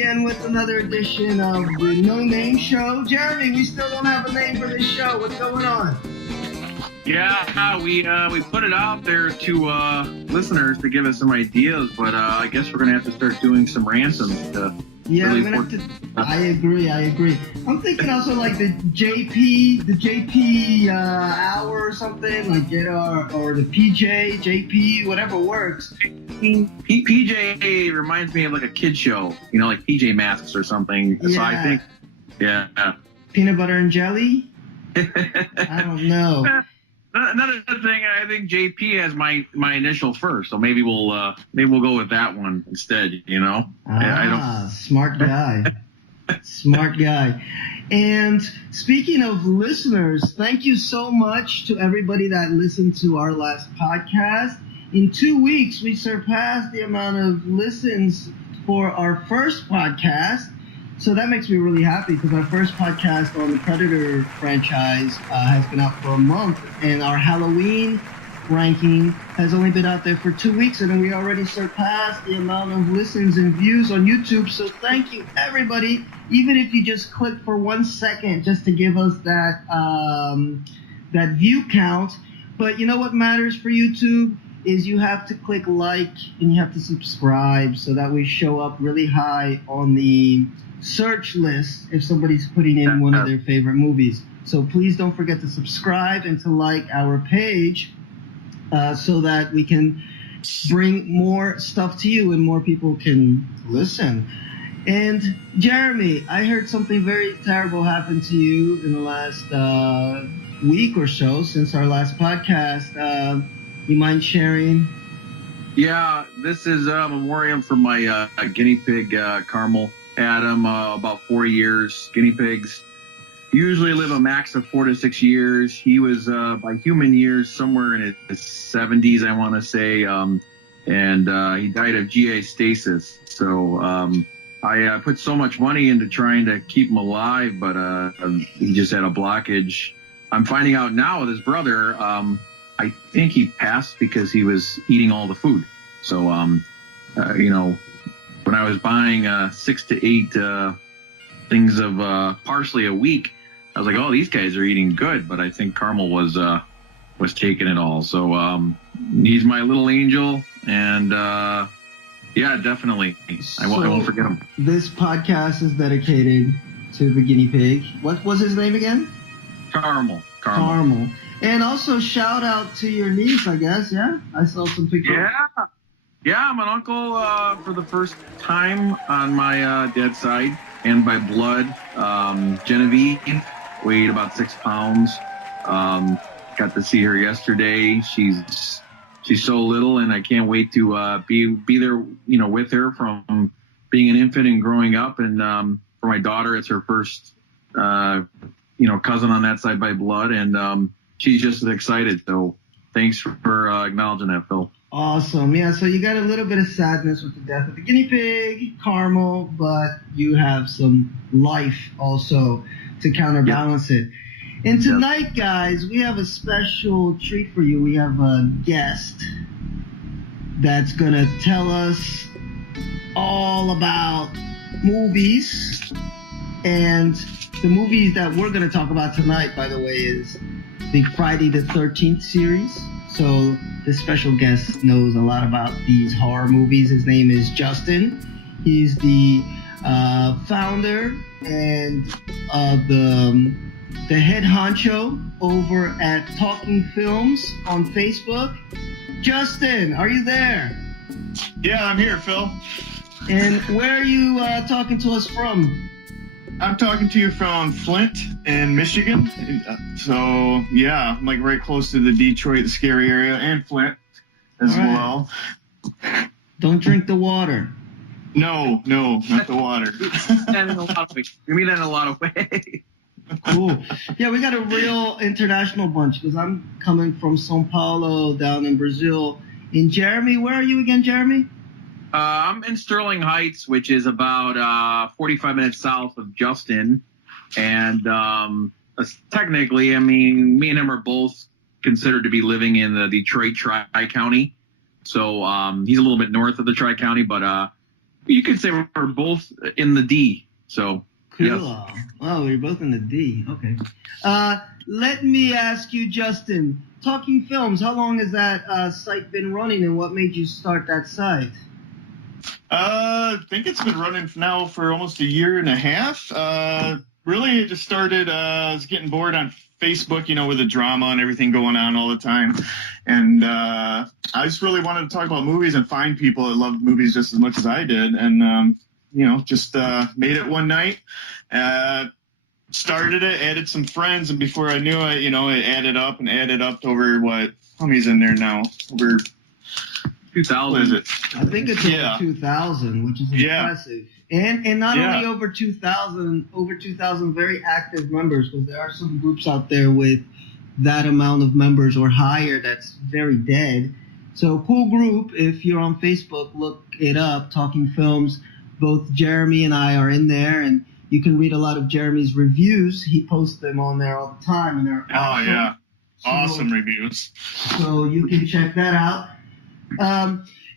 again with another edition of the No Name Show. Jeremy, we still don't have a name for this show. What's going on? Yeah, we put it out there to listeners to give us some ideas, but I guess we're gonna have to start doing some ransoms to. Yeah, really we're gonna have to. I agree. I'm thinking also like the JP hour or something, like or the JP, whatever works. PJ reminds me of like a kid show, like PJ Masks or something. Yeah. So I think, yeah. Peanut butter and jelly. I don't know. Another thing, I think JP has my initial first, so maybe we'll go with that one instead. Smart guy. Smart guy. And speaking of listeners, thank you so much to everybody that listened to our last podcast. In 2 weeks, we surpassed the amount of listens for our first podcast. So that makes me really happy because our first podcast on the Predator franchise has been out for a month, and our Halloween ranking has only been out there for 2 weeks, and we already surpassed the amount of listens and views on YouTube. So thank you, everybody. Even if you just click for 1 second just to give us that view count. But you know what matters for YouTube is you have to click like and you have to subscribe so that we show up really high on the search list if somebody's putting in one of their favorite movies. So please don't forget to subscribe and to like our page so that we can bring more stuff to you and more people can listen. And Jeremy, I heard something very terrible happen to you in the last week or so since our last podcast. You mind sharing? Yeah, this is a memoriam for my guinea pig, Carmel. Had him about 4 years. Guinea pigs usually live a max of 4 to 6 years. He was, by human years, somewhere in his 70s, I want to say, and he died of GI stasis. So I put so much money into trying to keep him alive, but he just had a blockage. I'm finding out now with his brother, I think he passed because he was eating all the food. So, when I was buying 6 to 8 things of parsley a week, I was like, "Oh, these guys are eating good." But I think Carmel was taking it all. So he's my little angel, and yeah, definitely, I won't forget him. This podcast is dedicated to the guinea pig. What was his name again? Carmel. And also shout out to your niece, I guess. Yeah, I saw some pictures. Yeah, I'm an uncle for the first time on my dad's side, and by blood. Genevieve weighed about 6 pounds. Got to see her yesterday. She's so little, and I can't wait to be there, with her from being an infant and growing up. And for my daughter, it's her first, cousin on that side by blood, and she's just as excited. So thanks for acknowledging that, Phil. Awesome. Yeah, so you got a little bit of sadness with the death of the guinea pig, Carmel, but you have some life also to counterbalance it. And tonight, guys, we have a special treat for you. We have a guest that's going to tell us all about movies. And the movies that we're going to talk about tonight, by the way, is the Friday the 13th series. So this special guest knows a lot about these horror movies. His name is Justin. He's the founder and the head honcho over at Talking Films on Facebook. Justin, are you there? Yeah, I'm here, Phil. And where are you talking to us from? I'm talking to you from Flint in Michigan. So, yeah, I'm like right close to the Detroit, the scary area, and Flint as well. Don't drink the water. No, not the water. You mean that in a lot of ways. Cool. Yeah, we got a real international bunch because I'm coming from São Paulo down in Brazil. And Jeremy, where are you again, Jeremy? I'm in Sterling Heights, which is about 45 minutes south of Justin. And technically, I mean, me and him are both considered to be living in the Detroit Tri-County. So he's a little bit north of the Tri-County, but You could say we're both in the D. So, Cool. yes. Oh, we're both in the D. Okay. Let me ask you, Justin, Talking Films, how long has that site been running, and what made you start that site? I think it's been running now for almost a year and a half. Really, it just started, I was getting bored on Facebook, with the drama and everything going on all the time. And I just really wanted to talk about movies and find people that loved movies just as much as I did. And, just made it one night. Started it, added some friends, and before I knew it, it added up to over how many's in there now? Over 2000. What is it? I think it's over 2,000, which is impressive. And not only over 2,000 very active members, because there are some groups out there with that amount of members or higher that's very dead. So cool group. If you're on Facebook, look it up, Talking Films. Both Jeremy and I are in there, and you can read a lot of Jeremy's reviews. He posts them on there all the time, and they're awesome. Oh, yeah. Awesome reviews. So you can check that out.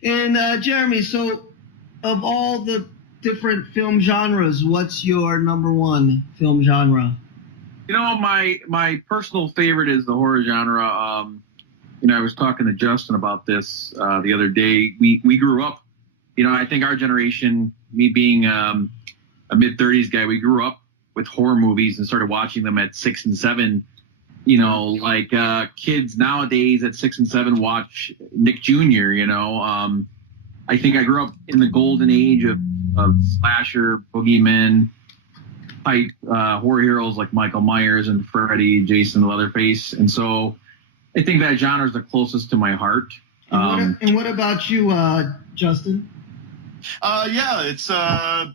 Jeremy, so of all the different film genres, what's your number one film genre? My personal favorite is the horror genre. I was talking to Justin about this the other day. We grew up, I think our generation, me being a mid-30s guy, we grew up with horror movies and started watching them at 6 and 7. Kids nowadays at 6 and 7 watch Nick Jr., I think I grew up in the golden age of slasher, boogeymen, type horror heroes like Michael Myers and Freddy, Jason, Leatherface. And so I think that genre is the closest to my heart. And what about you, Justin? It's, I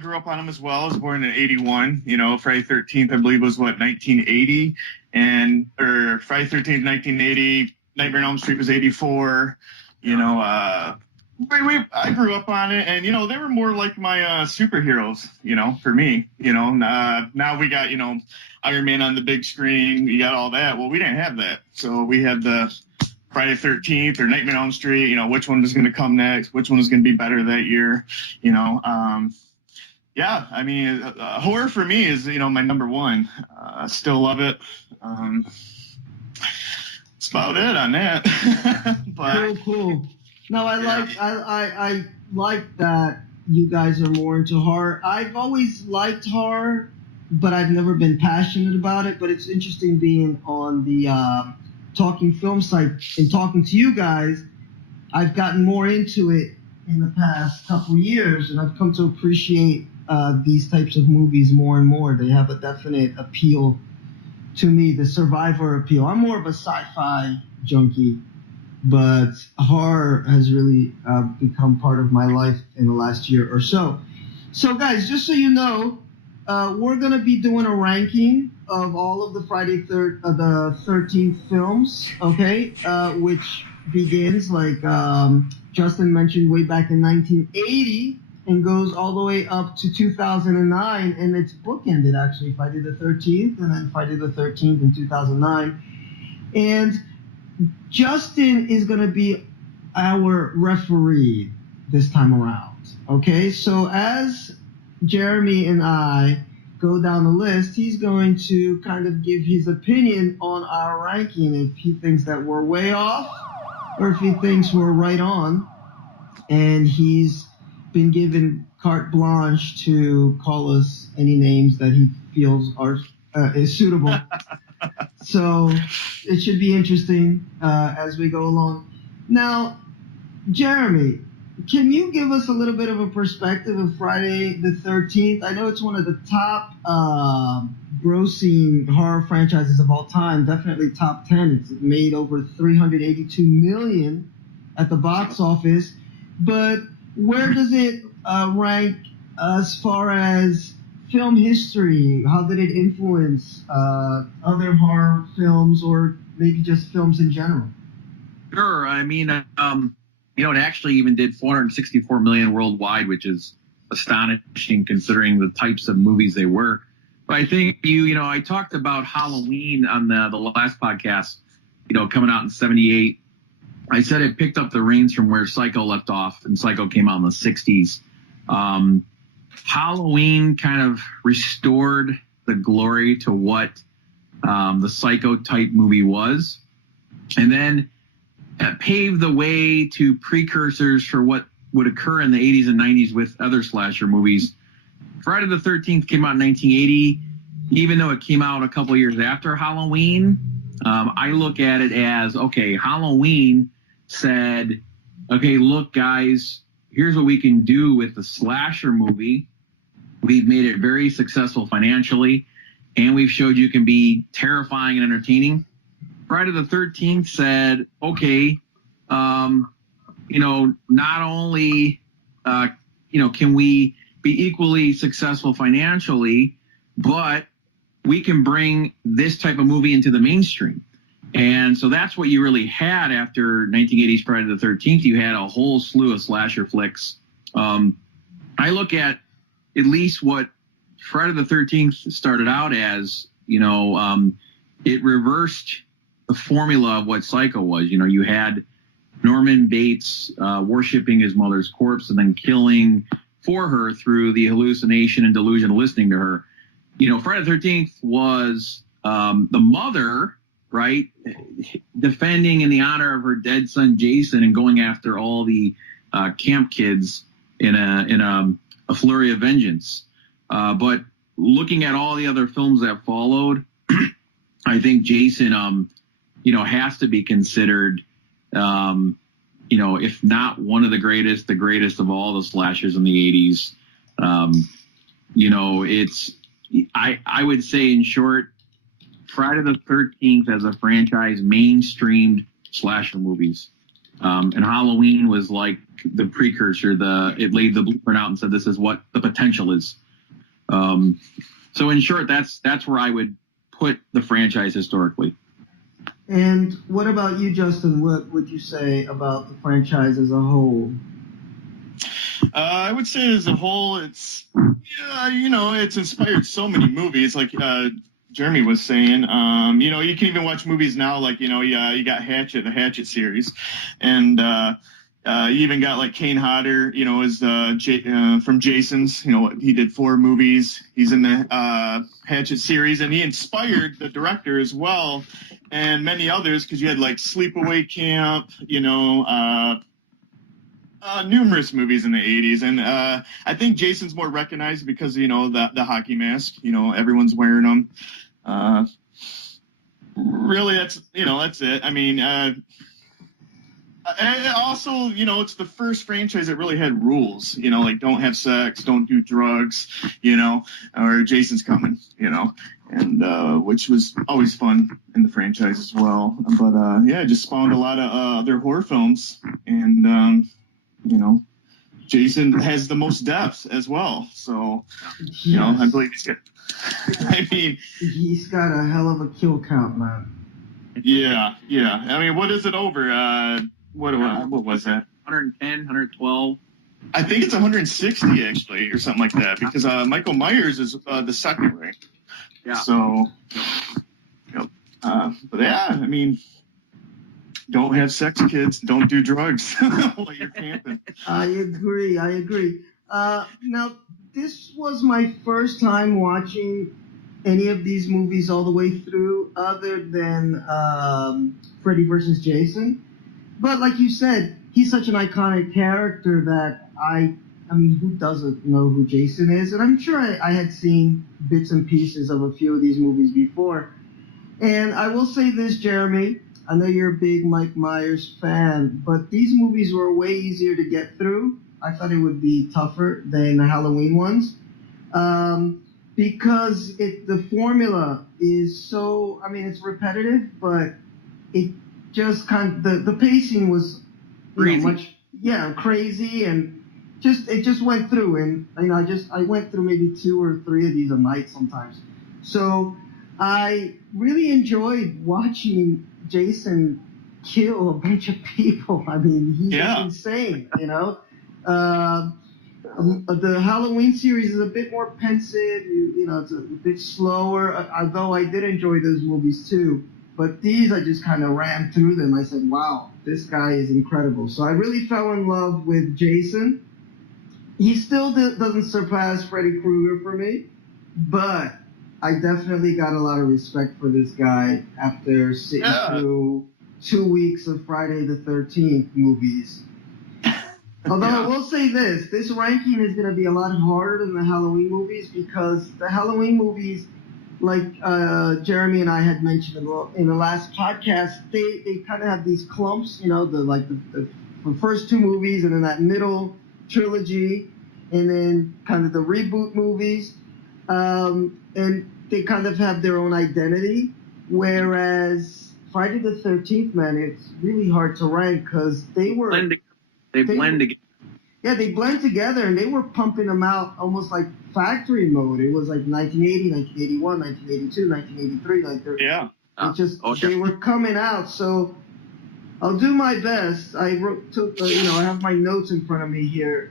grew up on them as well. I was born in 81. Friday 13th, I believe, was 1980. Or Friday 13th, 1980. Nightmare on Elm Street was 84. I grew up on it, and they were more like my superheroes. For me. Now we got Iron Man on the big screen. You got all that. Well, we didn't have that, so we had the Friday 13th or Nightmare on Elm Street. Which one was going to come next? Which one was going to be better that year? Horror for me is my number one. I still love it. That's about it on that. But, cool. No, I like that you guys are more into horror. I've always liked horror, but I've never been passionate about it. But it's interesting being on the Talking Film site and talking to you guys. I've gotten more into it in the past couple of years, and I've come to appreciate these types of movies more and more. They have a definite appeal to me, the survivor appeal. I'm more of a sci-fi junkie, but horror has really become part of my life in the last year or so. So, guys, just so you know, we're going to be doing a ranking of all of the Friday the 13th films, okay, which begins, like Justin mentioned, way back in 1980 and goes all the way up to 2009, and it's bookended, actually, Friday the 13th and then Friday the 13th in 2009. And Justin is going to be our referee this time around, okay? So as Jeremy and I go down the list, he's going to kind of give his opinion on our ranking, if he thinks that we're way off or if he thinks we're right on. And he's been given carte blanche to call us any names that he feels is suitable. So it should be interesting as we go along. Now, Jeremy, can you give us a little bit of a perspective of Friday the 13th? I know it's one of the top grossing horror franchises of all time, definitely top 10. It's made over $382 million at the box office. But where does it rank as far as film history? How did it influence other horror films, or maybe just films in general? Sure. I mean, it actually even did $464 million worldwide, which is astonishing considering the types of movies they were. But I think I talked about Halloween on the last podcast, coming out in 78. I said it picked up the reins from where Psycho left off, and Psycho came out in the 60s. Halloween kind of restored the glory to what the Psycho type movie was, and then paved the way to precursors for what would occur in the 80s and 90s with other slasher movies. Friday the 13th came out in 1980. Even though it came out a couple years after Halloween, I look at it as, okay, Halloween said, okay, look, guys, here's what we can do with the slasher movie. We've made it very successful financially, and we've showed you can be terrifying and entertaining. Friday the 13th said, okay, not only, can we be equally successful financially, but we can bring this type of movie into the mainstream. And so that's what you really had after 1980s Friday the 13th. You had a whole slew of slasher flicks. I look at least what Friday the 13th started out as, it reversed the formula of what Psycho was. You had Norman Bates worshiping his mother's corpse and then killing for her through the hallucination and delusion of listening to her. Friday the 13th was the mother, right, defending in the honor of her dead son Jason and going after all the camp kids in a flurry of vengeance. But looking at all the other films that followed, I think Jason, has to be considered, if not one of the greatest of all the slashers in the 80s. I would say, in short, Friday the 13th as a franchise mainstreamed slasher movies. And Halloween was like the precursor. It laid the blueprint out and said, this is what the potential is. So in short, that's where I would put the franchise historically. And what about you, Justin? What would you say about the franchise as a whole? I would say as a whole, it's inspired so many movies. Like Jeremy was saying, you can even watch movies now. Like, you got Hatchet, the Hatchet series, and you even got like Kane Hodder, as from Jason's. He did 4 movies. He's in the Hatchet series, and he inspired the director as well, and many others, because you had like Sleepaway Camp, numerous movies in the 80s. And I think Jason's more recognized because, the hockey mask, everyone's wearing them. Really, that's it. I mean, also, it's the first franchise that really had rules, like don't have sex, don't do drugs, or Jason's coming, and which was always fun in the franchise as well. But it just spawned a lot of other horror films, and Jason has the most depth as well. So, I believe he's got. He's got a hell of a kill count, man. Yeah. I mean, what is it over? What was that? 110, 112. I think it's 160 actually, or something like that, because Michael Myers is the second ring. Yeah. So, but yeah, I mean, don't have sex, kids. Don't do drugs while you're camping. I agree. Now, this was my first time watching any of these movies all the way through, other than Freddy vs. Jason. But like you said, he's such an iconic character that I mean, who doesn't know who Jason is? And I'm sure I had seen bits and pieces of a few of these movies before. And I will say this, Jeremy, I know you're a big Mike Myers fan, but these movies were way easier to get through. I thought it would be tougher than the Halloween ones. Because the formula is so, I mean, it's repetitive, but it just the pacing was crazy. Crazy, and it just went through, and I went through maybe 2 or 3 of these a night sometimes. So I really enjoyed watching Jason kill a bunch of people. I mean, he's insane, The Halloween series is a bit more pensive, it's a bit slower, although I did enjoy those movies too. But these, I just kind of ran through them. I said, wow, this guy is incredible. So I really fell in love with Jason. He still doesn't surpass Freddy Krueger for me, but I definitely got a lot of respect for this guy after sitting through 2 weeks of Friday the 13th movies. Although I will say this ranking is going to be a lot harder than the Halloween movies, because the Halloween movies, like Jeremy and I had mentioned in the last podcast, they kind of have these clumps, the first 2 movies, and then that middle trilogy, and then kind of the reboot movies, and they kind of have their own identity, whereas Friday the 13th, man, it's really hard to rank because they blend together. Yeah, they blend together, and they were pumping them out almost like factory mode. It was like 1980, 1981, 1982, 1983. They were coming out. So I'll do my best. I have my notes in front of me here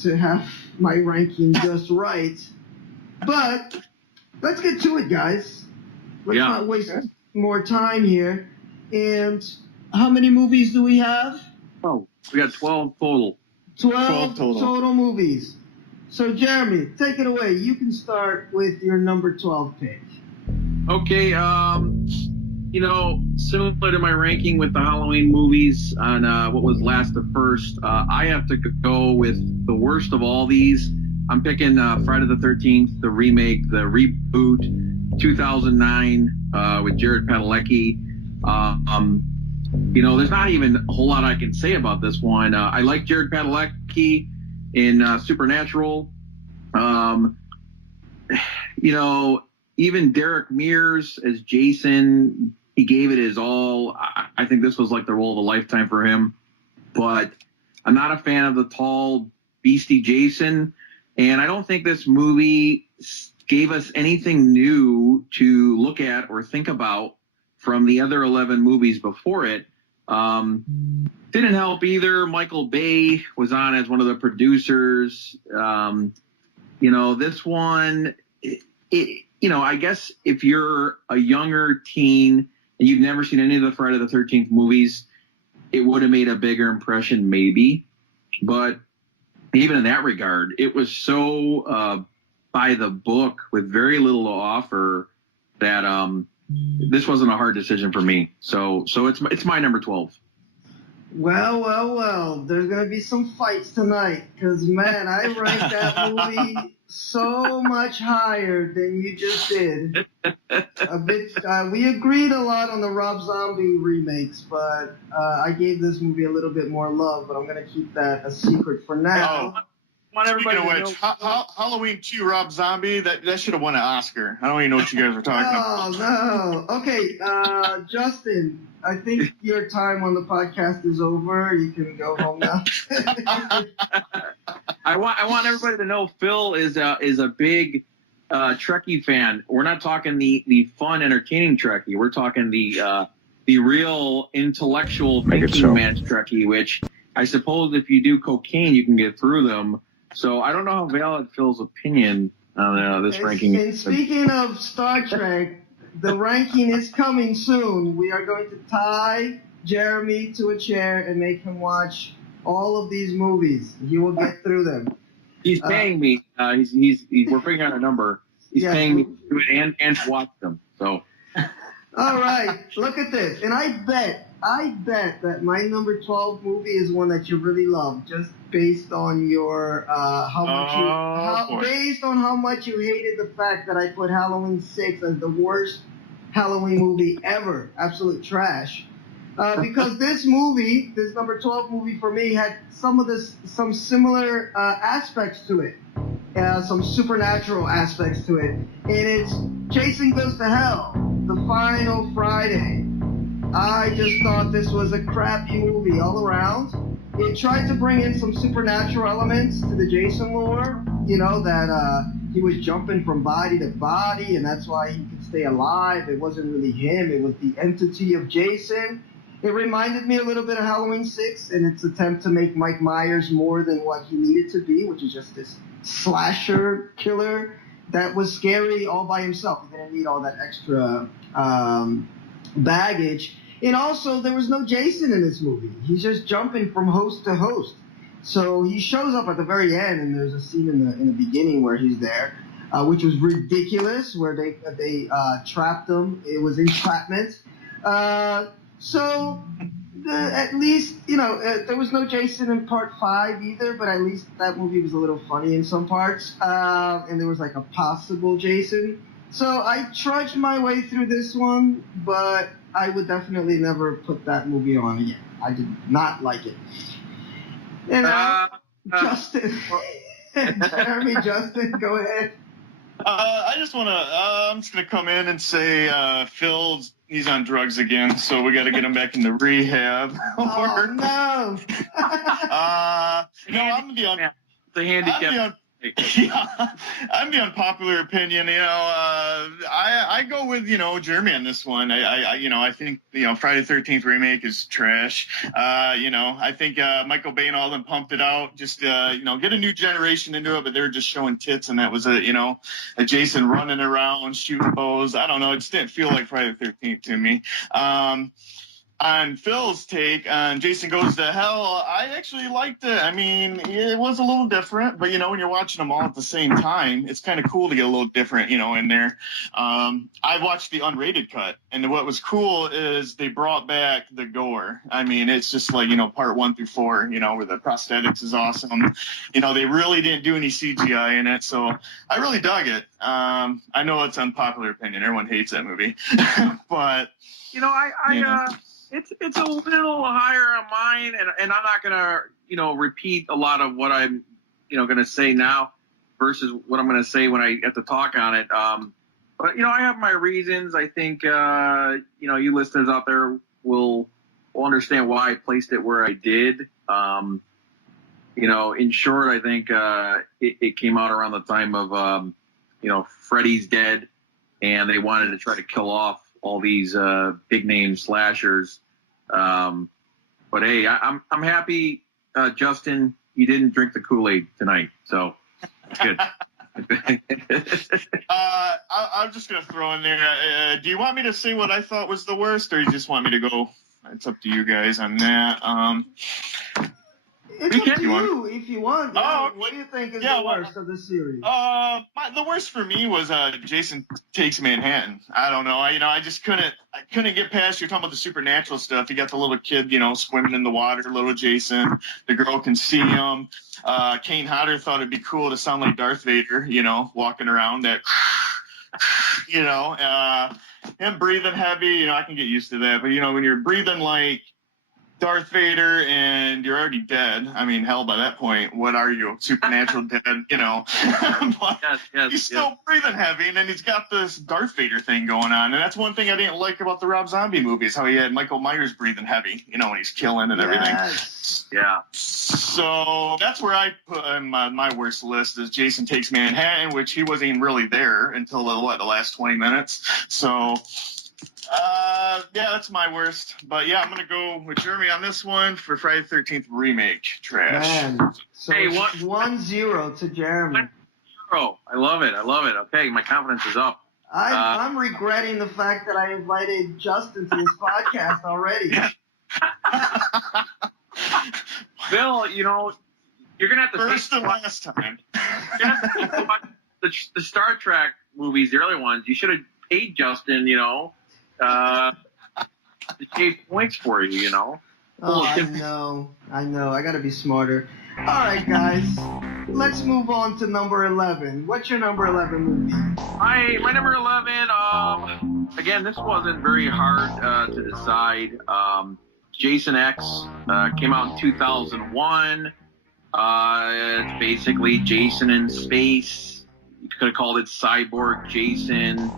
to have my ranking just right. But let's get to it, guys. Let's not waste more time here. And how many movies do we have? Oh, we got 12 total. 12 total movies. So, Jeremy, take it away. You can start with your number 12 pick. Okay, similar to my ranking with the Halloween movies on what was last to first, I have to go with the worst of all these. I'm picking Friday the 13th, the remake, the reboot, 2009 with Jared Padalecki. There's not even a whole lot I can say about this one. I like Jared Padalecki in Supernatural. Even Derek Mears as Jason, he gave it his all. I think this was like the role of a lifetime for him. But I'm not a fan of the tall, beastie Jason. And I don't think this movie gave us anything new to look at or think about from the other 11 movies before it. Didn't help either. Michael Bay was on as one of the producers. This one, I guess if you're a younger teen and you've never seen any of the Friday the 13th movies, it would have made a bigger impression maybe. But even in that regard, it was so by the book with very little to offer that this wasn't a hard decision for me. So it's my number 12. Well. There's going to be some fights tonight because, man, I ranked that movie so much higher than you just did. We agreed a lot on the Rob Zombie remakes, but I gave this movie a little bit more love, but I'm going to keep that a secret for now. Speaking of which, Halloween 2 Rob Zombie, that should have won an Oscar. I don't even know what you guys were talking about. No. Okay, Justin, I think your time on the podcast is over. You can go home now. I want everybody to know Phil is a big Trekkie fan. We're not talking the fun, entertaining Trekkie. We're talking the real intellectual thinking man's Trekkie, which I suppose if you do cocaine, you can get through them. So I don't know how valid Phil's opinion on this ranking is. And speaking of Star Trek, the ranking is coming soon. We are going to tie Jeremy to a chair and make him watch all of these movies. He will get through them. He's paying me. We're figuring out a number. He's paying me to do it and to watch them. So. All right, look at this. And I bet that my number 12 movie is one that you really love, just based on your based on how much you hated the fact that I put Halloween 6 as the worst Halloween movie ever, absolute trash. Because this movie, this number 12 movie for me, had some similar aspects to it, some supernatural aspects to it, and it's Jason Goes to Hell, the final Friday. I just thought this was a crappy movie all around. It tried to bring in some supernatural elements to the Jason lore, that he was jumping from body to body, and that's why he could stay alive. It wasn't really him. It was the entity of Jason. It reminded me a little bit of Halloween 6 in its attempt to make Mike Myers more than what he needed to be, which is just this slasher killer that was scary all by himself. He didn't need all that extra baggage. And also, there was no Jason in this movie. He's just jumping from host to host. So he shows up at the very end, and there's a scene in the beginning where he's there, which was ridiculous, where they trapped him. It was entrapment. At least, there was no Jason in part 5 either, but at least that movie was a little funny in some parts. And there was like a possible Jason. So I trudged my way through this one, but I would definitely never put that movie on again. I did not like it. And Justin, Jeremy, Justin, go ahead. I just want to, I'm just going to come in and say he's on drugs again, so we got to get him back into rehab. Oh, no. No, I'm the handicap. I'm the unpopular opinion. I go with Jeremy on this one. I think Friday the 13th remake is trash. I think Michael Bay and all them pumped it out just get a new generation into it, but they were just showing tits, and that was a Jason running around shooting bows. I don't know. It just didn't feel like Friday the 13th to me. On Phil's take on Jason Goes to Hell, I actually liked it. I mean, it was a little different, but when you're watching them all at the same time, it's kind of cool to get a little different, in there. I watched the unrated cut, and what was cool is they brought back the gore. I mean, it's just like, part 1 through 4, where the prosthetics is awesome. They really didn't do any CGI in it, so I really dug it. I know it's unpopular opinion. Everyone hates that movie, but It's a little higher on mine, and I'm not gonna repeat a lot of what I'm gonna say now versus what I'm gonna say when I get to talk on it. But I have my reasons. I think you listeners out there will understand why I placed it where I did. In short, I think it came out around the time of Freddy's dead, and they wanted to try to kill off all these big name slashers. But hey, I'm happy, Justin, you didn't drink the Kool-Aid tonight, so good. I'm just gonna throw in there. Do you want me to say what I thought was the worst, or you just want me to go? It's up to you guys on that. It's up to you if you want. Oh, what do you think is the worst of the series? The worst for me was Jason Takes Manhattan. I don't know. I just couldn't get past. You're talking about the supernatural stuff. You got the little kid, swimming in the water, little Jason. The girl can see him. Kane Hodder thought it'd be cool to sound like Darth Vader, walking around that. Him breathing heavy. I can get used to that. But when you're breathing like Darth Vader and you're already dead. I mean, hell, by that point, what are you? Supernatural dead, But he's still breathing heavy, and then he's got this Darth Vader thing going on. And that's one thing I didn't like about the Rob Zombie movies, how he had Michael Myers breathing heavy, when he's killing and everything. Yeah. So that's where I put in my worst list is Jason Takes Manhattan, which he wasn't even really there until the last 20 minutes. So... that's my worst. But yeah, I'm gonna go with Jeremy on this one for Friday the 13th remake. Trash. Man, so hey, 1-0 to Jeremy. 1-0. I love it. Okay, my confidence is up. I'm regretting the fact that I invited Justin to this podcast already. Bill, you're gonna have to first and last time. You're gonna have to watch the Star Trek movies, the early ones. You should have paid Justin, to shave points for you, Oh, I know. I gotta be smarter. All right, guys. Let's move on to number 11. What's your number 11 movie? My number 11, again, this wasn't very hard to decide. Jason X came out in 2001. It's basically Jason in space. You could have called it Cyborg Jason.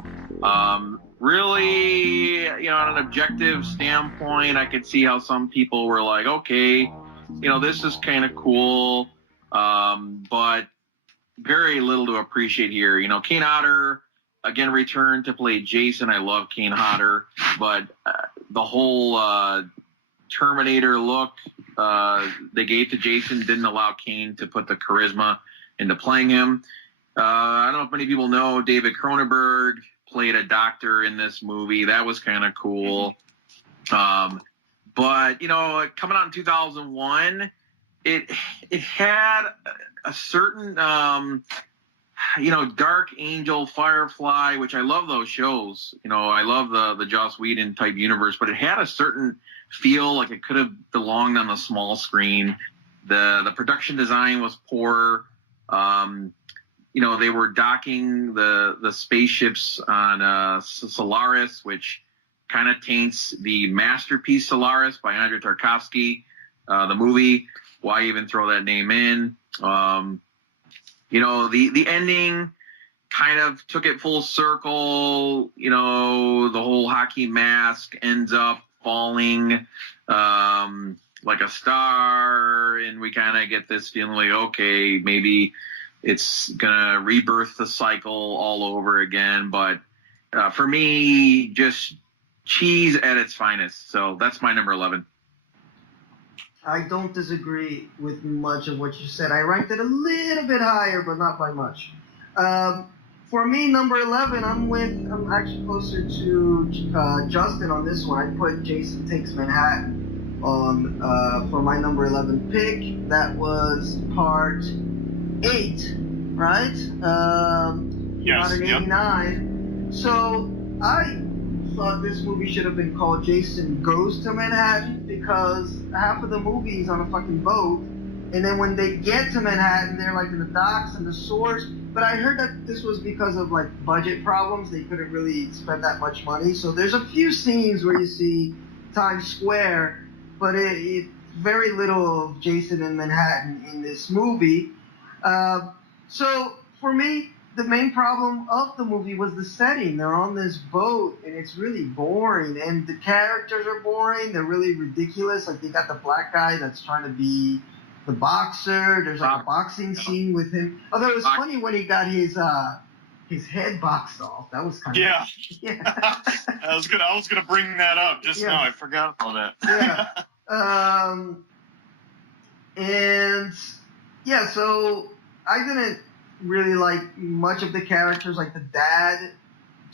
Really, on an objective standpoint, I could see how some people were like, okay, this is kind of cool, but very little to appreciate here. Kane Hodder, again, returned to play Jason. I love Kane Hodder, but the whole Terminator look they gave to Jason didn't allow Kane to put the charisma into playing him. I don't know if many people know David Cronenberg played a doctor in this movie. That was kind of cool. But coming out in 2001, it had a certain Dark Angel, Firefly, which I love those shows. I love the Joss Whedon type universe, but it had a certain feel like it could have belonged on the small screen. The production design was poor. They were docking the spaceships on Solaris, which kind of taints the masterpiece Solaris by Andrei Tarkovsky, the movie. Why even throw that name in? The ending kind of took it full circle. The whole hockey mask ends up falling like a star, and we kind of get this feeling like, okay, maybe it's gonna rebirth the cycle all over again. But for me, just cheese at its finest. So that's my number 11. I don't disagree with much of what you said. I ranked it a little bit higher, but not by much. For me, number 11, I'm actually closer to Justin on this one. I put Jason Takes Manhattan on for my number 11 pick. That was part 8, right? Yes. Not an 89. So I thought this movie should have been called Jason Goes to Manhattan, because half of the movie is on a fucking boat, and then when they get to Manhattan, they're like in the docks and the sewers. But I heard that this was because of like budget problems. They couldn't really spend that much money. So there's a few scenes where you see Times Square, but it very little of Jason in Manhattan in this movie. So for me, the main problem of the movie was the setting. They're on this boat, and it's really boring. And the characters are boring. They're really ridiculous. Like, they got the black guy that's trying to be the boxer. There's like a boxing scene with him. Although it was funny when he got his head boxed off. That was kind of yeah. I was gonna bring that up just now. I forgot all that. So I didn't really like much of the characters, like the dad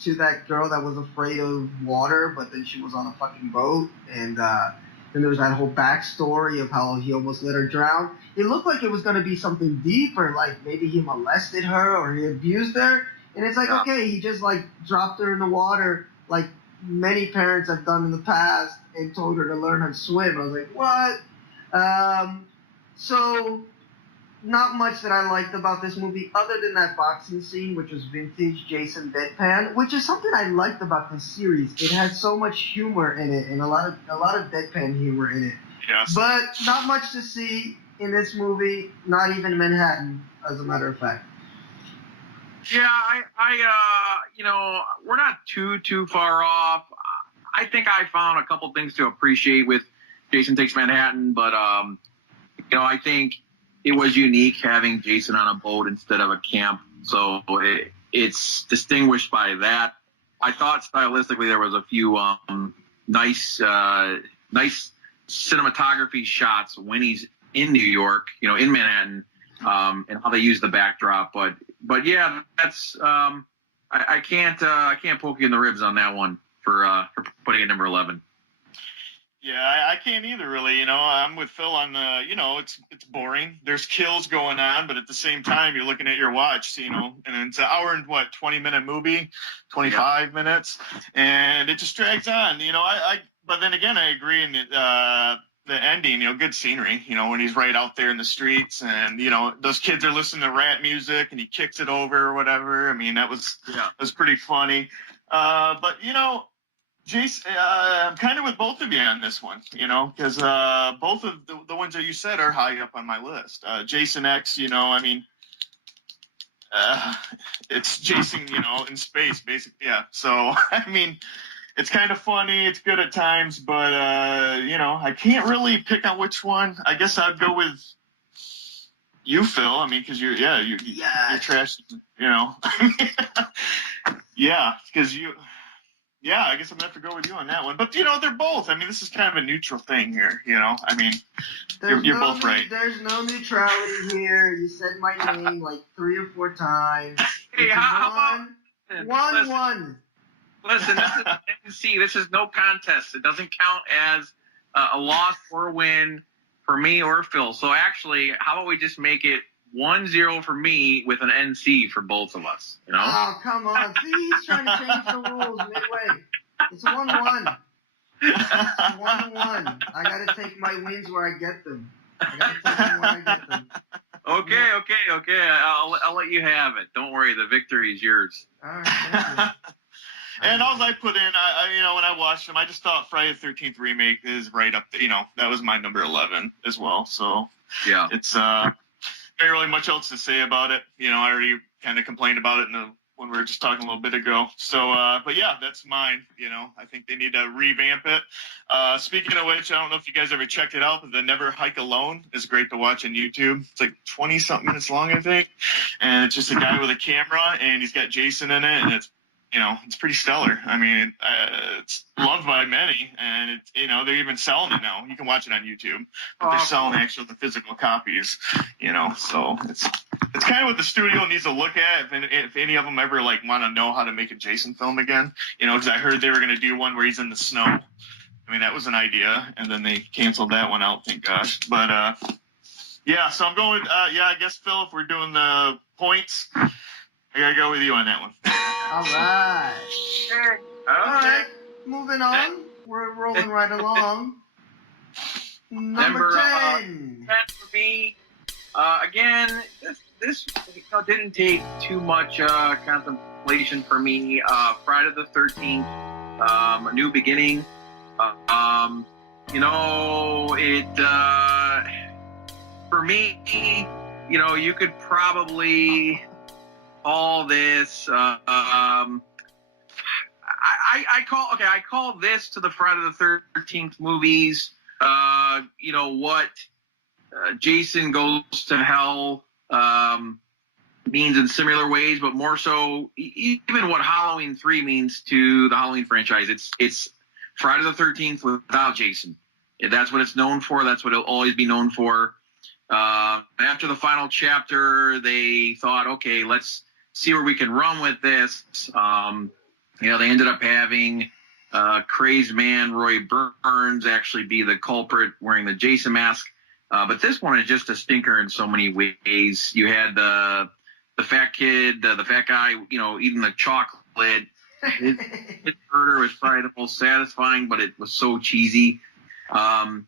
to that girl that was afraid of water, but then she was on a fucking boat, and then there was that whole backstory of how he almost let her drown. It looked like it was going to be something deeper, like maybe he molested her or he abused her, and it's like, okay, he just like dropped her in the water like many parents have done in the past and told her to learn how to swim. I was like, what? So not much that I liked about this movie other than that boxing scene, which was vintage Jason deadpan, which is something I liked about this series. It had so much humor in it and a lot of deadpan humor in it. Yes. But not much to see in this movie, not even Manhattan, as a matter of fact. Yeah, we're not too far off. I think I found a couple things to appreciate with Jason Takes Manhattan, but I think it was unique having Jason on a boat instead of a camp, so it's distinguished by that. I thought stylistically there was a few nice cinematography shots when he's in New York, in Manhattan, and how they use the backdrop. But yeah, that's I can't poke you in the ribs on that one for putting it number 11. Yeah, I can't either, really. I'm with Phil on the, it's boring. There's kills going on, but at the same time, you're looking at your watch, and it's an hour and 20-minute movie, 25 minutes, and it just drags on. But then again, I agree in the ending, good scenery, when he's right out there in the streets, and those kids are listening to rap music, and he kicks it over or whatever. I mean, that was pretty funny. But Jason, I'm kind of with both of you on this one, because both of the ones that you said are high up on my list. Jason X, it's Jason, in space, basically. Yeah. So, I mean, it's kind of funny. It's good at times, but, I can't really pick on which one. I guess I'd go with you, Phil. I mean, because you're trash, yeah, because you... Yeah, I guess I'm going to have to go with you on that one. But, they're both. I mean, this is kind of a neutral thing here, I mean, you're both right. There's no neutrality here. You said my name like 3 or 4 times. Hey, how about... 1-1. Listen, this is NC. This is no contest. It doesn't count as a loss or a win for me or Phil. So actually, how about we just make it 1-0 for me with an NC for both of us? You know? Oh, come on. See, he's trying to change the rules midway. It's 1-1. It's 1-1. I got to take my wins where I get them. Okay. I'll let you have it. Don't worry. The victory is yours. All right, thank you. And all I put in, when I watched them, I just thought Friday the 13th remake is right up there. That was my number 11 as well. So yeah, it's not really much else to say about it. I already kind of complained about it when we were just talking a little bit ago. So, but yeah, that's mine. I think they need to revamp it. Speaking of which, I don't know if you guys ever checked it out, but the Never Hike Alone is great to watch on YouTube. It's like 20-something minutes long, I think. And it's just a guy with a camera, and he's got Jason in it, and it's pretty stellar. I mean, it's loved by many, and they're even selling it now. You can watch it on YouTube, but they're selling actually the physical copies. So it's kind of what the studio needs to look at if any of them ever want to know how to make a Jason film again. Because I heard they were going to do one where he's in the snow. I mean, that was an idea, and then they canceled that one out, thank gosh. But yeah, so I'm going. I guess Phil, if we're doing the points, I gotta go with you on that one. All right. All right. Moving on. We're rolling right along. Number 10. 10 for me. Again, this didn't take too much contemplation for me. Friday the 13th, A New Beginning. For me, you could probably call this. I call this to the Friday the 13th movies. Jason Goes to Hell means in similar ways, but more so even what Halloween 3 means to the Halloween franchise. It's Friday the 13th without Jason. That's what it's known for. That's what it'll always be known for. After the final chapter, they thought, okay, let's see where we can run with this. They ended up having crazed man Roy Burns actually be the culprit wearing the Jason mask. But this one is just a stinker in so many ways. You had the fat kid, the fat guy, eating the chocolate. His murder was probably the most satisfying, but it was so cheesy. Tommy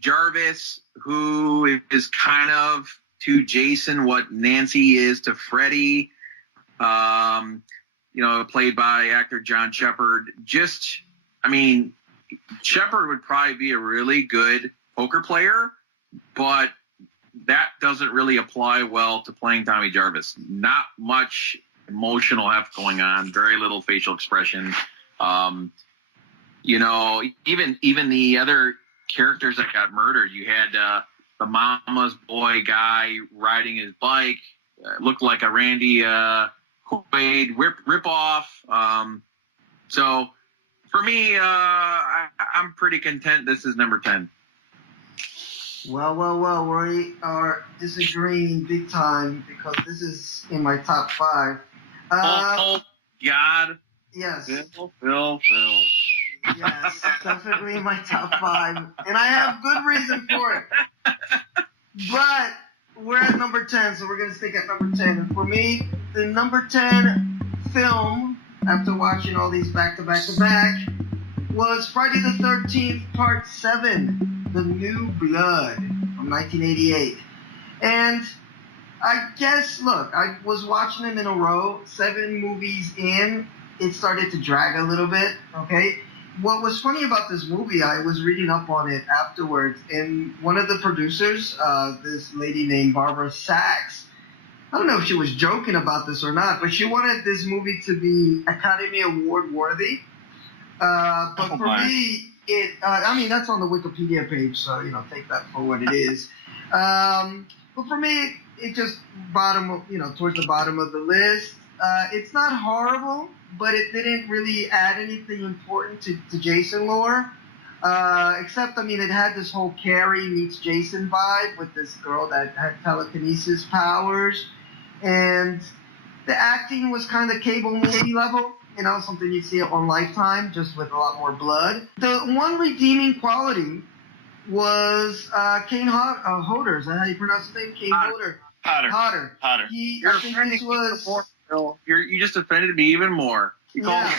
Jarvis, who is kind of to Jason what Nancy is to Freddy, played by actor John Shepherd. Shepherd would probably be a really good poker player, but that doesn't really apply well to playing Tommy Jarvis. Not much emotional heft going on, very little facial expression. Even the other characters that got murdered, you had the mama's boy guy riding his bike, looked like a Randy Quaid ripoff. So for me, I'm pretty content. This is number 10. Well, we are disagreeing big time because this is in my top 5. Oh, God. Yes. Phil. Yes, definitely in my top 5. And I have good reason for it. But we're at number 10, so we're going to stick at number 10. And for me, the number 10 film, after watching all these back-to-back-to-back, was Friday the 13th, Part 7, The New Blood, from 1988. And I guess, look, I was watching them in a row, 7 movies in, it started to drag a little bit, okay? What was funny about this movie, I was reading up on it afterwards, and one of the producers, this lady named Barbara Sachs, I don't know if she was joking about this or not, but she wanted this movie to be Academy Award worthy. But for me, that's on the Wikipedia page, so, take that for what it is. But for me, it just towards the bottom of the list. It's not horrible, but it didn't really add anything important to Jason lore. Except, it had this whole Carrie meets Jason vibe with this girl that had telekinesis powers. And the acting was kind of cable movie level. something you see on Lifetime, just with a lot more blood. The one redeeming quality was Kane Hodder. Is that how you pronounce his name? Kane Hodder. Hodder. Hodder. You're offending me even more, Phil. You just offended me even more. You called me.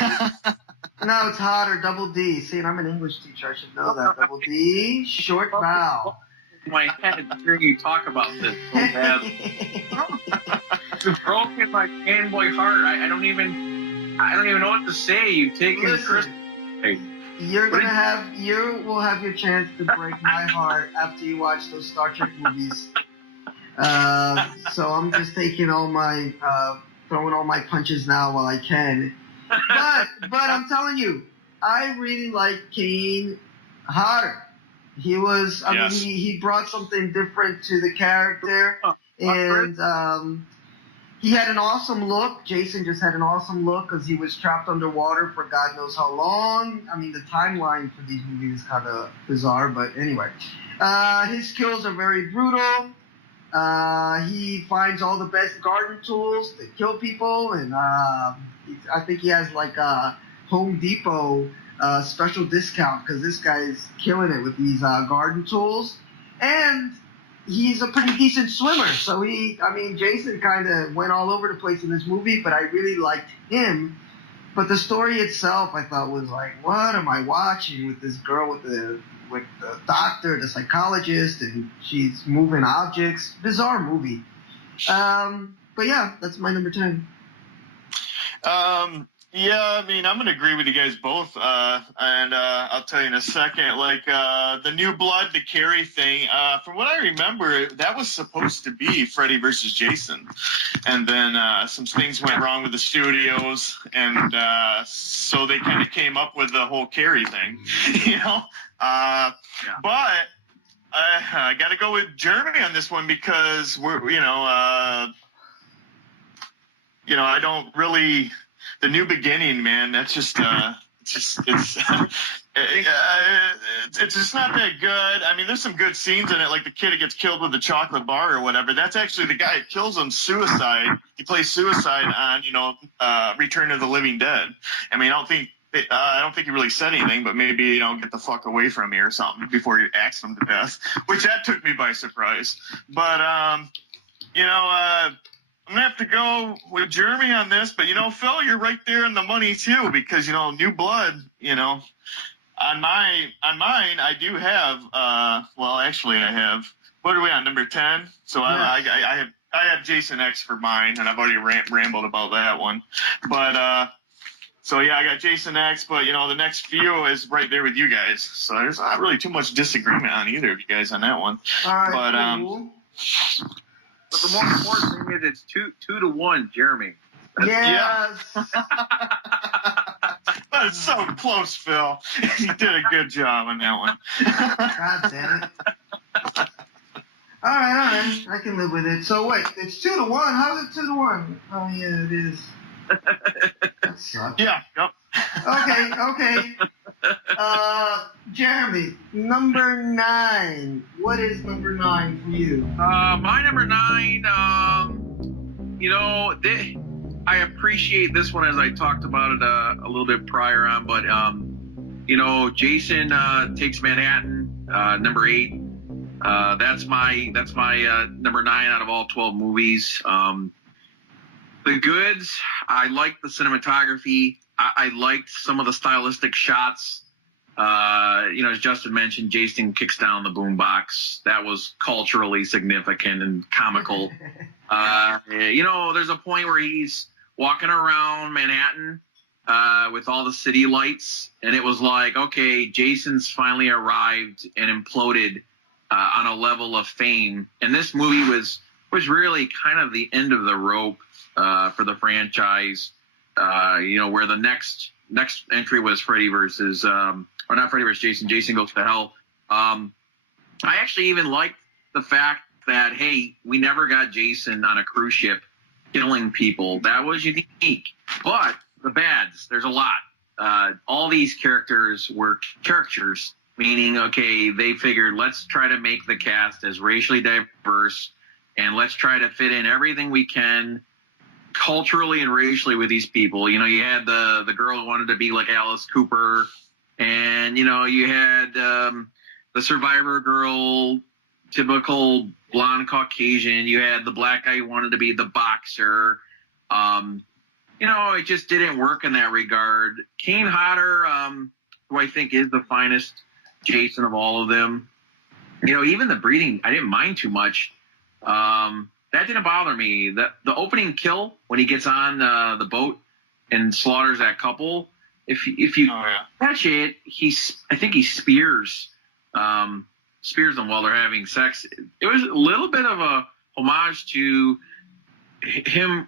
No, it's Hodder, double D. See, and I'm an English teacher. I should know that. Double D, short vowel. My head hearing you talk about this so bad. You've broken my fanboy heart. I don't even know what to say. You've taken Chris. You will have your chance to break my heart after you watch those Star Trek movies. So I'm just taking throwing all my punches now while I can. But I'm telling you, I really like Kane Hodder. He was, I mean, he brought something different to the character, and he had an awesome look. Jason just had an awesome look because he was trapped underwater for God knows how long. I mean, the timeline for these movies is kind of bizarre, but anyway. His skills are very brutal. He finds all the best garden tools to kill people, and I think he has like a Home Depot special discount because this guy's killing it with these garden tools, and he's a pretty decent swimmer. So Jason kind of went all over the place in this movie, but I really liked him. But the story itself, I thought, was like, what am I watching with this girl with the doctor, the psychologist, and she's moving objects. Bizarre movie. But yeah, that's my number 10. Yeah, I mean, I'm going to agree with you guys both, and I'll tell you in a second. Like, the New Blood, the Carrie thing, from what I remember, that was supposed to be Freddy versus Jason. And then some things went wrong with the studios, and so they kind of came up with the whole Carrie thing, But I got to go with Jeremy on this one because I don't really. The New Beginning, man. That's just it's just not that good. I mean, there's some good scenes in it, like the kid who gets killed with the chocolate bar or whatever. That's actually the guy who kills him. Suicide. He plays Suicide on Return of the Living Dead. I mean, I don't think he really said anything, but maybe get the fuck away from me or something before he axed him to death, which that took me by surprise. But I'm going to have to go with Jeremy on this, but, Phil, you're right there in the money, too, because, New Blood, on mine, I do have, actually I have, what are we on, number 10? So I have Jason X for mine, and I've already rambled about that one. But, I got Jason X, but, the next few is right there with you guys. So there's not really too much disagreement on either of you guys on that one. All right, but, cool. But the more important thing is it's 2-1, Jeremy. Yes. That's so close, Phil. You did a good job on that one. God damn it. All right. I can live with it. So wait, it's 2-1. How is it 2-1? Oh yeah, it is. That sucks. Yeah. Yep. Okay. Jeremy, number 9. What is number 9 for you? My number 9, I appreciate this one as I talked about it a little bit prior on, but Jason Takes Manhattan, number 8. That's my number 9 out of all 12 movies. The goods, I liked the cinematography. I liked some of the stylistic shots. As Justin mentioned, Jason kicks down the boombox. That was culturally significant and comical. There's a point where he's walking around Manhattan with all the city lights, and it was like, okay, Jason's finally arrived and imploded on a level of fame. And this movie was really kind of the end of the rope for the franchise. Where the next entry was Freddy versus, or not Freddy versus Jason. Jason Goes to Hell. I actually even liked the fact that, hey, we never got Jason on a cruise ship killing people. That was unique. But the bads, there's a lot. All these characters were caricatures, meaning, okay, they figured let's try to make the cast as racially diverse, and let's try to fit in everything we can culturally and racially with these people. You know, you had the girl who wanted to be like Alice Cooper, and you know, you had the Survivor girl, typical blonde Caucasian. You had the black guy who wanted to be the boxer. You know, it just didn't work in that regard. Kane Hodder, who I think is the finest Jason of all of them. You know, even the breathing, I didn't mind too much. That didn't bother me. The opening kill when he gets on the boat and slaughters that couple. If you catch it, I think he spears them while they're having sex. It was a little bit of a homage to him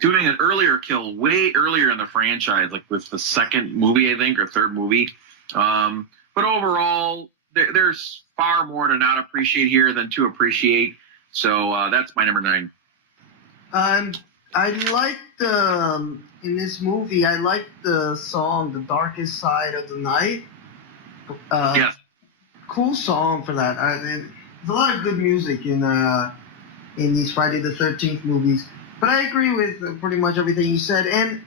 doing an earlier kill way earlier in the franchise, like with the second movie, I think, or third movie. But overall, there's far more to not appreciate here than to appreciate. So that's my number 9. I liked in this movie. I liked the song "The Darkest Side of the Night." Yes. Cool song for that. There's a lot of good music in these Friday the 13th movies. But I agree with pretty much everything you said. And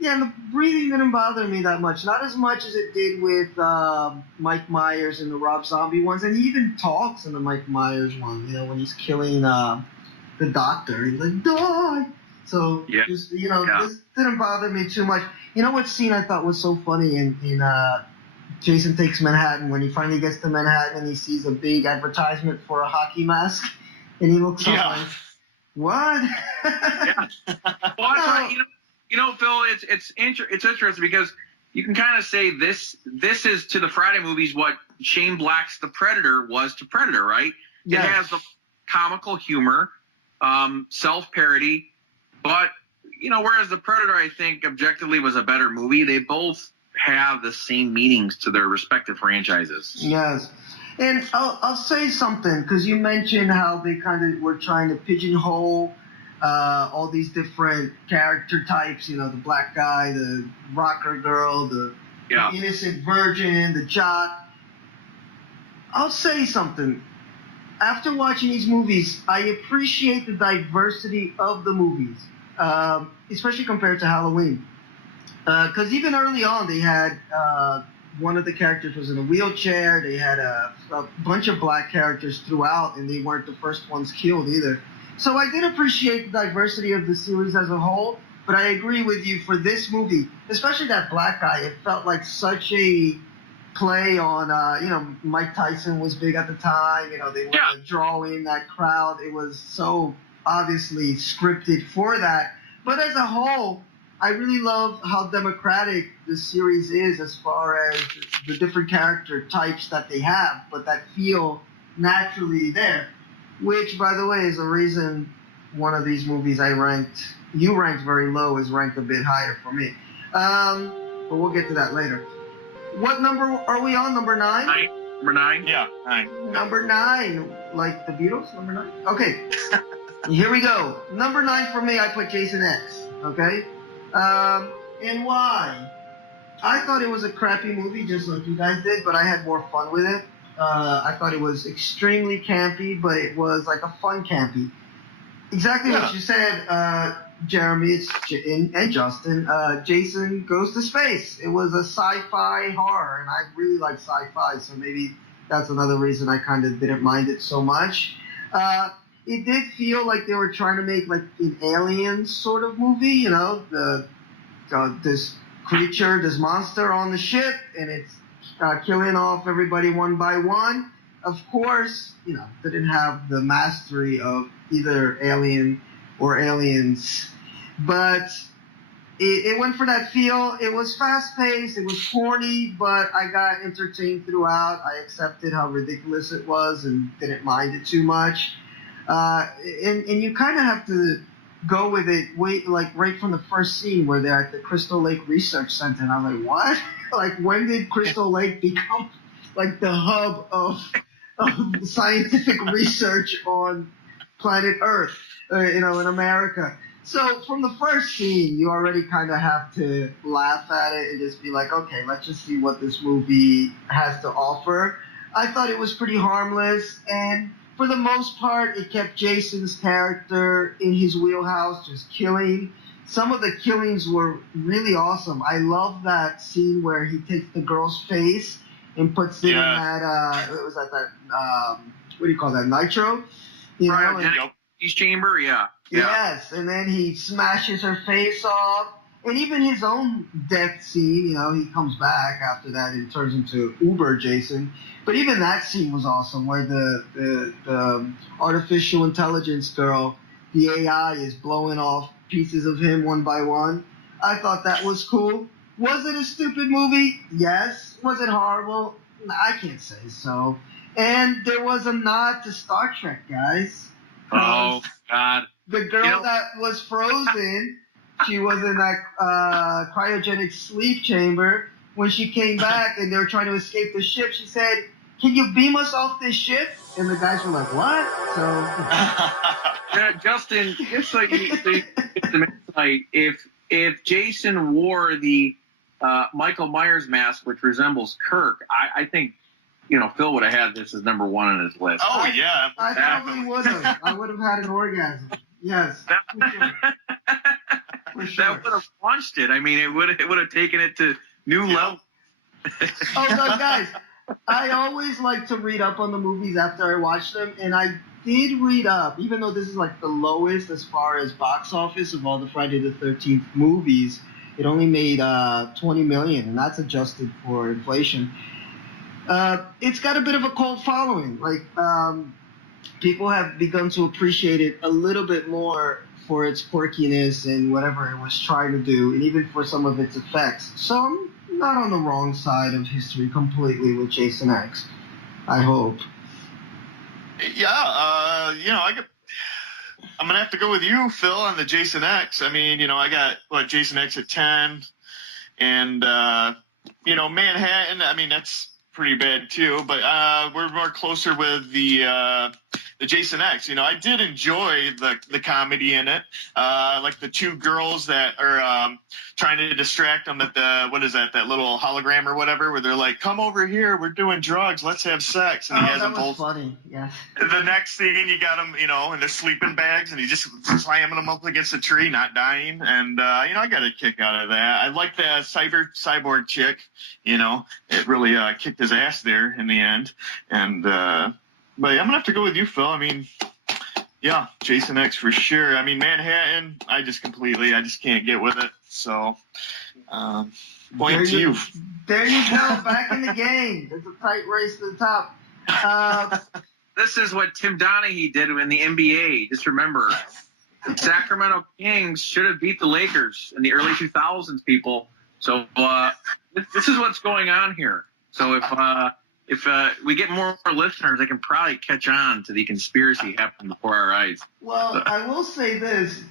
the breathing didn't bother me that much. Not as much as it did with Mike Myers and the Rob Zombie ones. And he even talks in the Mike Myers one, you know, when he's killing the doctor. He's like, die! So, just, you know, this didn't bother me too much. You know what scene I thought was so funny in Jason Takes Manhattan, when he finally gets to Manhattan and he sees a big advertisement for a hockey mask, and he looks up like, what? Well, you know, Phil, it's interesting because you can kind of say this is to the Friday movies what Shane Black's The Predator was to Predator, right? Yes. It has the comical humor, self-parody, but you know, whereas The Predator, I think, objectively was a better movie, they both have the same meanings to their respective franchises. Yes. And I'll say something, because you mentioned how they kind of were trying to pigeonhole all these different character types, you know, the black guy, the rocker girl, the innocent virgin, the jock. I'll say something. After watching these movies, I appreciate the diversity of the movies, especially compared to Halloween. Because even early on, they had one of the characters was in a wheelchair. They had a bunch of black characters throughout, and they weren't the first ones killed either. So I did appreciate the diversity of the series as a whole, but I agree with you for this movie, especially that black guy. It felt like such a play on, you know, Mike Tyson was big at the time. You know, they were drawing that crowd. It was so obviously scripted for that. But as a whole, I really love how democratic this series is as far as the different character types that they have, but that feel naturally there. Which, by the way, is a reason one of these movies you ranked very low, is ranked a bit higher for me. But we'll get to that later. What number are we on? Number 9? Number 9? Yeah, 9. Number 9. Like the Beatles? Number 9? Okay. Here we go. Number 9 for me, I put Jason X. Okay? And why? I thought it was a crappy movie, just like you guys did, but I had more fun with it. I thought it was extremely campy, but it was like a fun campy. Exactly what you said, Jeremy and Justin. Jason Goes to Space. It was a sci-fi horror, and I really like sci-fi, so maybe that's another reason I kind of didn't mind it so much. It did feel like they were trying to make like an Alien sort of movie, you know, this creature, this monster on the ship, and it's killing off everybody one by one. Of course, you know, didn't have the mastery of either Alien or Aliens, but it went for that feel. It was fast-paced, it was corny, but I got entertained throughout. I accepted how ridiculous it was and didn't mind it too much. And you kind of have to go with it, right from the first scene where they're at the Crystal Lake Research Center, and I'm like, what? Like, when did Crystal Lake become like the hub of scientific research on planet Earth, you know, in America? So from the first scene, you already kind of have to laugh at it and just be like, okay, let's just see what this movie has to offer. I thought it was pretty harmless, and for the most part, it kept Jason's character in his wheelhouse, just killing. Some of the killings were really awesome. I love that scene where he takes the girl's face and puts it in that, what was that, what do you call that, nitro? You know, his chamber, yeah. Yes, and then he smashes her face off. And even his own death scene, you know, he comes back after that and turns into Uber Jason. But even that scene was awesome, where the artificial intelligence girl, the AI, is blowing off pieces of him one by one. I thought that was cool. Was it a stupid movie? Yes. Was it horrible? I can't say so. And there was a nod to Star Trek, guys. Oh, God. The girl that was frozen, she was in that cryogenic sleep chamber. When she came back and they were trying to escape the ship, she said, "Can you beam us off this ship?" And the guys were like, "What?" So, yeah, Justin, just so you get some insight, if Jason wore the Michael Myers mask, which resembles Kirk, I think, you know, Phil would have had this as number one on his list. Oh, yeah. I probably would have. I would have had an orgasm. Yes. For sure. That would have launched it. I mean, it would have taken it to new levels. Oh, no, guys, I always like to read up on the movies after I watch them, and I did read up, even though this is like the lowest as far as box office of all the Friday the 13th movies. It only made $20 million, and that's adjusted for inflation. It's got a bit of a cult following. Like, people have begun to appreciate it a little bit more for its quirkiness and whatever it was trying to do, and even for some of its effects. So I'm not on the wrong side of history completely with Jason X, I hope. Yeah, you know, I'm going to have to go with you, Phil, on the Jason X. I mean, you know, I got, Jason X at 10, and, you know, Manhattan, I mean, that's pretty bad too, but we're more closer with the Jason X. You know, I did enjoy the comedy in it, like the two girls that are trying to distract them at that little hologram or whatever, where they're like, "Come over here, we're doing drugs, let's have sex," and he has them both. Funny, yes. The next scene, you got them, you know, in their sleeping bags, and he's just slamming them up against a tree, not dying, and you know, I got a kick out of that. I like the cyborg chick. You know, it really kicked his ass there in the end, and. But I'm going to have to go with you, Phil. I mean, yeah, Jason X for sure. I mean, Manhattan, I just can't get with it. So, point to you. There you go, back in the game. It's a tight race to the top. This is what Tim Donaghy did in the NBA. Just remember, the Sacramento Kings should have beat the Lakers in the early 2000s, people. So this is what's going on here. So if we get more listeners, they can probably catch on to the conspiracy happening before our eyes. Well, I will say this.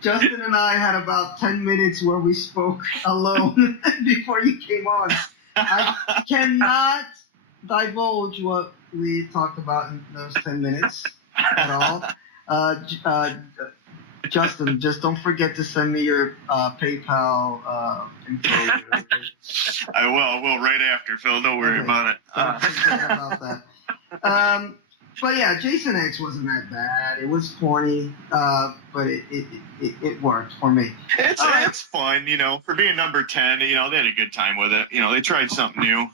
Justin and I had about 10 minutes where we spoke alone before you came on. I cannot divulge what we talked about in those 10 minutes at all. Justin, just don't forget to send me your PayPal info. I will right after, Phil. Don't worry about it. Don't forget about that. But yeah, Jason X wasn't that bad. It was corny, but it worked for me. It's fun, you know, for being number 10. You know, they had a good time with it. You know, they tried something new.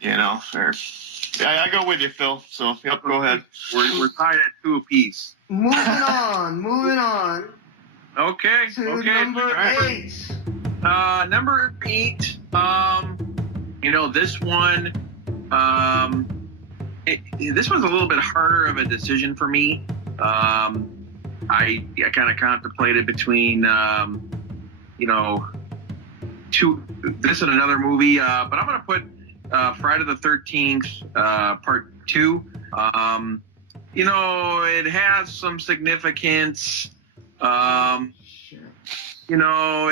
You know, I go with you, Phil. So yep, go ahead. We're tied at 2 apiece. Moving on. Okay. To number 8. Number 8. You know, this one. This one's a little bit harder of a decision for me. I kind of contemplated between, you know, this and another movie, but I'm going to put Friday the 13th, Part 2. You know, it has some significance. You know,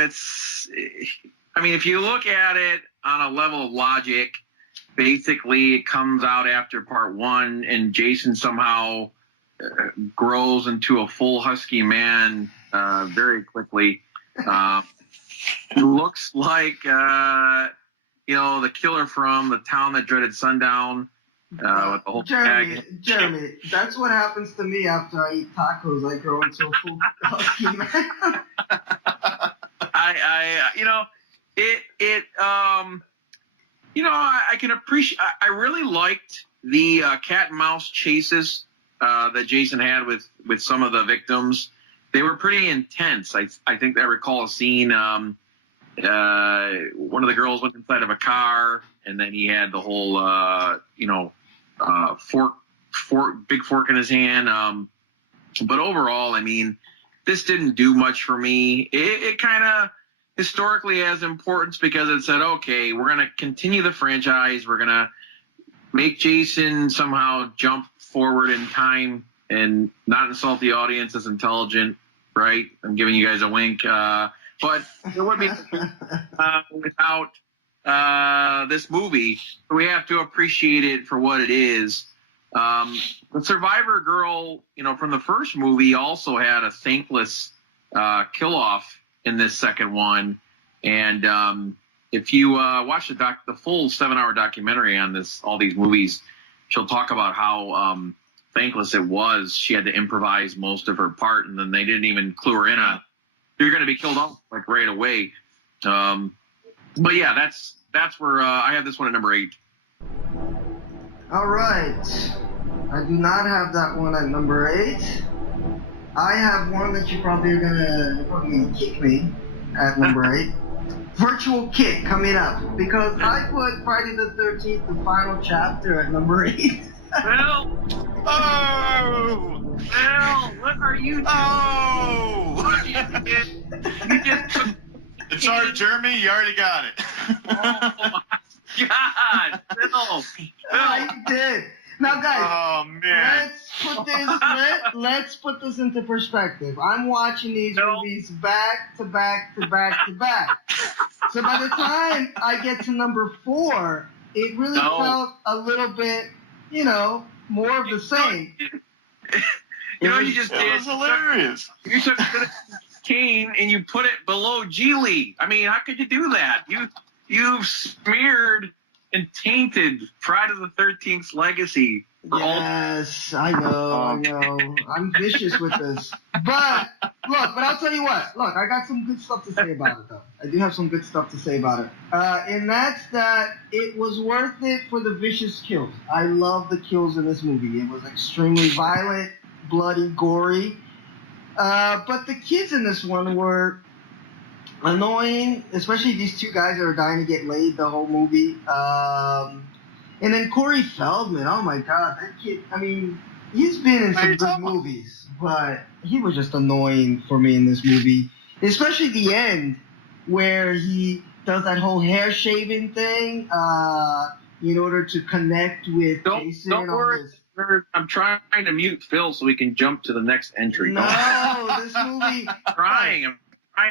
I mean, if you look at it on a level of logic, basically it comes out after Part 1, and Jason somehow grows into a full husky man very quickly. It looks like, you know, the killer from The Town That Dreaded Sundown. with the whole Jeremy, that's what happens to me after I eat tacos. I grow into a full husky man. I can appreciate. I really liked the cat and mouse chases that Jason had with some of the victims. They were pretty intense. I think I recall a scene. One of the girls went inside of a car, and then he had the whole, big fork in his hand. But overall, I mean, this didn't do much for me. It kind of historically has importance because it said, okay, we're going to continue the franchise. We're going to make Jason somehow jump forward in time and not insult the audience as intelligent, right? I'm giving you guys a wink. But there would be without this movie. We have to appreciate it for what it is. The Survivor girl, from the first movie also had a thankless kill-off in this second one. And if you watch the full 7-hour documentary on all these movies, she'll talk about how thankless it was. She had to improvise most of her part, and then they didn't even clue her in on, you're going to be killed off like right away. But yeah, that's where I have this one at number 8. All right. I do not have that one at number 8. I have one that you're probably gonna kick me at number 8. Virtual kick coming up because I put Friday the 13th, the final chapter, at number 8. Phil! What are you doing? Oh! You just It's all right, Jeremy. You already got it. Oh my God, Phil! I did. Now, guys, oh man, let's put this into perspective. I'm watching these movies back to back to back to back. So by the time I get to number 4, it really felt a little bit, more of the same. You just did. It was hilarious. You took Kane and you put it below Geely. I mean, how could you do that? You've smeared and tainted Friday the 13th's legacy. Yes, I know. I'm vicious with this. But I'll tell you what. Look, I got some good stuff to say about it, though. I do have some good stuff to say about it. And that's that it was worth it for the vicious kills. I love the kills in this movie. It was extremely violent, bloody, gory. But the kids in this one were annoying, especially these two guys that are dying to get laid the whole movie. And then Corey Feldman, oh my God, that kid, I mean, he's been in some good movies, but he was just annoying for me in this movie. Especially the end, where he does that whole hair shaving thing in order to connect with Jason. Don't worry. I'm trying to mute Phil so we can jump to the next entry. No, this movie. I'm trying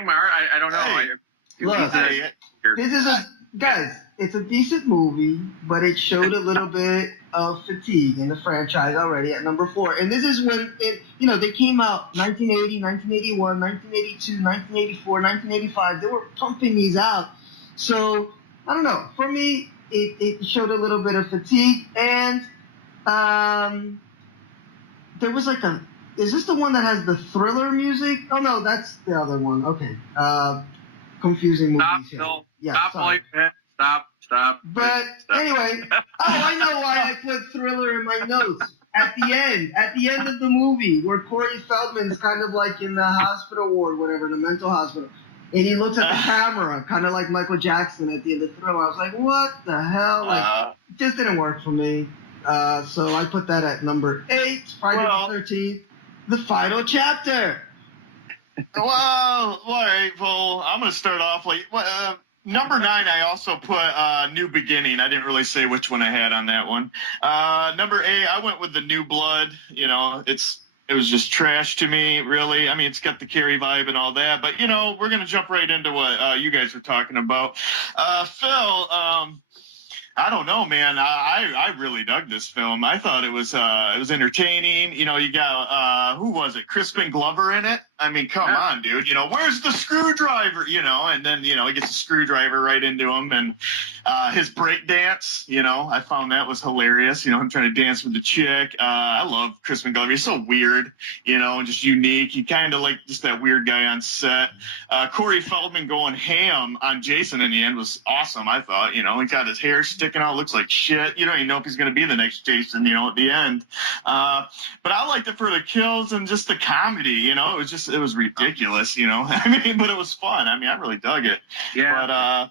my heart. I don't know. Hey, look, this is guys, it's a decent movie, but it showed a little bit of fatigue in the franchise already at number 4. And this is when they came out 1980, 1981, 1982, 1984, 1985. They were pumping these out. So, I don't know. For me, it showed a little bit of fatigue. And there was is this the one that has the Thriller music? Oh, no, that's the other one. Okay. Confusing movies here. Stop. But anyway, I know why I put Thriller in my notes. At the end of the movie, where Corey Feldman's kind of like in the hospital ward, whatever, in the mental hospital, and he looks at the camera, kind of like Michael Jackson at the end of Thriller. I was like, what the hell? It just didn't work for me. So I put that at number 8, Friday the 13th, the final chapter. Well, all right. Well, I'm going to start off number 9, I also put New Beginning. I didn't really say which one I had on that one. Number 8, I went with The New Blood. It was just trash to me, really. I mean, it's got the Carrie vibe and all that. But, we're going to jump right into what you guys were talking about. Phil, I don't know, man. I really dug this film. I thought it was entertaining. You got, who was it? Crispin Glover in it. I mean, come on, dude. Where's the screwdriver? And then, he gets a screwdriver right into him. And his break dance, I found that was hilarious. Him trying to dance with the chick. I love Crispin Glover. He's so weird, and just unique. He kind of like just that weird guy on set. Corey Feldman going ham on Jason in the end was awesome, I thought. He got his hair sticking out, looks like shit. You don't even know if he's going to be the next Jason, at the end. But I liked it for the kills and just the comedy, it was ridiculous, but it was fun. I mean, I really dug it. Yeah.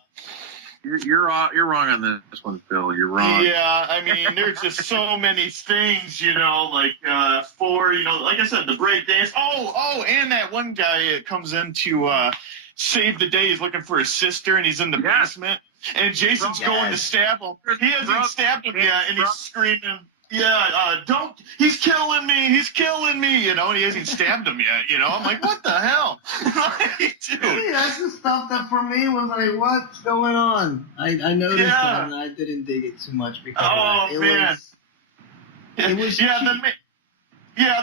But you're wrong on this one, Phil. You're wrong. Yeah, I mean, there's just so many things, like like I said, the break dance. Oh, and that one guy comes in to save the day. He's looking for his sister, and he's in the basement. And Jason's going to stab him. He hasn't stabbed him yet, and he's screaming. Yeah, he's killing me, and he hasn't stabbed him yet, I'm like, what the hell? Dude. See, that's the stuff that for me was like, what's going on? I noticed that, and I didn't dig it too much because it was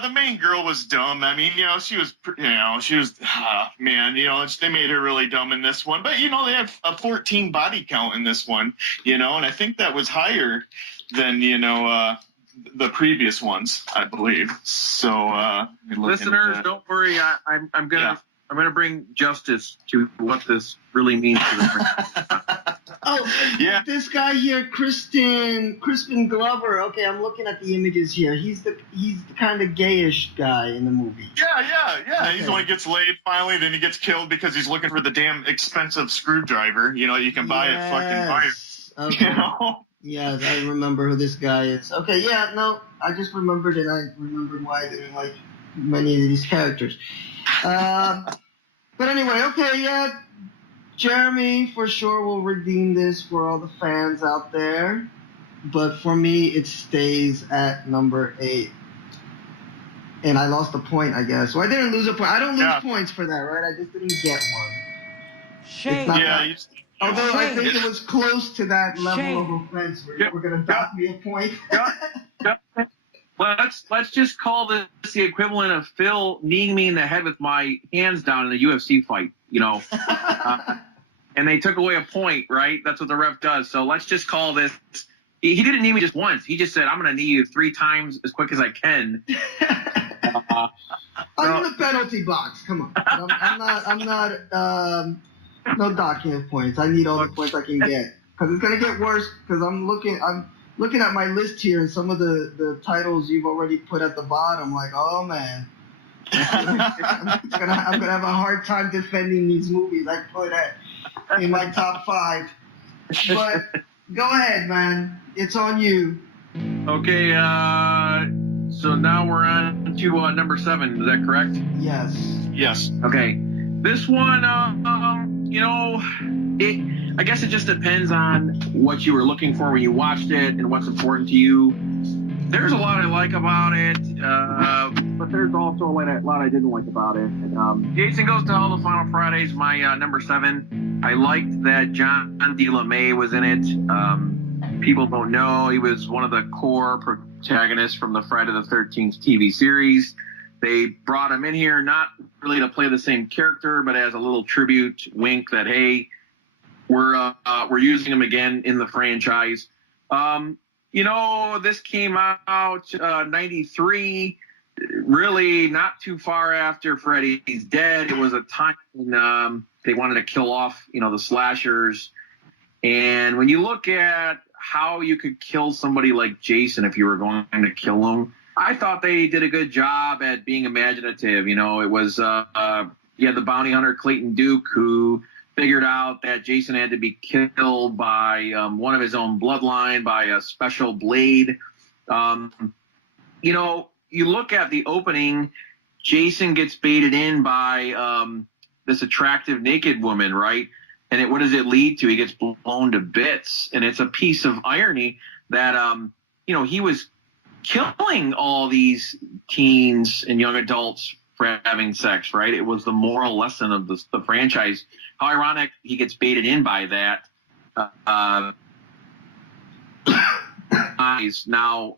the main girl was dumb. I mean, she was, they made her really dumb in this one. But, they had a 14 body count in this one, and I think that was higher than, the previous ones, I believe. So, listeners, don't worry. I'm gonna bring justice to what this really means to the This guy here, Crispin Glover. Okay, I'm looking at the images here. He's the kind of gayish guy in the movie. Yeah. Okay. He's the one who gets laid finally, then he gets killed because he's looking for the damn expensive screwdriver. You can buy it fucking Myers. Okay. Yes, I remember who this guy is. Okay, I just remembered, and I remembered why I didn't like many of these characters. But anyway, Jeremy for sure will redeem this for all the fans out there. But for me, it stays at number 8. And I lost a point, I guess. So I didn't lose a point. I don't lose points for that, right? I just didn't get one. Shame. Although I think it was close to that level of offense where you were going to dock me a point. Let's just call this the equivalent of Phil kneeing me in the head with my hands down in a UFC fight, and they took away a point, right? That's what the ref does. So let's just call this. He didn't knee me just once. He just said, "I'm going to knee you 3 times as quick as I can." I'm in the penalty box. Come on. I'm not. No docking of points. I need all the points I can get because it's gonna get worse. Because I'm looking at my list here, and some of the titles you've already put at the bottom. Like, oh man, I'm gonna have a hard time defending these movies I put in my top 5. But go ahead, man. It's on you. Okay. So now we're on to number 7. Is that correct? Yes. Okay. This one, I guess it just depends on what you were looking for when you watched it and what's important to you. There's a lot I like about it, but there's also a lot I didn't like about it. Jason Goes to Hell: The Final Friday is my number 7. I liked that John D. LeMay was in it. People don't know he was one of the core protagonists from the Friday the 13th TV series. They brought him in here not really to play the same character, but as a little tribute wink that, hey, we're using him again in the franchise. This came out 93, really not too far after Freddy's dead. It was a time when they wanted to kill off, the slashers. And when you look at how you could kill somebody like Jason if you were going to kill him, I thought they did a good job at being imaginative. It was you had the bounty hunter Clayton Duke, who figured out that Jason had to be killed by one of his own bloodline, by a special blade. You look at the opening, Jason gets baited in by this attractive naked woman, right? And what does it lead to? He gets blown to bits. And it's a piece of irony that, he was killing all these teens and young adults for having sex, right? It was the moral lesson of the franchise. How ironic he gets baited in by that. Now,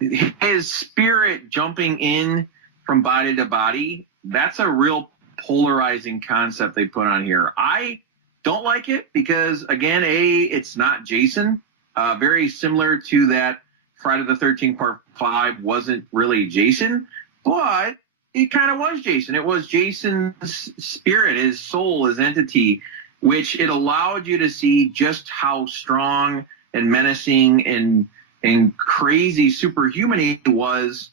his spirit jumping in from body to body that's a real polarizing concept they put on here. I don't like it because, again, it's not Jason. Very similar to that Friday the 13th Part 5 wasn't really Jason, but it kind of was Jason. It was Jason's spirit, his soul, his entity, which it allowed you to see just how strong and menacing and crazy superhuman he was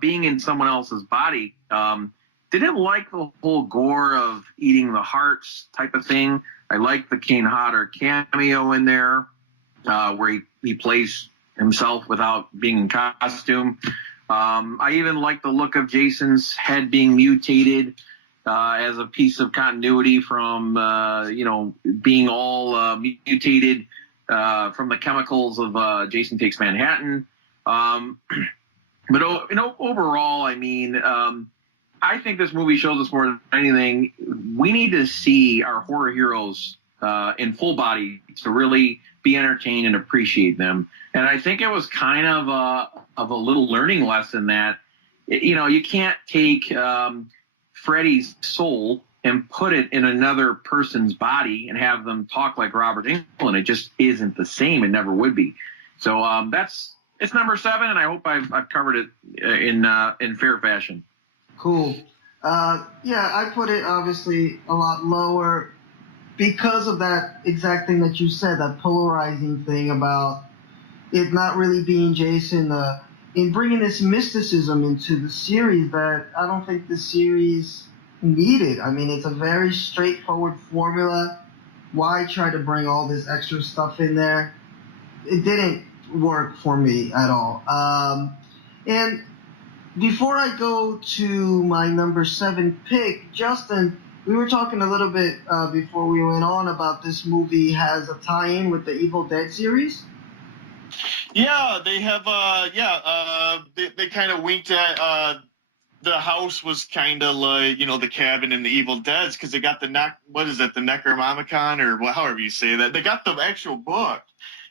being in someone else's body. Didn't like the whole gore of eating the hearts type of thing. I like the Kane Hodder cameo in there where he plays himself without being in costume. I even like the look of Jason's head being mutated as a piece of continuity from, being all mutated from the chemicals of Jason Takes Manhattan. But overall, I mean, I think this movie shows us more than anything, we need to see our horror heroes in full body to really be entertained and appreciate them. And I think it was kind of a little learning lesson that, you can't take Freddy's soul and put it in another person's body and have them talk like Robert Englund. It just isn't the same. It never would be. So it's number 7, and I hope I've covered it in fair fashion. Cool. I put it obviously a lot lower because of that exact thing that you said, that polarizing thing about it not really being Jason, in bringing this mysticism into the series that I don't think the series needed. I mean, it's a very straightforward formula. Why try to bring all this extra stuff in there? It didn't work for me at all. And before I go to my number 7 pick, Justin, we were talking a little bit before we went on about this movie has a tie-in with the Evil Dead series. Yeah, they have. They kind of winked at the house was kind of like the cabin in the Evil Dead's because they got the Necronomicon or however you say that. They got the actual book.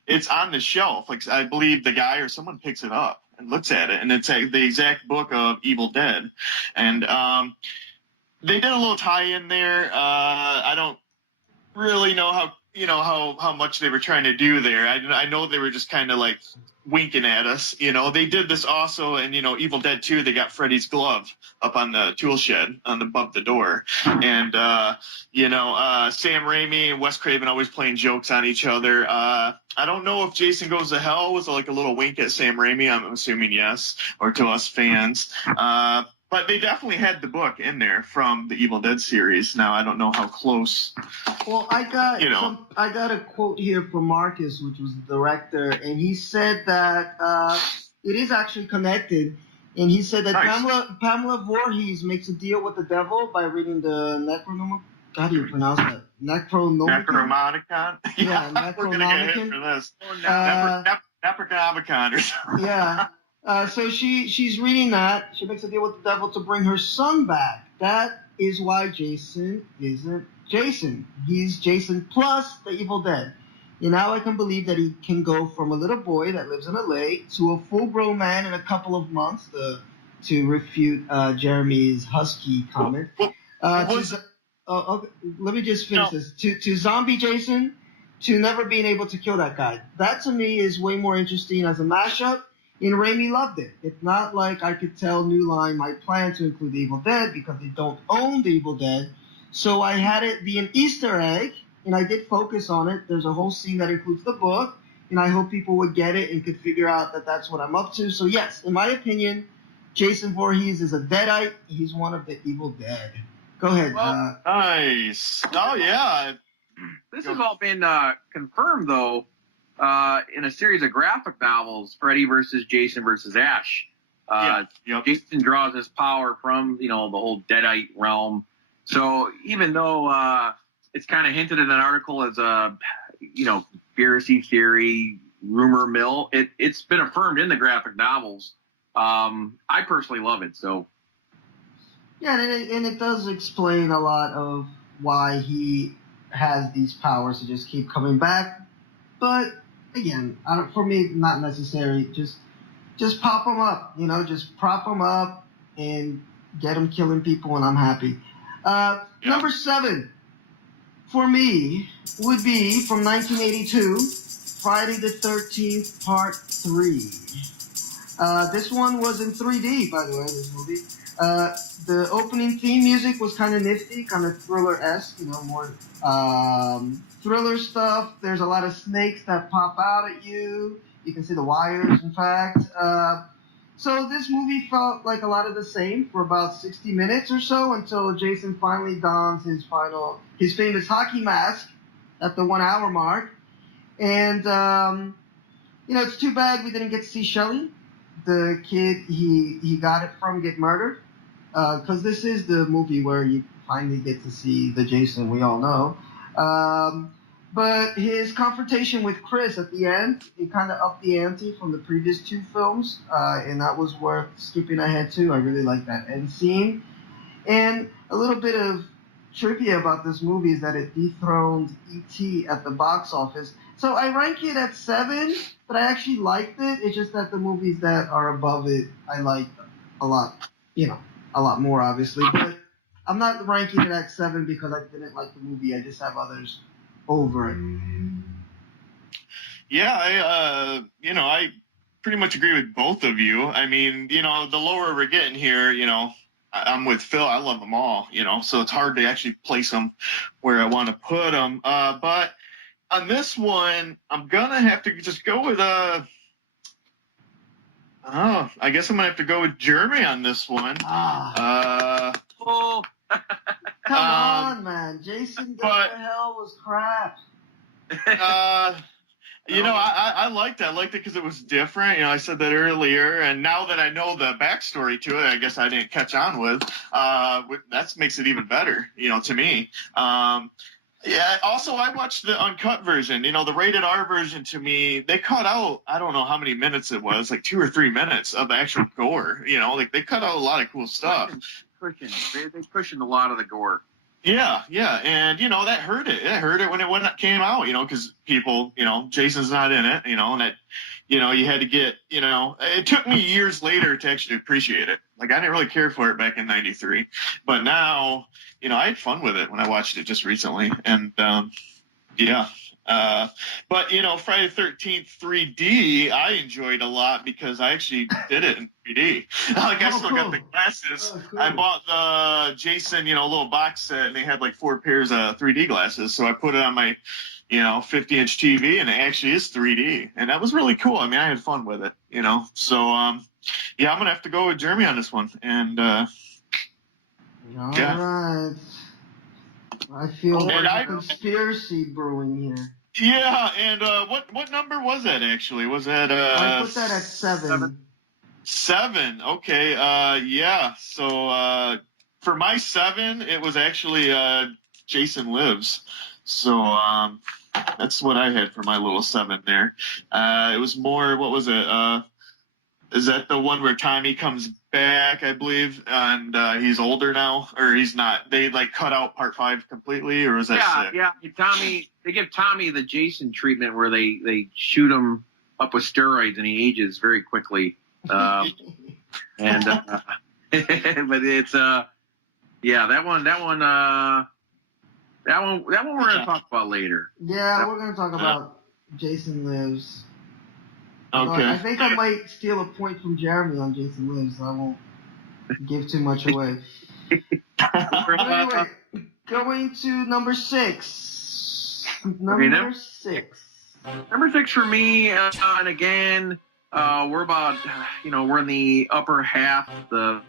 It's on the shelf. Like I believe the guy or someone picks it up and looks at it, and it's the exact book of Evil Dead. And they did a little tie-in there. I don't really know how much they were trying to do there. I know they were just kind of like winking at us. They did this also in Evil Dead 2. They got Freddy's glove up on the tool shed above the door, and Sam Raimi and Wes Craven always playing jokes on each other. I don't know if Jason Goes to Hell was like a little wink at Sam Raimi. I'm assuming yes, or to us fans. But they definitely had the book in there from the Evil Dead series. Now I don't know how close. Well, I got a quote here from Marcus, which was the director, and he said that it is actually connected. And he said that nice. Pamela Voorhees makes a deal with the devil by reading the Necronomicon. How do you pronounce that? Necronomicon. Yeah, Necronomicon. We're gonna get hit for this. Necronomicon or something. Yeah. So she's reading that. She makes a deal with the devil to bring her son back. That is why Jason isn't Jason. He's Jason plus the Evil Dead. And now I can believe that he can go from a little boy that lives in a lake to a full-grown man in a couple of months to refute Jeremy's husky comment. Let me just finish this. To zombie Jason, to never being able to kill that guy. That to me is way more interesting as a mashup. And Raimi loved it. It's not like I could tell New Line might plan to include the Evil Dead because they don't own the Evil Dead. So I had it be an Easter egg, and I did focus on it. There's a whole scene that includes the book, and I hope people would get it and could figure out that that's what I'm up to. So yes, in my opinion, Jason Voorhees is a Deadite. He's one of the Evil Dead. Go ahead. Nice. Oh, yeah. This has all been confirmed, though. In a series of graphic novels, Freddy versus Jason versus Ash. Yep. Jason draws his power from, the whole Deadite realm. So even though it's kind of hinted in an article as a, conspiracy theory, rumor mill, it's been affirmed in the graphic novels. I personally love it. So. Yeah, and it does explain a lot of why he has these powers to just keep coming back. But again, for me, not necessary. Just pop them up, just prop them up and get him killing people, and I'm happy. Number 7 for me would be from 1982, Friday the 13th, Part 3. This one was in 3D, by the way, this movie. The opening theme music was kind of nifty, kind of thriller-esque, more thriller stuff. There's a lot of snakes that pop out at you. You can see the wires, in fact. So this movie felt like a lot of the same for about 60 minutes or so until Jason finally dons his famous hockey mask at the 1 hour mark. And, it's too bad we didn't get to see Shelley, the kid he got it from, get murdered. Because this is the movie where you finally get to see the Jason we all know. But his confrontation with Chris at the end, it kind of upped the ante from the previous 2 films, and that was worth skipping ahead to. I really like that end scene. And a little bit of trivia about this movie is that it dethroned E.T. at the box office. So I rank it at 7, but I actually liked it. It's just that the movies that are above it, I like a lot, a lot more, obviously. But I'm not ranking it at 7 because I didn't like the movie. I just have others over it. Yeah, I pretty much agree with both of you. I mean, the lower we're getting here, I'm with Phil. I love them all, so it's hard to actually place them where I want to put them. But on this one, I'm going to have to just go with, I guess I'm going to have to go with Jeremy on this one. Come on, man. Jason Goes to Hell was crap. I liked it. I liked it because it was different. I said that earlier, and now that I know the backstory to it, I guess I didn't catch on with. That makes it even better, to me. Also, I watched the uncut version. The rated R version, to me, they cut out, I don't know how many minutes it was, like 2 or 3 minutes of the actual gore. They cut out a lot of cool stuff. They cushioned a lot of the gore. Yeah, and that hurt it. It hurt it when it came out, because people, Jason's not in it, and that, you had to get, it took me years later to actually appreciate it. Like, I didn't really care for it back in '93, but now, I had fun with it when I watched it just recently, and but Friday the 13th 3D, I enjoyed a lot because I actually did it in 3D. I still got the glasses. Oh, cool. I bought the Jason, little box set, and they had like 4 pairs of 3D glasses. So I put it on my, 50-inch TV, and it actually is 3D, and that was really cool. I mean, I had fun with it, So I'm gonna have to go with Jeremy on this one, and All right. I feel there's a conspiracy brewing here. Yeah, and what number was that actually? Was that I put that at 7. 7. Okay. So for my 7, it was actually Jason Lives. So that's what I had for my little 7 there. It was more. What was it? Is that the one where Tommy comes back, I believe, and he's older now, or he's not? They cut out part 5 completely, or is that 6? Yeah. They give Tommy the Jason treatment where they shoot him up with steroids and he ages very quickly. But it's that one we're gonna talk about later. Yeah, we're gonna talk about Jason Lives. Okay. I think I might steal a point from Jeremy on Jason Lives, so I won't give too much away. Anyway, going to number 6. Number 6. Number 6 for me, and again, we're about, we're in the upper half, the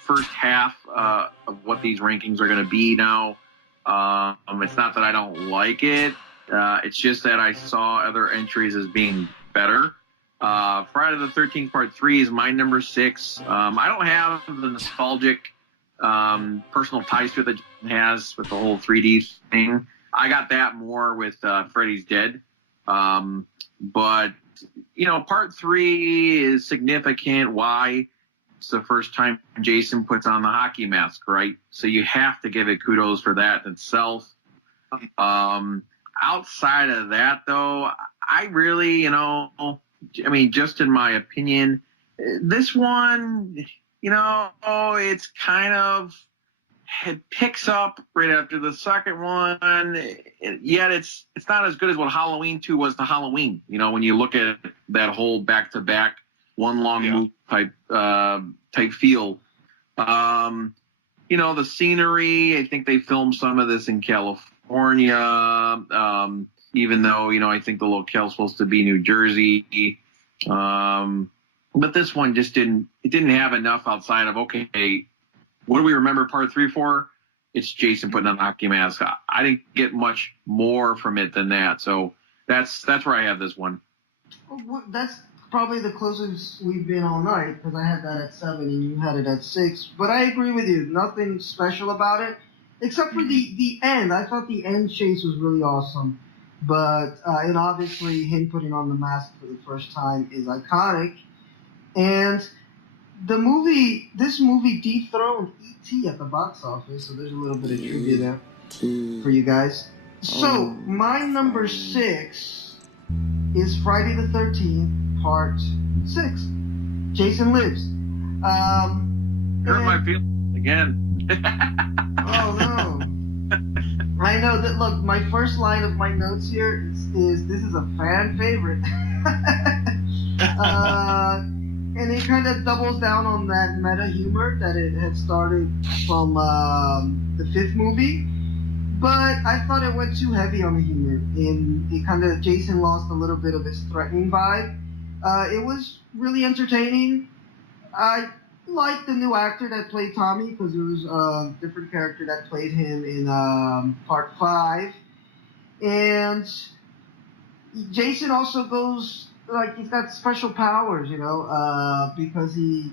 first half of what these rankings are going to be now. It's not that I don't like it. It's just that I saw other entries as being better. Friday the 13th Part 3 is my number 6. I don't have the nostalgic personal ties to it that Jason has with the whole 3D thing. I got that more with Freddy's Dead. But, Part 3 is significant. Why? It's the first time Jason puts on the hockey mask, right? So you have to give it kudos for that itself. Outside of that, though, I really, just in my opinion, this one, it's kind of, it picks up right after the second one, yet it's not as good as what Halloween 2 was to Halloween. When you look at that whole back-to-back, one long movie type feel. The scenery, I think they filmed some of this in California, even though, I think the locale's supposed to be New Jersey. But this one just didn't have enough outside of, okay, what do we remember part 3 for? It's Jason putting on the hockey mask. I didn't get much more from it than that. So that's where I have this one. Well, that's probably the closest we've been all night, because I had that at 7 and you had it at 6. But I agree with you. Nothing special about it, except for the end. I thought the end chase was really awesome. But and obviously him putting on the mask for the first time is iconic. And this movie dethroned E.T. at the box office, so there's a little bit of trivia there for you guys. So, my number 6 is Friday the 13th, Part 6. Jason Lives. Hurt my feelings again. Oh, no. I know that, look, my first line of my notes here is this is a fan favorite. And it kind of doubles down on that meta humor that it had started from the 5th movie. But I thought it went too heavy on the humor. And it kind of, Jason lost a little bit of his threatening vibe. It was really entertaining. I liked the new actor that played Tommy, because there was a different character that played him in Part 5. And Jason also goes, like, he's got special powers, because he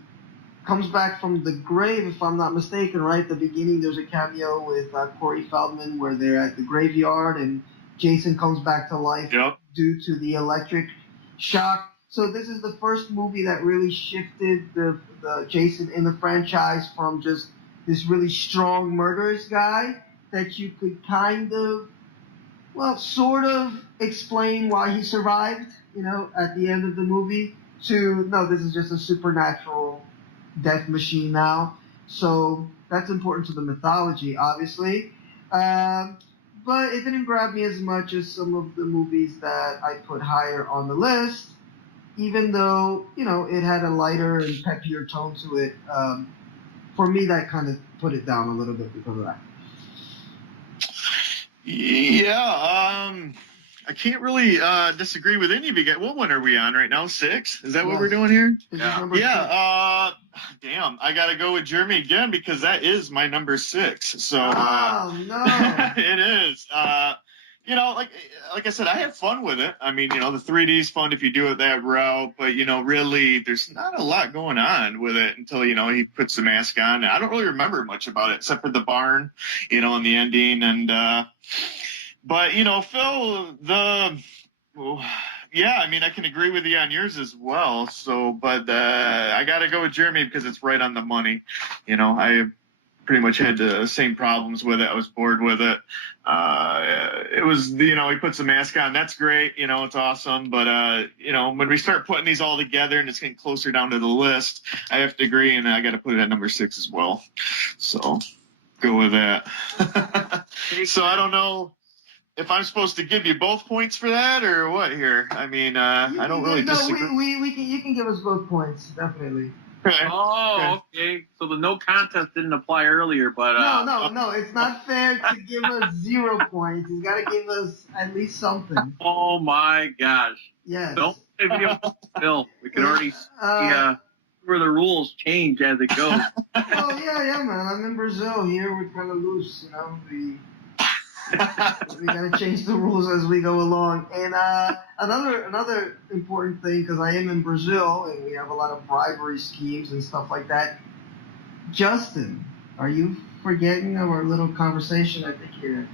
comes back from the grave, if I'm not mistaken, right? At the beginning, there's a cameo with Corey Feldman where they're at the graveyard and Jason comes back to life due to the electric shock. So this is the first movie that really shifted the Jason in the franchise from just this really strong murderous guy that you could kind of, sort of explain why he survived, at the end of the movie, to, no, this is just a supernatural death machine now. So that's important to the mythology, obviously. But it didn't grab me as much as some of the movies that I put higher on the list, even though, it had a lighter and peppier tone to it. For me, that kind of put it down a little bit because of that. Yeah, I can't really disagree with any of you guys. What one are we on right now? 6? Is that what we're doing here? Yeah. Damn, I got to go with Jeremy again because that is my number 6. So oh, no. It is. Like I said, I had fun with it. I mean, the 3D is fun if you do it that route, but, really, there's not a lot going on with it until, he puts the mask on. I don't really remember much about it except for the barn, and the ending. And, but, Phil, yeah, I mean, I can agree with you on yours as well. So, but I got to go with Jeremy because it's right on the money. I pretty much had the same problems with it. I was bored with it. It was, he puts the mask on. That's great. It's awesome. But, when we start putting these all together and it's getting closer down to the list, I have to agree. And I got to put it at number 6 as well. So go with that. So I don't know if I'm supposed to give you both points for that or what here. I mean, I don't really disagree. You can give us both points, definitely. Okay. Oh, okay. So the no contest didn't apply earlier, but no. It's not fair to give us 0 points. You got to give us at least something. Oh my gosh! Yes. Don't say video, Phil. We can already see where the rules change as it goes. Oh yeah, man. I'm in Brazil. Here we're kind of loose, We gotta change the rules as we go along. And another important thing, because I am in Brazil and we have a lot of bribery schemes and stuff like that. Justin, are you forgetting our little conversation? I think you're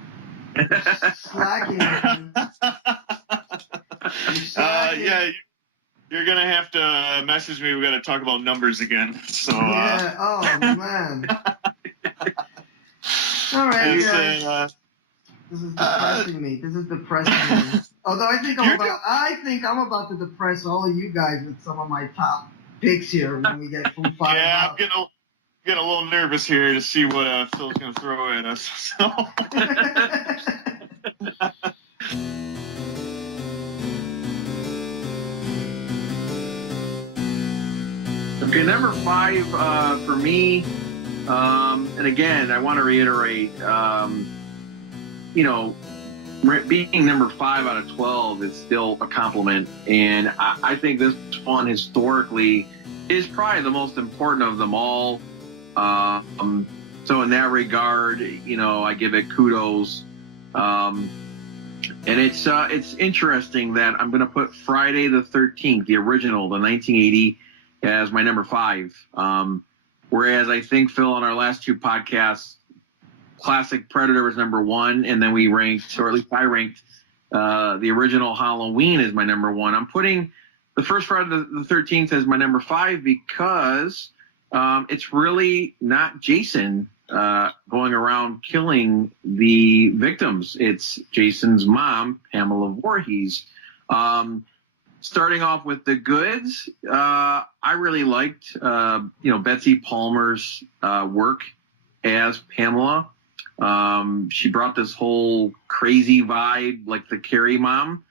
slacking. Yeah, you're gonna have to message me. We gotta talk about numbers again. So yeah. Oh man. All right, guys. This is depressing me. Although I think I'm about to depress all of you guys with some of my top picks here when we get from 5 Yeah, up. I'm getting a little nervous here to see what Phil's going to throw at us. So. Okay, number 5 for me, and again, I want to reiterate, being number 5 out of 12 is still a compliment, and I think this one historically is probably the most important of them all. So in that regard, I give it kudos. And it's interesting that I'm going to put Friday the 13th, the original, the 1980, as my number 5. Whereas I think, Phil, on our last 2 podcasts, Classic Predator was number 1, and then we ranked, or at least I ranked, the original Halloween as my number 1. I'm putting the first Friday the 13th as my number 5 because it's really not Jason going around killing the victims. It's Jason's mom, Pamela Voorhees. Starting off with the goods, I really liked, Betsy Palmer's work as Pamela. She brought this whole crazy vibe, like the Carrie mom.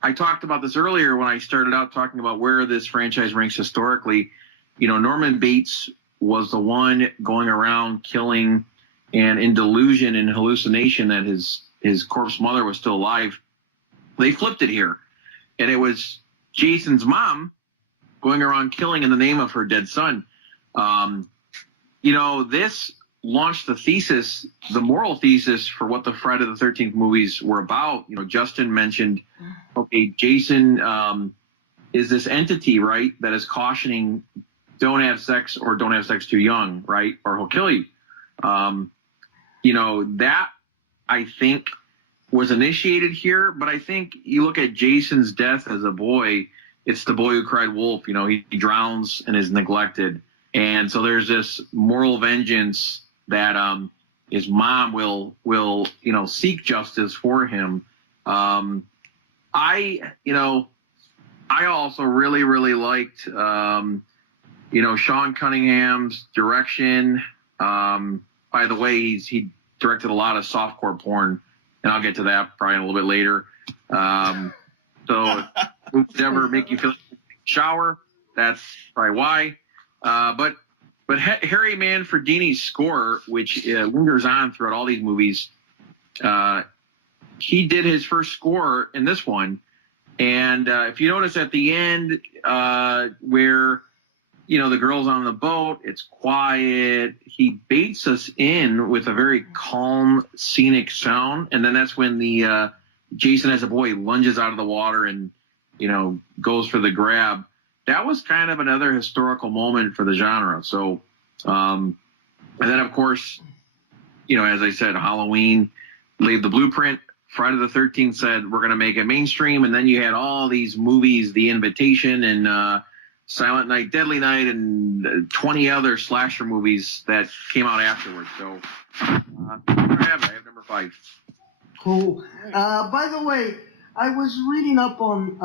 I talked about this earlier when I started out talking about where this franchise ranks historically. Norman Bates was the one going around killing and in delusion and hallucination that his corpse mother was still alive. They flipped it here, and it was Jason's mom going around killing in the name of her dead son. This launched the moral thesis for what the Friday the 13th movies were about. Justin mentioned, okay, Jason is this entity, right, that is cautioning, don't have sex or don't have sex too young, right, or he'll kill you. That, I think, was initiated here, but I think you look at Jason's death as a boy, it's the boy who cried wolf. He drowns and is neglected. And so there's this moral vengeance that his mom will seek justice for him. I also really, really liked, Sean Cunningham's direction. By the way, he directed a lot of softcore porn, and I'll get to that probably a little bit later. So movies ever make you feel like shower, that's probably why. But Harry Manfredini's score, which lingers on throughout all these movies, he did his first score in this one. And if you notice at the end where, the girl's on the boat, it's quiet, he baits us in with a very calm, scenic sound. And then that's when the Jason as a boy lunges out of the water and, goes for the grab. That was kind of another historical moment for the genre. So, and then of course, as I said, Halloween laid the blueprint. Friday the 13th said, we're going to make it mainstream. And then you had all these movies, The Invitation and Silent Night, Deadly Night, and 20 other slasher movies that came out afterwards. So, I have number 5. Cool. By the way, I was reading up on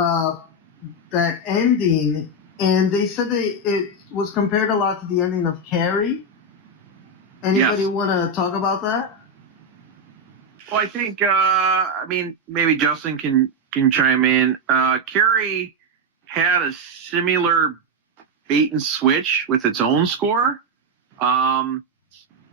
that ending, and they said it was compared a lot to the ending of Carrie. Anybody want to talk about that? Well, I think, maybe Justin can chime in. Carrie had a similar bait and switch with its own score. And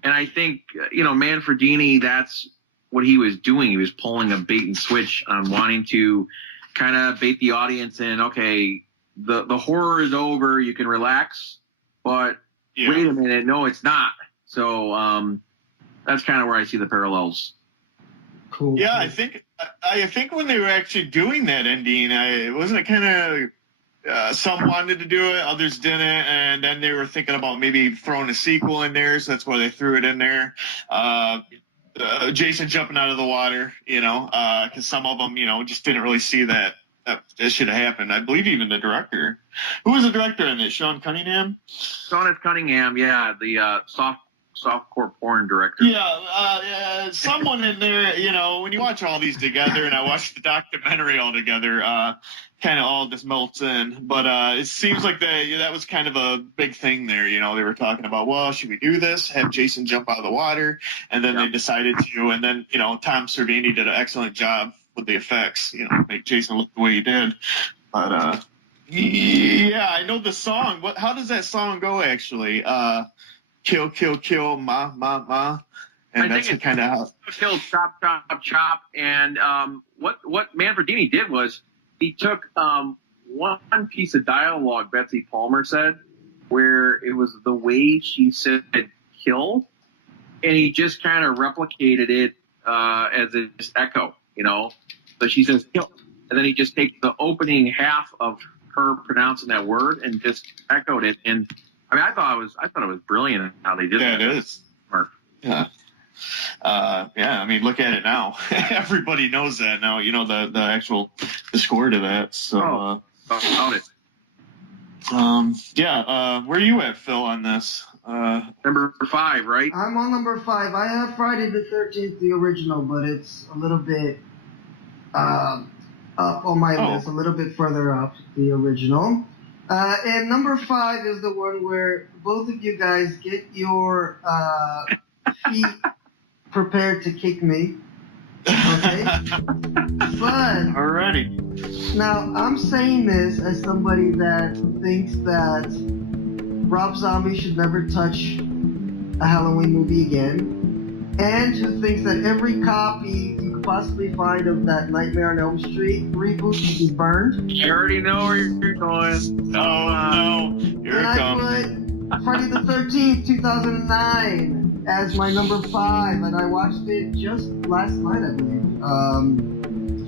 I think, Manfredini, that's what he was doing. He was pulling a bait and switch on wanting to kind of bait the audience in, okay, the horror is over, you can relax, but wait a minute, no, it's not. So that's kind of where I see the parallels. Cool. Yeah, I think when they were actually doing that ending, wasn't it kind of some wanted to do it, others didn't, and then they were thinking about maybe throwing a sequel in there, so that's why they threw it in there. Jason jumping out of the water, because some of them, just didn't really see that should have happened. I believe even the director. Who was the director in this? Sean Cunningham? Sean Cunningham, yeah, the softcore porn director. Yeah, someone in there, when you watch all these together, and I watched the documentary all together, kind of all just melts in. But it seems like that was kind of a big thing there. They were talking about, well, should we do this? Have Jason jump out of the water? And then they decided to. And then, Tom Savini did an excellent job with the effects, make Jason look the way he did. But, yeah, I know the song. How does that song go, actually? Kill, kill, kill, ma, ma, ma. And I that's think kind of how. Kill, chop, chop, chop. And what Manfredini did was he took one piece of dialogue Betsy Palmer said, where it was the way she said kill, and he just kind of replicated it as this echo, So she says kill, and then he just takes the opening half of her pronouncing that word and just echoed it. And I mean, I thought it was brilliant how they did that. Yeah, it is. Yeah. I mean, look at it now. Everybody knows that now. The score to that. So, about it. Where are you at, Phil, on this? Number 5, right? I'm on number 5. I have Friday the 13th, the original, but it's a little bit up on my list, a little bit further up, the original. And number 5 is the one where both of you guys get your feet prepared to kick me. Okay? But Alrighty. now I'm saying this as somebody that thinks that Rob Zombie should never touch a Halloween movie again, and who thinks that every copy you could possibly find of that Nightmare on Elm Street reboot should be burned. You already know where you're going. No. Here it comes. And I put Friday the 13th, 2009 as my number 5, and I watched it just last night, I believe.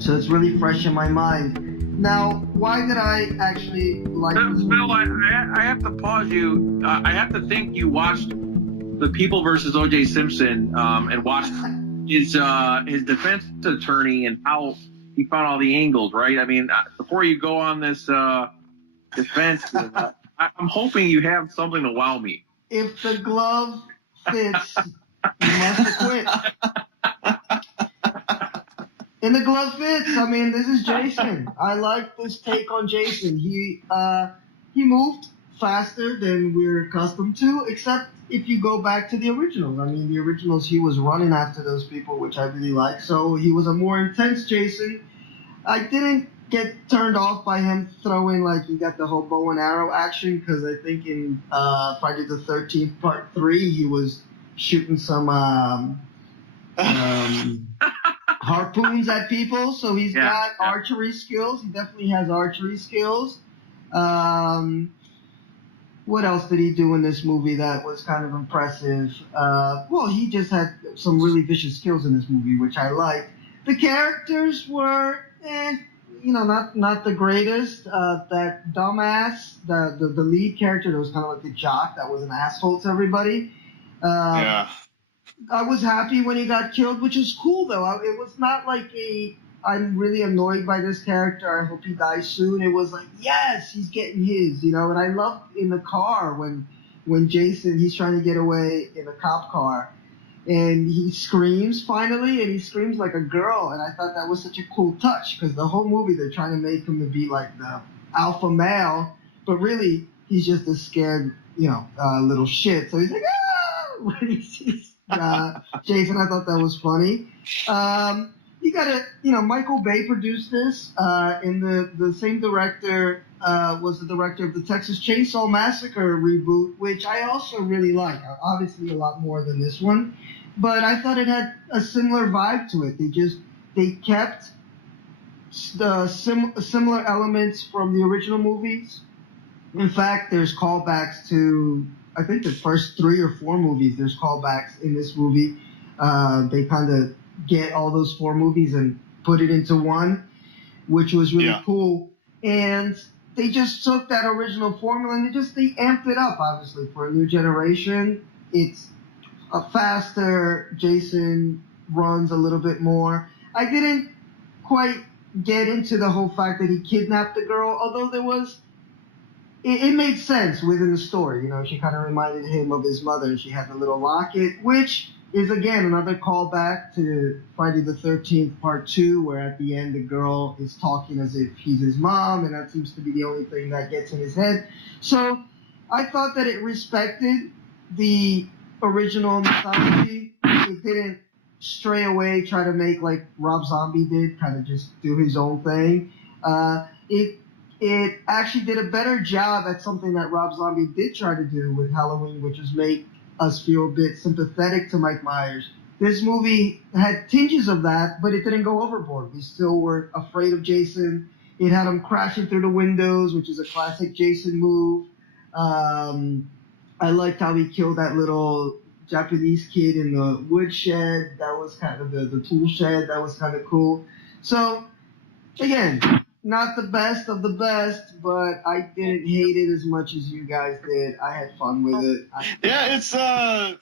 So it's really fresh in my mind. Now, why did I actually like this movie? Phil, I have to pause you. I have to think you watched The People versus O.J. Simpson and watched his defense attorney and how he found all the angles, right? I mean, before you go on this defense, I'm hoping you have something to wow me. If the glove fits, you must acquit. And the glove fits. I mean, this is Jason. I like this take on Jason. He moved faster than we're accustomed to, except if you go back to the originals. I mean, the originals, he was running after those people, which I really like. So he was a more intense Jason. I didn't get turned off by him throwing, like, he got the whole bow and arrow action, because I think in Friday the 13th Part 3, he was shooting some harpoons at people. So he's got archery skills. He definitely has archery skills. What else did he do in this movie that was kind of impressive? Well, he just had some really vicious skills in this movie, which I liked. The characters were, not the greatest. That dumbass, the lead character that was kind of like the jock that was an asshole to everybody. I was happy when he got killed, which is cool, though. It was not like I'm really annoyed by this character, I hope he dies soon. It was like, yes, he's getting his, And I loved in the car when Jason, he's trying to get away in a cop car, and he screams finally, and he screams like a girl, and I thought that was such a cool touch, because the whole movie they're trying to make him to be like the alpha male, but really he's just a scared, little shit. So he's like, ah, when he sees Jason. I thought that was funny. You got Michael Bay produced this, and the same director was the director of the Texas Chainsaw Massacre reboot, which I also really like. Obviously a lot more than this one, but I thought it had a similar vibe to it. They kept the similar elements from the original movies. In fact, there's callbacks to, I think, the first 3 or 4 movies. There's callbacks in this movie. They kind of get all those 4 movies and put it into one, which was really cool. And they just took that original formula and they amped it up, obviously, for a new generation. It's a faster, Jason runs a little bit more. I didn't quite get into the whole fact that he kidnapped the girl, although there was it made sense within the story. You know, she kind of reminded him of his mother. She had the little locket, which is, again, another callback to Friday the 13th Part 2, where at the end the girl is talking as if he's his mom, and that seems to be the only thing that gets in his head. So I thought that it respected the original mythology. It didn't stray away, try to make like Rob Zombie did, kind of just do his own thing. It actually did a better job at something that Rob Zombie did try to do with Halloween, which was make us feel a bit sympathetic to Mike Myers. This movie had tinges of that, but it didn't go overboard. We still were afraid of Jason. It had him crashing through the windows, which is a classic Jason move. I liked how he killed that little Japanese kid in the woodshed. That was kind of the tool shed. That was kind of cool. So, again, not the best of the best, but I didn't hate it as much as you guys did. I had fun with it. Yeah, it's I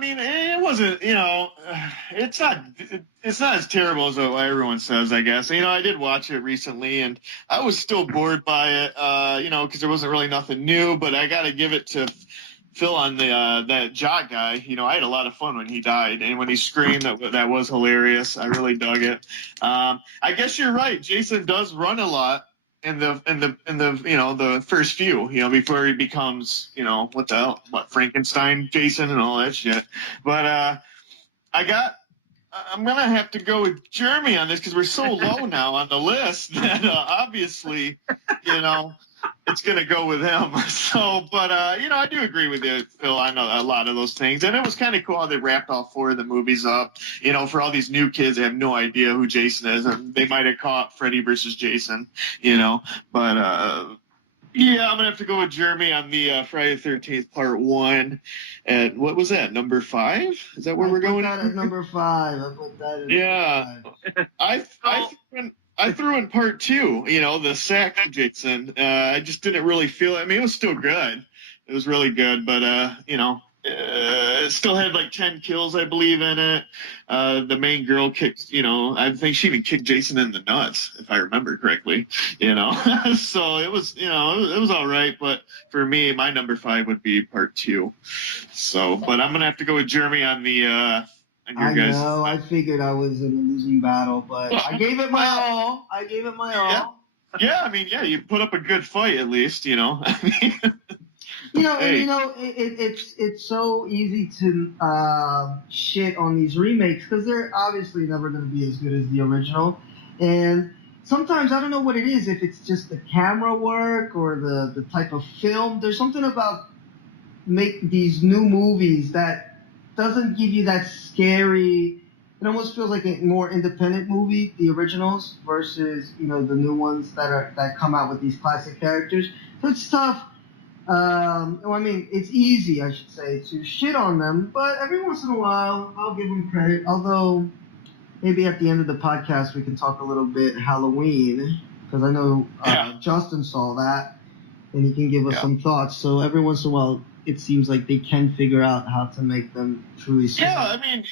mean, it wasn't, it's not as terrible as what everyone says, I guess. I did watch it recently, and I was still bored by it, because there wasn't really nothing new. But I got to give it to Phil on that Jock guy. I had a lot of fun when he died, and when he screamed, that was hilarious. I really dug it. I guess you're right. Jason does run a lot in the the first few, before he becomes Frankenstein Jason and all that shit. But I'm gonna have to go with Jeremy on this because we're so low now on the list that obviously it's going to go with him. So, but, I do agree with you, Phil, on a lot of those things. And it was kind of cool how they wrapped all 4 of the movies up. For all these new kids, they have no idea who Jason is. And they might have caught Freddy versus Jason, But, I'm going to have to go with Jeremy on the Friday the 13th Part 1. And what was that, number 5? Is that where we're going? I put that at number 5. I put that at number 5. I threw in Part 2, the sack Jason. I just didn't really feel it. I mean, it was still good. It was really good, but, it still had like 10 kills, I believe, in it. The main girl kicked, I think she even kicked Jason in the nuts, if I remember correctly, So it was, it was all right. But for me, my number 5 would be Part 2. So, but I'm going to have to go with Jeremy on the, I know. I figured I was in a losing battle, but I gave it my all. Yeah, I mean, you put up a good fight at least, I mean, it's so easy to shit on these remakes because they're obviously never going to be as good as the original, and sometimes I don't know what it is. If it's just the camera work or the type of film, there's something about these new movies that doesn't give you that scary. It almost feels like a more independent movie, the originals, versus the new ones that come out with these classic characters. So it's tough. It's easy, I should say, to shit on them, but every once in a while I'll give them credit. Although maybe at the end of the podcast we can talk a little bit Halloween, because I know Justin saw that and he can give us some thoughts. So every once in a while, it seems like they can figure out how to make them truly scary. Yeah, I mean,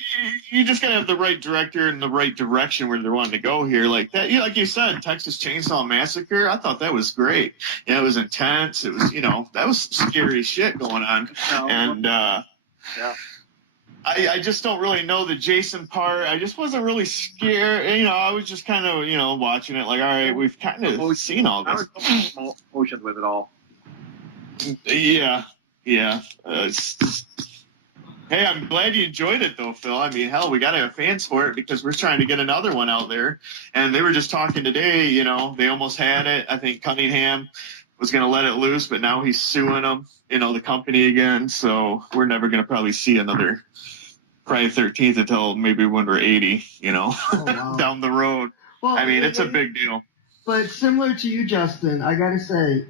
you just gotta have the right director and the right direction where they're wanting to go here. Like that, like you said, Texas Chainsaw Massacre. I thought that was great. Yeah, it was intense. It was, that was scary shit going on. And I just don't really know the Jason part. I just wasn't really scared. I was just kind of, watching it like, all right, we've kind of seen all this. I was emotion with it all. Yeah. Yeah. Hey, I'm glad you enjoyed it, though, Phil. I mean, hell, we got to have fans for it because we're trying to get another one out there. And they were just talking today, they almost had it. I think Cunningham was going to let it loose, but now he's suing them, the company again. So we're never going to probably see another Friday the 13th until maybe when we're 80, wow. down the road. Well, I mean, it's a big deal. But similar to you, Justin, I got to say,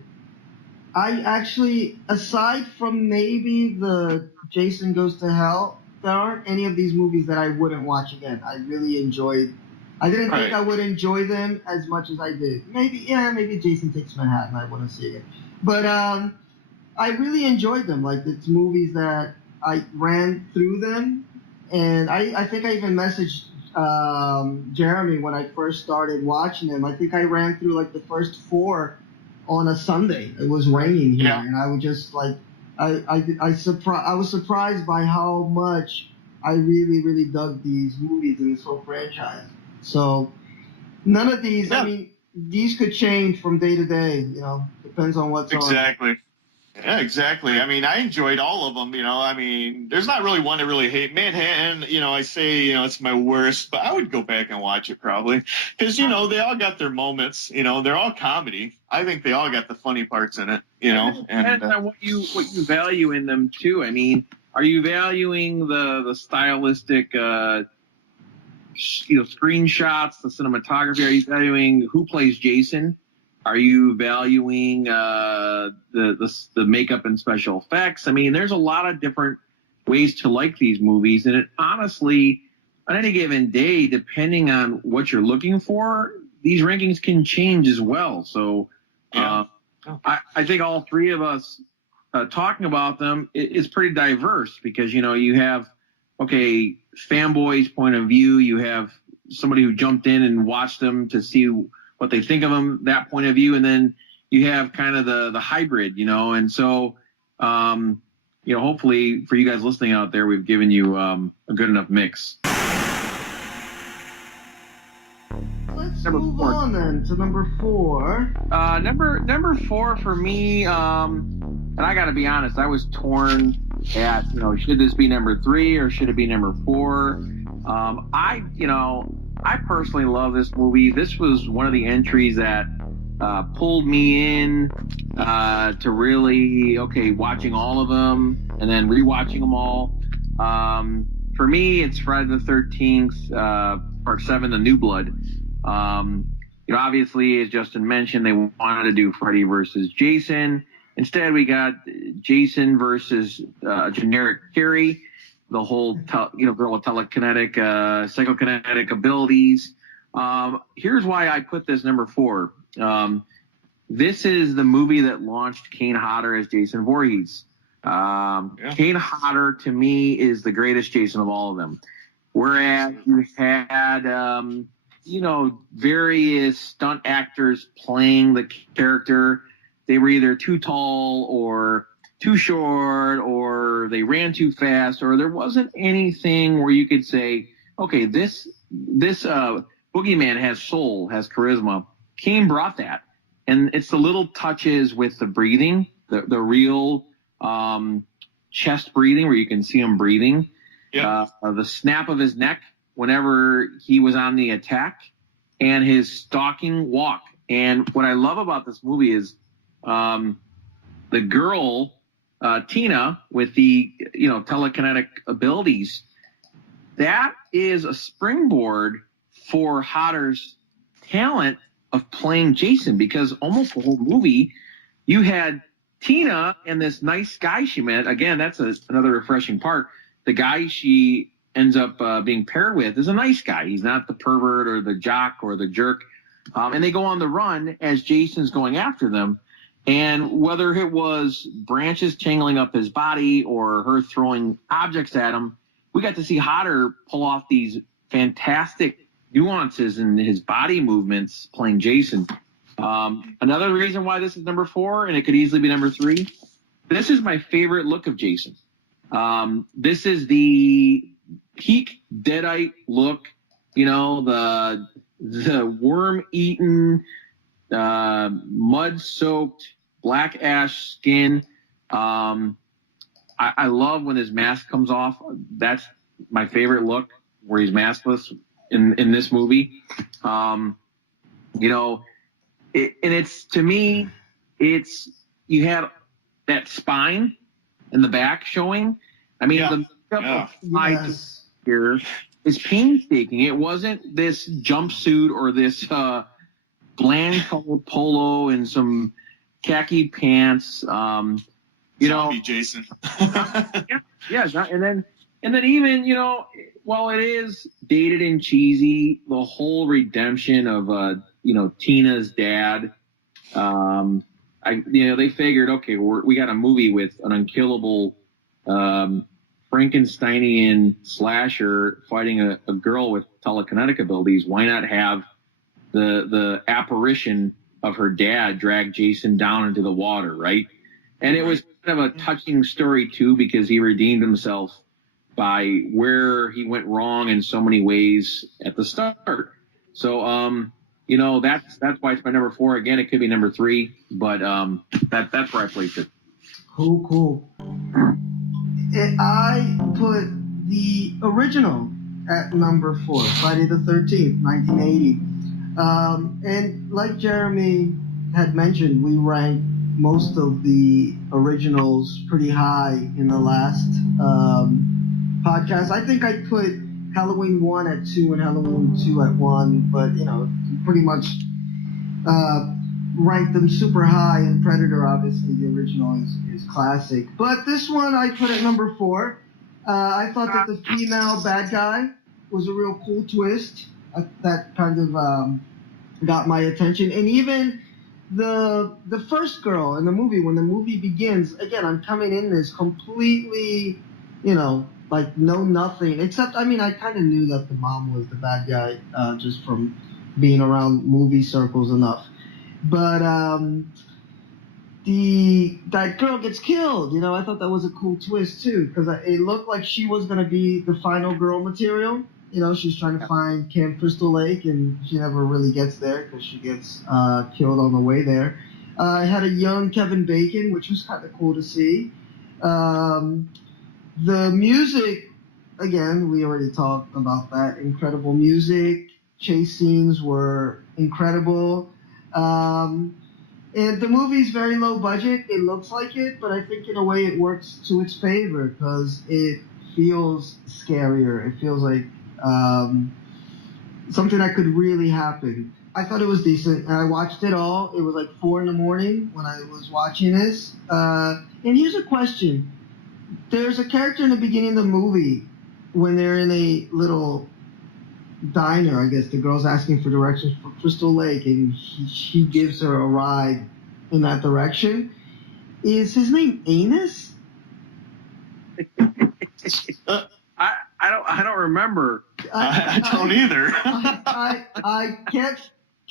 I actually, aside from maybe the Jason Goes to Hell, there aren't any of these movies that I wouldn't watch again. I really enjoyed. I didn't think I would enjoy them as much as I did. Maybe Jason Takes Manhattan I want to see again. But I really enjoyed them. Like, it's movies that I ran through them. And I think I even messaged Jeremy when I first started watching them. I think I ran through like the first 4 on a Sunday. It was raining here, Yeah. and I would just like I was surprised by how much I really, really dug these movies and this whole franchise. So none of these, I mean, these could change from day to day, you know, depends on what's on. Exactly. Yeah, exactly. I mean, I enjoyed all of them, you know. I mean, there's not really one to really hate. Manhattan, you know, I say, you know, it's my worst, but I would go back and watch it probably because, you know, they all got their moments, you know, they're all comedy. I think they all got the funny parts in it, you know. And depends on what you value in them too. I mean, are you valuing the stylistic, screenshots, the cinematography? Are you valuing who plays Jason? Are you valuing the makeup and special effects? I mean, there's a lot of different ways to like these movies, and it honestly, on any given day, depending on what you're looking for, these rankings can change as well. So, I think all three of us talking about them is pretty diverse because you have fanboy's point of view, you have somebody who jumped in and watched them to see what they think of them, that point of view, and then you have kind of the hybrid, and so hopefully for you guys listening out there, we've given you a good enough mix. Let's move on then to number 4. Number 4 for me, and I got to be honest, I was torn at should this be number 3 or should it be number 4? I personally love this movie. This was one of the entries that pulled me in to really, watching all of them and then rewatching them all. For me, it's Friday the 13th, Part 7, The New Blood. Obviously, as Justin mentioned, they wanted to do Freddy versus Jason. Instead, we got Jason versus generic Carrie. The whole, girl with telekinetic, psychokinetic abilities. Here's why I put this number 4. This is the movie that launched Kane Hodder as Jason Voorhees. Kane Hodder, to me, is the greatest Jason of all of them. Whereas you had, various stunt actors playing the character. They were either too tall or too short, or they ran too fast, or there wasn't anything where you could say, okay, this boogeyman has soul, has charisma. Kane brought that, and it's the little touches with the breathing, the real chest breathing where you can see him breathing, the snap of his neck whenever he was on the attack, and his stalking walk. And what I love about this movie is the girl, Tina, with the telekinetic abilities. That is a springboard for Hodder's talent of playing Jason, because almost the whole movie you had Tina and this nice guy she met. Again, that's another refreshing part. The guy she ends up being paired with is a nice guy. He's not the pervert or the jock or the jerk. And they go on the run as Jason's going after them. And whether it was branches tangling up his body or her throwing objects at him, we got to see Hodder pull off these fantastic nuances in his body movements playing Jason. Another reason why this is number 4, and it could easily be number 3, this is my favorite look of Jason. This is the peak Deadite look, the worm-eaten, mud-soaked black ash skin. I love when his mask comes off. That's my favorite look, where he's maskless in this movie. It's, to me, it's, you have that spine in the back showing. I mean, the makeup of here is painstaking. It wasn't this jumpsuit or this bland colored polo and some khaki pants. Zombie Jason. And then even, while it is dated and cheesy, the whole redemption of Tina's dad, they figured, okay, we got a movie with an unkillable Frankensteinian slasher fighting a girl with telekinetic abilities. Why not have the apparition of her dad drag Jason down into the water, right? And it was kind of a touching story too, because he redeemed himself by where he went wrong in so many ways at the start. So, you know, that's why it's my number 4. Again, it could be number 3, but that's where I placed it. Cool. I put the original at number 4, Friday the 13th, 1980. And like Jeremy had mentioned, we ranked most of the originals pretty high in the last podcast. I think I put Halloween 1 at 2 and Halloween 2 at 1, but, you know, pretty much ranked them super high, and Predator, obviously, the original is classic. But this one I put at number 4. I thought that the female bad guy was a real cool twist. That kind of got my attention. And even the first girl in the movie, when the movie begins, again, I'm coming in this completely, you know, like know nothing. Except, I mean, I kind of knew that the mom was the bad guy just from being around movie circles enough. But that girl gets killed. You know, I thought that was a cool twist too, because it looked like she was gonna be the final girl material. You know, she's trying to find Camp Crystal Lake, and she never really gets there because she gets killed on the way there. I had a young Kevin Bacon, which was kind of cool to see. The music, again, we already talked about that. Incredible music. Chase scenes were incredible. And the movie's very low budget. It looks like it, but I think in a way it works to its favor because it feels scarier. It feels like something that could really happen. I thought it was decent, and I watched it all. It was like 4 in the morning when I was watching this. And here's a question. There's a character in the beginning of the movie when they're in a little diner, I guess. The girl's asking for directions for Crystal Lake, and he gives her a ride in that direction. Is his name Anus? I don't remember. I don't either. I can't.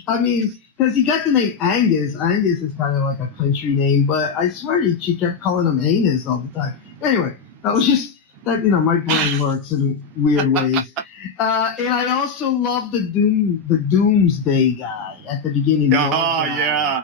I mean, because he got the name Angus. Angus is kind of like a country name, but I swear she kept calling him Anus all the time. Anyway, that was just that. You know, my brain works in weird ways. And I also love the Doomsday guy at the beginning. Yeah.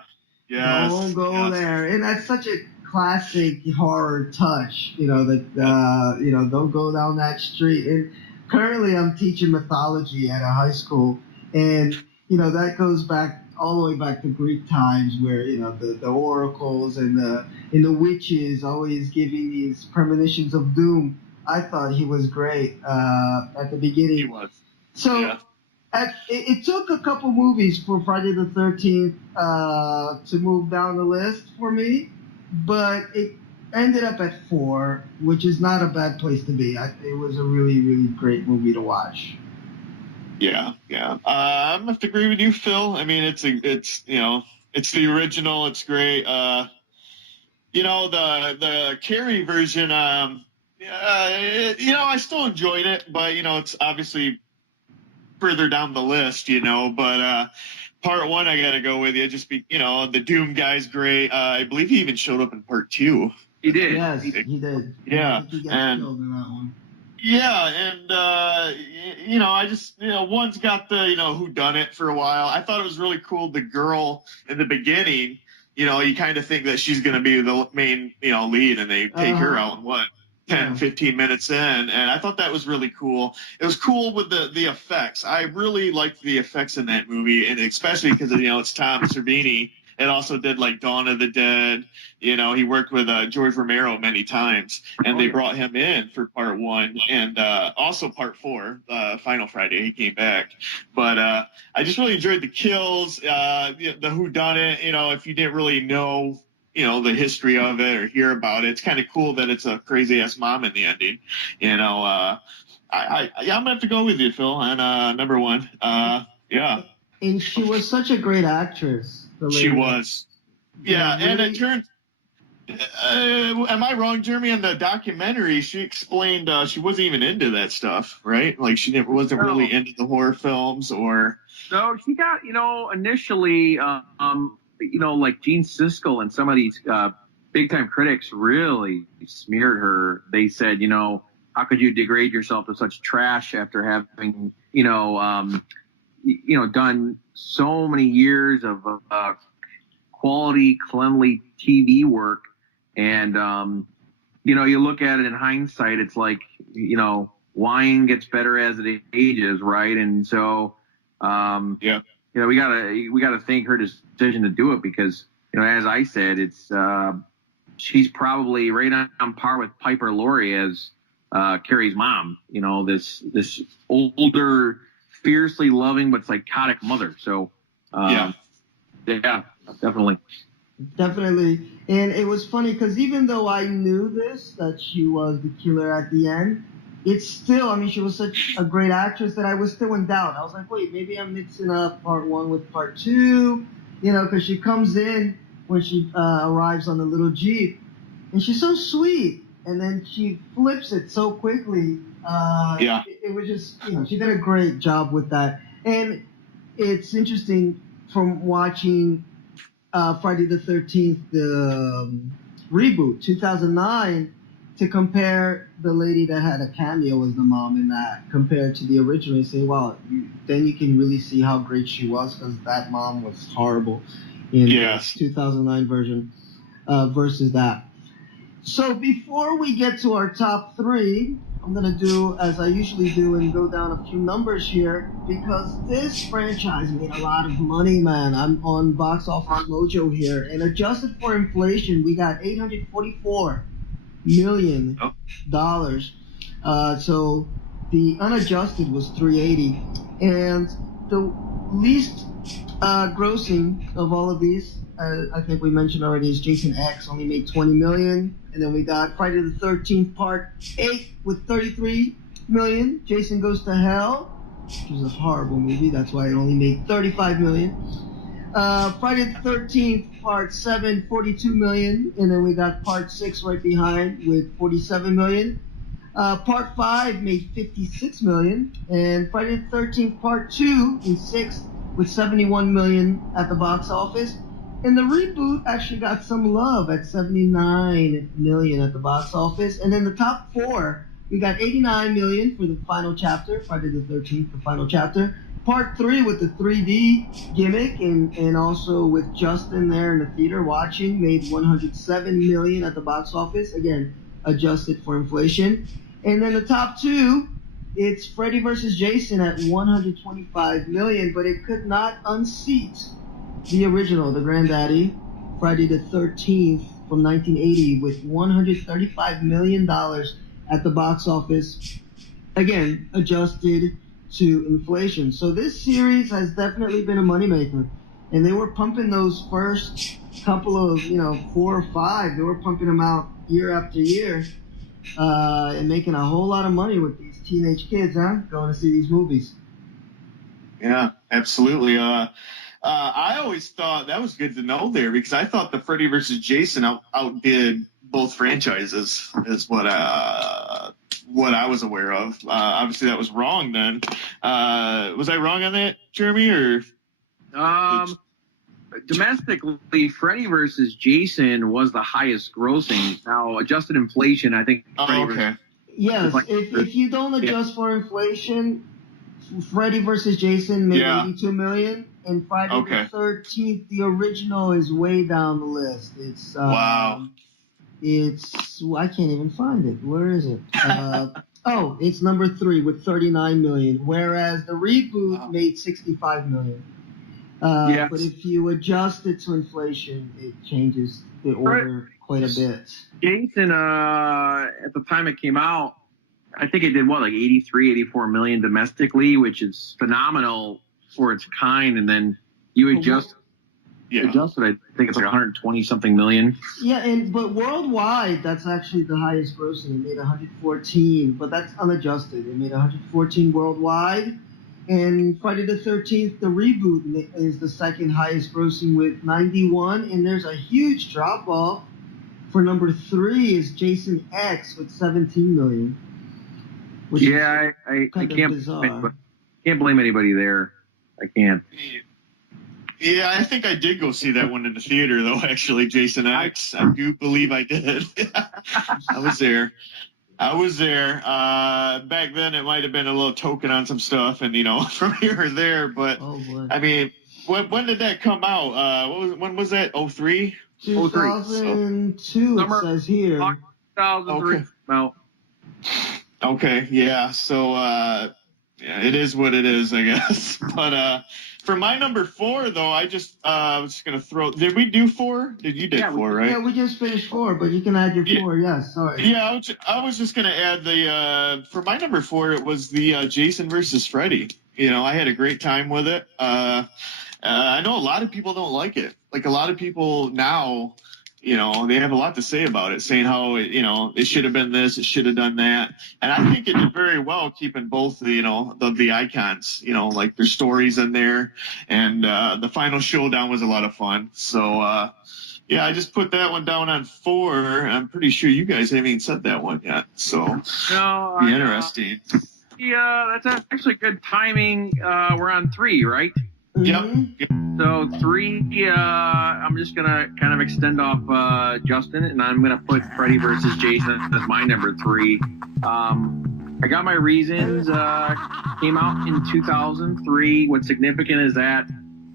Don't go there. And that's such a classic horror touch, you know, that, you know, don't go down that street. And currently I'm teaching mythology at a high school, and, you know, that goes back all the way back to Greek times where, you know, the oracles and the witches always giving these premonitions of doom. I thought he was great at the beginning. He was. So yeah. It took a couple movies for Friday the 13th to move down the list for me, but it ended up at 4, which is not a bad place to be. It was a really, really great movie to watch. Yeah. I'm gonna have to agree with you, Phil. I mean, it's you know, it's the original. It's great. You know, the Carrie version. You know, I still enjoyed it, but you know, it's obviously further down the list. You know, but part 1, I gotta go with you. Just you know, the Doom guy's great. I believe he even showed up in part 2. He did. Yes, he did. Yeah, I think he got killed in that one. Yeah, and you know, I just, you know, 1's got the, you know, whodunit for a while. I thought it was really cool. The girl in the beginning, you know, you kind of think that she's going to be the main, you know, lead, and they take her out in 10, 15 minutes in, and I thought that was really cool. It was cool with the effects. I really liked the effects in that movie, and especially because, you know, it's Tom Savini. It also did like Dawn of the Dead. You know, he worked with George Romero many times, and they brought him in for part 1 and also part 4, Final Friday. He came back, but I just really enjoyed the kills, the whodunit. You know, if you didn't really know, you know, the history of it or hear about it, it's kind of cool that it's a crazy ass mom in the ending. You know, I'm gonna have to go with you, Phil, on number 1. Yeah. And she was such a great actress. She was. Yeah, and it turned. Am I wrong, Jeremy? In the documentary, she explained she wasn't even into that stuff, right? Like she wasn't really into the horror films, or no. She got initially, like Gene Siskel and some of these big time critics really smeared her. They said, how could you degrade yourself to such trash after having done so many years of quality, cleanly TV work. And, you look at it in hindsight, it's like, wine gets better as it ages, right? And so, we gotta thank her decision to do it because, as I said, it's, she's probably right on par with Piper Laurie as Carrie's mom, this older, fiercely loving but psychotic mother. So, yeah, definitely. Definitely. And it was funny because even though I knew that she was the killer at the end, it's still, she was such a great actress that I was still in doubt. I was like, wait, maybe I'm mixing up part one with part two, because she comes in when she arrives on the little Jeep and she's so sweet. And then she flips it so quickly. It was just, she did a great job with that. And it's interesting from watching Friday the 13th, the reboot, 2009, to compare the lady that had a cameo as the mom in that compared to the original and say, wow, then you can really see how great she was because that mom was horrible in the 2009 version versus that. So before we get to our top three, I'm going to do as I usually do and go down a few numbers here because this franchise made a lot of money, man. I'm on Box Office Mojo here. And adjusted for inflation, we got $844 million. So the unadjusted was $380. And the least grossing of all of these, I think we mentioned already, is Jason X, only made $20 million. And then we got Friday the 13th Part 8 with $33 million. Jason Goes to Hell, which was a horrible movie. That's why it only made $35 million. Friday the 13th Part 7, $42 million. And then we got Part 6 right behind with $47 million. Part 5 made $56 million. And Friday the 13th Part 2 is 6th with $71 million at the box office. And the reboot actually got some love at $79 million at the box office. And then the top four, we got $89 million for the final chapter, Friday the 13th, the final chapter. Part 3 with the 3D gimmick and also with Justin there in the theater watching made $107 million at the box office. Again, adjusted for inflation. And then the top two, it's Freddy vs. Jason at $125 million, but it could not unseat the original, the granddaddy, Friday the 13th from 1980 with $135 million at the box office. Again, adjusted to inflation. So this series has definitely been a moneymaker. And they were pumping those first couple of, 4 or 5. They were pumping them out year after year and making a whole lot of money with these teenage kids, going to see these movies. Yeah, absolutely. I always thought that was good to know there because I thought the Freddy vs. Jason outdid both franchises is what I was aware of. Obviously, that was wrong then. Was I wrong on that, Jeremy? Or domestically, Freddy vs. Jason was the highest grossing. Now, adjusted inflation, I think. Yes, if you don't adjust for inflation, Freddy vs. Jason made $82 million. And Friday the 13th, the original is way down the list. It's wow. It's I can't even find it. Where is it? It's number 3 with $39 million, whereas the reboot made $65 million. But if you adjust it to inflation, it changes the order quite a bit. Jason, at the time it came out, I think it did 84 million domestically, which is phenomenal for its kind, and then you adjust it, I think it's like 120 something million. Yeah, but worldwide, that's actually the highest grossing. It made 114, but that's unadjusted. It made 114 worldwide, and Friday the 13th, the reboot, is the second highest grossing with 91, and there's a huge drop off for number 3 is Jason X with 17 million. Which I can't blame anybody there. I can't. Yeah, I think I did go see that one in the theater, though, actually, Jason X. I do believe I did. I was there. Back then, it might have been a little token on some stuff, and, from here or there. But, I mean, when did that come out? When was that? 03? 2002, it says here. 2003. Okay. No. Okay, yeah. So, it is what it is, I guess. But for my number 4, though, I was just going to throw. Did we do 4? You did 4, right? Yeah, we just finished 4, but you can add your 4. Yes, sorry. Yeah, I was just going to add for my number 4, it was the Jason versus Freddy. I had a great time with it. I know a lot of people don't like it. Like a lot of people now, they have a lot to say about it, saying how, it should have been this, it should have done that. And I think it did very well keeping both, the icons, like their stories in there. And the final showdown was a lot of fun. So, I just put that one down on 4. I'm pretty sure you guys haven't even said that one yet. So, be interesting. Yeah, that's actually good timing. We're on 3, right? Yep. So 3, I'm just going to kind of extend off Justin, and I'm going to put Freddy versus Jason as my number 3. I got my reasons. Came out in 2003. What's significant is that,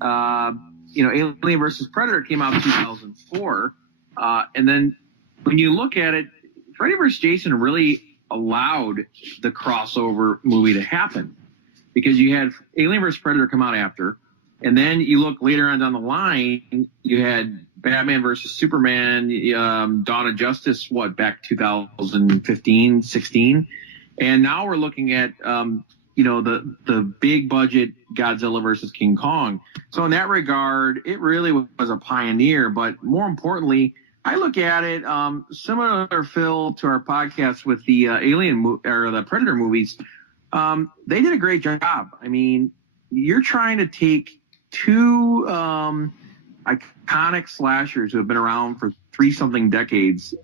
Alien versus Predator came out in 2004. And then when you look at it, Freddy versus Jason really allowed the crossover movie to happen, because you had Alien vs. Predator come out after, and then you look later on down the line, you had Batman versus Superman, Dawn of Justice, back 2015, 16, and now we're looking at the big budget Godzilla versus King Kong. So in that regard, it really was a pioneer. But more importantly, I look at it similar, Phil, to our podcast with the the Predator movies. They did a great job. I mean, you're trying to take 2 iconic slashers who have been around for 3-something decades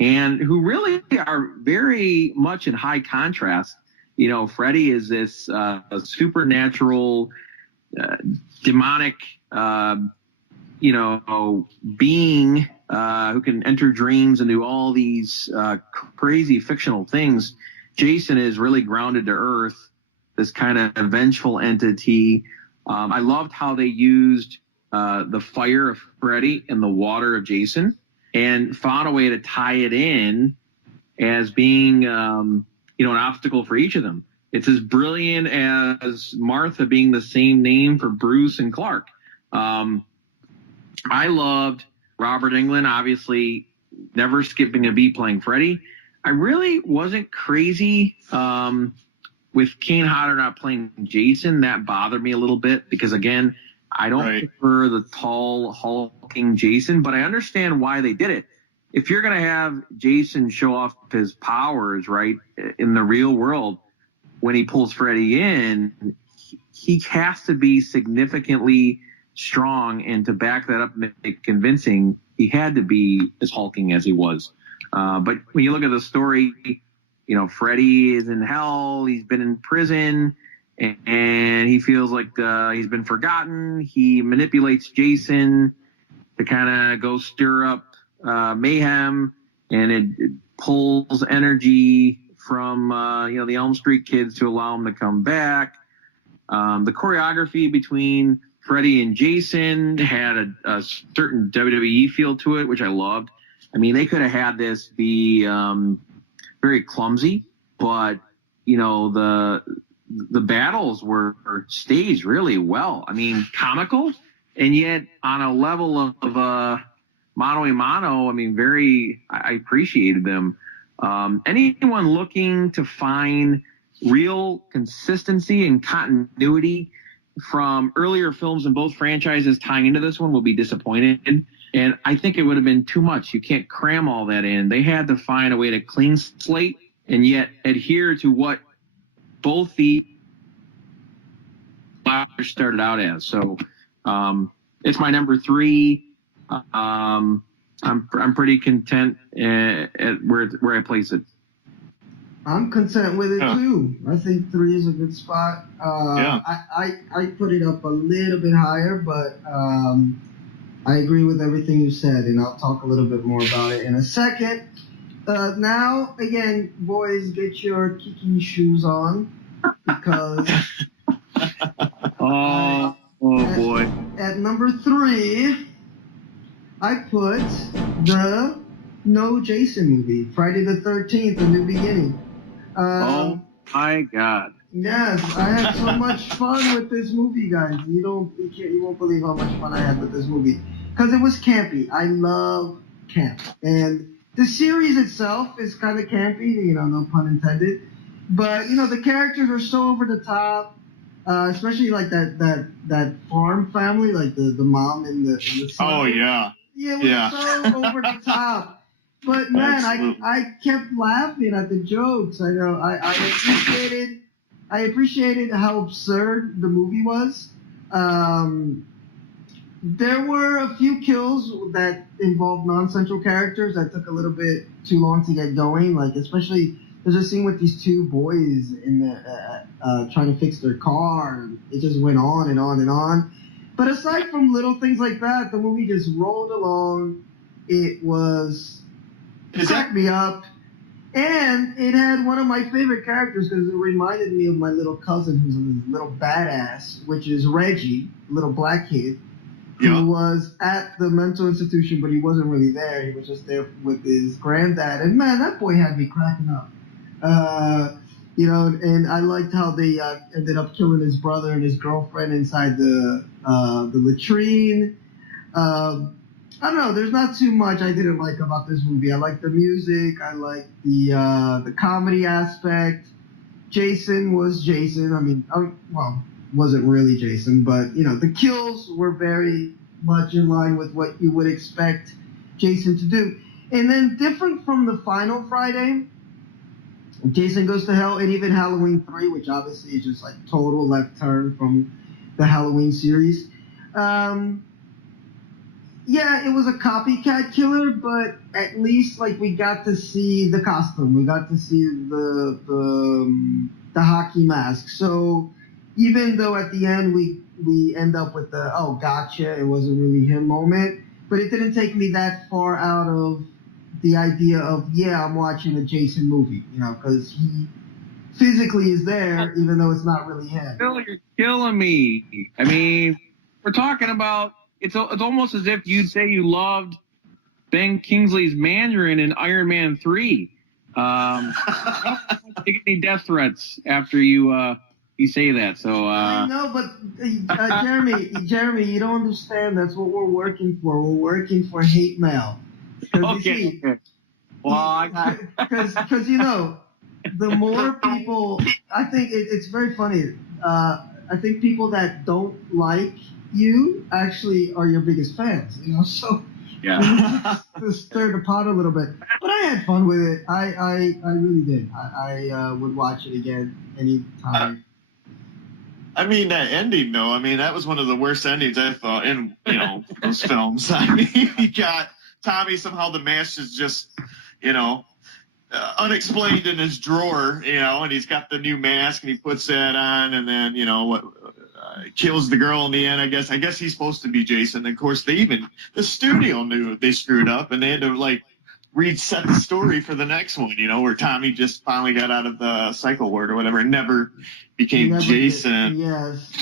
and who really are very much in high contrast. Freddy is this supernatural, demonic, being who can enter dreams and do all these crazy fictional things. Jason is really grounded to earth, this kind of vengeful entity. I loved how they used the fire of Freddy and the water of Jason and found a way to tie it in as being, an obstacle for each of them. It's as brilliant as Martha being the same name for Bruce and Clark. I loved Robert Englund, obviously never skipping a beat playing Freddy. I really wasn't crazy with Kane Hodder not playing Jason. That bothered me a little bit because, again, I don't prefer the tall, hulking Jason, but I understand why they did it. If you're going to have Jason show off his powers, right, in the real world, when he pulls Freddy in, he has to be significantly strong, and to back that up and make it convincing, he had to be as hulking as he was. But when you look at the story, Freddy is in hell. He's been in prison, and he feels like he's been forgotten. He manipulates Jason to kind of go stir up mayhem, and it pulls energy from the Elm Street kids to allow him to come back. The choreography between Freddy and Jason had a certain WWE feel to it, which I loved. I mean, they could have had this be very clumsy, but the battles were staged really well. I mean, comical, and yet on a level of mano a mano. I mean, I appreciated them. Anyone looking to find real consistency and continuity from earlier films in both franchises tying into this one will be disappointed. And I think it would have been too much. You can't cram all that in. They had to find a way to clean slate and yet adhere to what both the started out as. So it's my number 3. I'm pretty content at where I place it. I'm content with it too. I think 3 is a good spot. Yeah. I put it up a little bit higher, but I agree with everything you said, and I'll talk a little bit more about it in a second. Now, again, boys, get your kiki shoes on because boy. At number 3, I put the No Jason movie, Friday the 13th, A New Beginning. Oh my God! Yes, I had so much fun with this movie, guys. You won't believe how much fun I had with this movie because it was campy. I love camp, and the series itself is kind of campy. No pun intended. But the characters are so over the top, especially like that farm family, like the mom and the son. Oh yeah. Yeah, it was so over the top. But man, I kept laughing at the jokes. I know I appreciated how absurd the movie was. There were a few kills that involved non-central characters that took a little bit too long to get going. Like especially there's a scene with these 2 boys in the trying to fix their car. And it just went on and on and on. But aside from little things like that, the movie just rolled along. It cracked me up, and it had one of my favorite characters because it reminded me of my little cousin who's a little badass, which is Reggie, a little black kid, who was at the mental institution, but he wasn't really there. He was just there with his granddad, and man, that boy had me cracking up. And I liked how they ended up killing his brother and his girlfriend inside the latrine. I don't know. There's not too much I didn't like about this movie. I like the music. I like the comedy aspect. Jason was Jason. I mean, wasn't really Jason, but the kills were very much in line with what you would expect Jason to do. And then different from the final Friday, Jason Goes to Hell, and even Halloween 3, which obviously is just like total left turn from the Halloween series. Yeah, it was a copycat killer, but at least like we got to see the costume, we got to see the hockey mask. So even though at the end we end up with the gotcha, it wasn't really him moment, but it didn't take me that far out of the idea of I'm watching a Jason movie, because he physically is there, even though it's not really him. Bill, you're killing me. I mean, we're talking about. It's almost as if you'd say you loved Ben Kingsley's Mandarin in Iron Man 3. I don't take any death threats after you say that. So I know, but Jeremy, you don't understand. That's what we're working for. We're working for hate mail. Okay. Well, because the more people, I think it's very funny. I think people that don't like you actually are your biggest fans, so to stir the pot a little bit. But I had fun with it. I really did. I would watch it again anytime. I mean, that ending, though, that was one of the worst endings I thought in, those films. I mean, you got Tommy, somehow the mask is just, unexplained in his drawer, and he's got the new mask and he puts that on, and then, kills the girl in the end. I guess he's supposed to be Jason. And of course, the studio knew they screwed up, and they had to reset the story for the next one. Where Tommy just finally got out of the cycle ward or whatever, and never became Jason. Yes.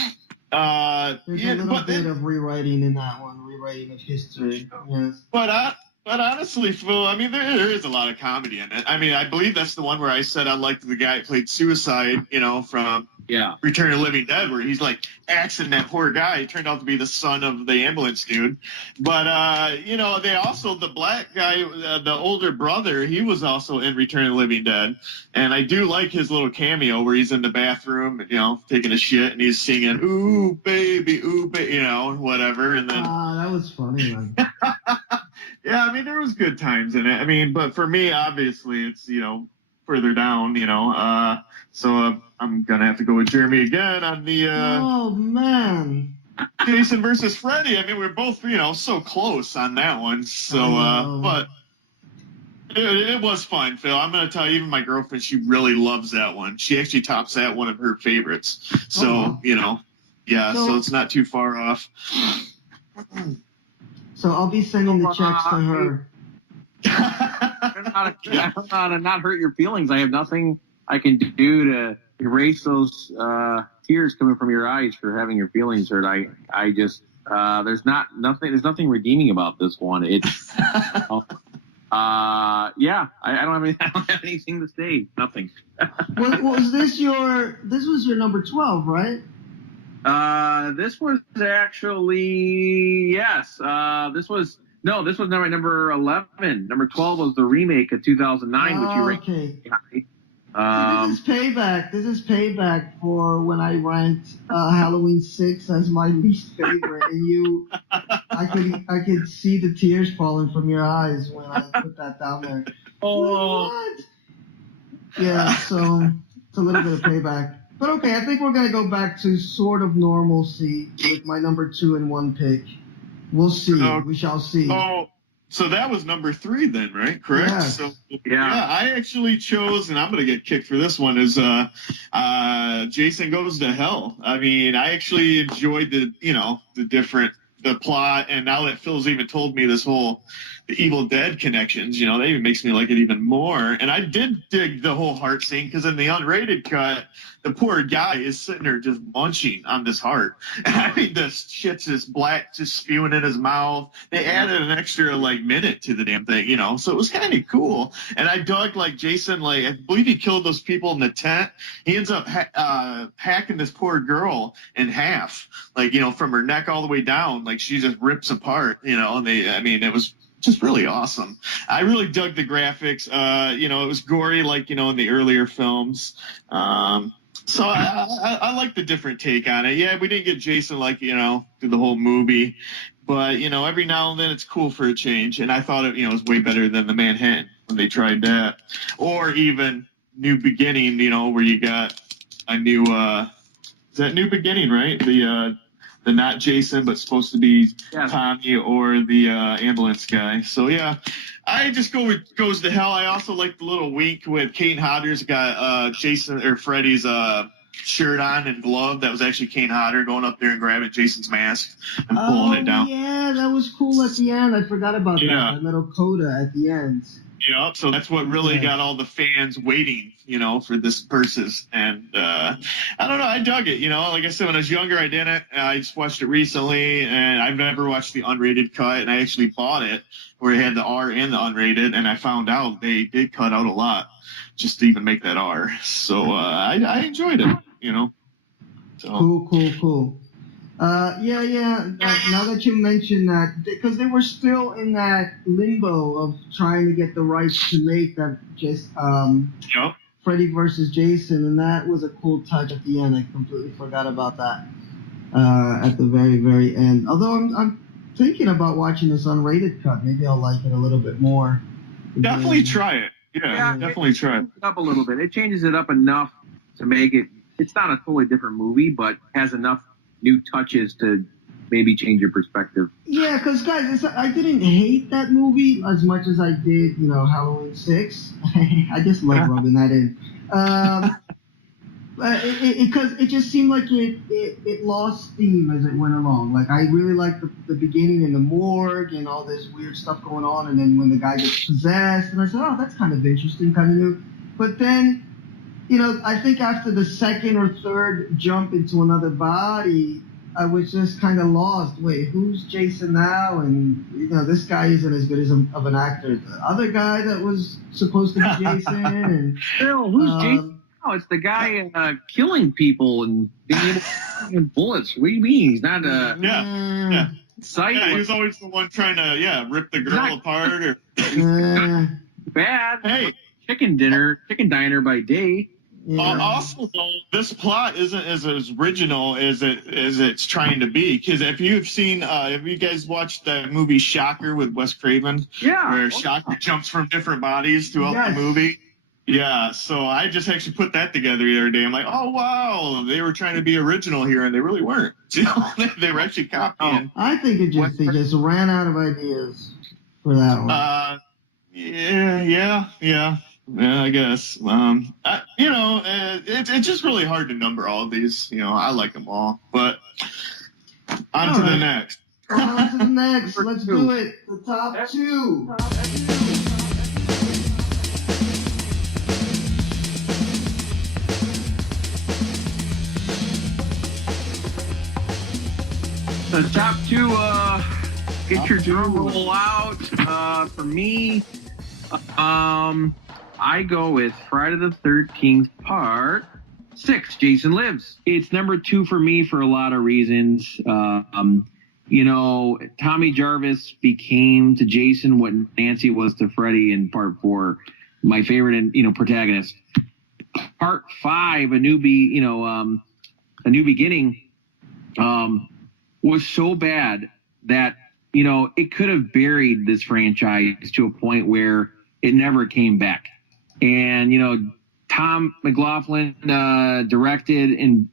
There's a little bit of rewriting in that one, rewriting of history. Yes. But honestly, Phil, there is a lot of comedy in it. I believe that's the one where I said I liked the guy who played Suicide, from Return of the Living Dead, where he's axing that poor guy. He turned out to be the son of the ambulance dude. But, they also, the black guy, the older brother, he was also in Return of the Living Dead. And I do like his little cameo where he's in the bathroom, taking a shit, and he's singing, ooh, baby, whatever. And then. That was funny, man. Yeah, there was good times in it. But for me, obviously, it's, further down, so I'm going to have to go with Jeremy again on the... Oh, man. Jason versus Freddy. I mean, we're both, so close on that one. So, but it was fun, Phil. I'm going to tell you, even my girlfriend, she really loves that one. She actually tops that one of her favorites. So, so it's not too far off. So I'll be sending the checks to her. I don't know how to not hurt your feelings. I have nothing I can do to erase those tears coming from your eyes for having your feelings hurt. I just there's nothing redeeming about this one. It's I don't have anything to say. Nothing. This was your number 12, right? This was actually, yes. This was number 11. Number 12 was the remake of 2009, which you ranked. Okay. This is payback for when I ranked Halloween 6 as my least favorite, and I could see the tears falling from your eyes when I put that down there. Oh. What? Yeah, so it's a little bit of payback. But okay, I think we're going to go back to sort of normalcy with my number 2 and 1 pick. We'll see. We shall see. Oh, so that was number 3 then, right? Correct? Yes. So, I actually chose, and I'm going to get kicked for this one, is Jason Goes to Hell. I mean, I actually enjoyed the plot, and now that Phil's even told me this whole the Evil Dead connections, that even makes me like it even more. And I did dig the whole heart scene, because in the unrated cut, the poor guy is sitting there just munching on this heart. And I mean, this shit's just black, just spewing in his mouth. They added an extra minute to the damn thing, so it was kind of cool. And I dug Jason, I believe he killed those people in the tent. He ends up hacking this poor girl in half, from her neck all the way down, she just rips apart, and it was just really awesome. I really dug the graphics. It was gory, in the earlier films. So I like the different take on it. Yeah, we didn't get Jason through the whole movie, but every now and then it's cool for a change. And I thought it was way better than the Manhattan when they tried that, or even New Beginning. Where you got a new is that New Beginning, right? The not Jason, but supposed to be Tommy or the ambulance guy. So, yeah, I just go with Goes to Hell. I also like the little wink with Kane Hodder's got Jason or Freddy's shirt on and glove. That was actually Kane Hodder going up there and grabbing Jason's mask and pulling it down. Yeah, that was cool at the end. I forgot about that little coda at the end. Yep. So that's what really got all the fans waiting, for this versus. And I don't know. I dug it. Like I said, when I was younger, I didn't. I just watched it recently, and I've never watched the unrated cut. And I actually bought it where it had the R and the unrated, and I found out they did cut out a lot just to even make that R. So I enjoyed it. So. Cool. Now that you mentioned that, because they were still in that limbo of trying to get the rights to make that Freddy versus Jason, and that was a cool touch at the end. I completely forgot about that at the very, very end. Although I'm thinking about watching this unrated cut. Maybe I'll like it a little bit more. Definitely try it. Yeah, definitely try it. Up a little bit. It changes it up enough to make it. It's not a totally different movie, but has enough new touches to maybe change your perspective. Yeah, because guys, I didn't hate that movie as much as I did, Halloween 6. I just love rubbing that in. Because it just seemed like it lost steam as it went along. I really liked the beginning in the morgue and all this weird stuff going on, and then when the guy gets possessed, and I said, oh, that's kind of interesting, kind of new. But then, I think after the second or third jump into another body, I was just kind of lost. Wait, who's Jason now? And, this guy isn't as good of an actor. The other guy that was supposed to be Jason. And Phil, who's Jason? Oh, it's the guy killing people and being able to shoot bullets. What do you mean? He's not a... Yeah. He was always the one trying to, rip the girl apart. Or bad. Hey. Chicken diner by day. Yeah. Also, though, this plot isn't as original as it's trying to be. Because if you've seen, have you guys watched that movie Shocker with Wes Craven? Yeah. Where Shocker jumps from different bodies throughout the movie. Yeah, so I just actually put that together the other day. I'm like, oh wow, they were trying to be original here, and they really weren't. They were actually copying. I think they just ran out of ideas for that one. Yeah, I guess. It's just really hard to number all of these. I like them all, but on to the next. On to the next. Let's do it. The top two. The top two, get your drum roll out. For me, I go with Friday the 13th Part 6, Jason Lives. It's number 2 for me for a lot of reasons. Tommy Jarvis became to Jason what Nancy was to Freddy in Part 4. My favorite, protagonist. Part 5, A New Beginning, was so bad that, it could have buried this franchise to a point where it never came back. And, Tom McLaughlin directed and,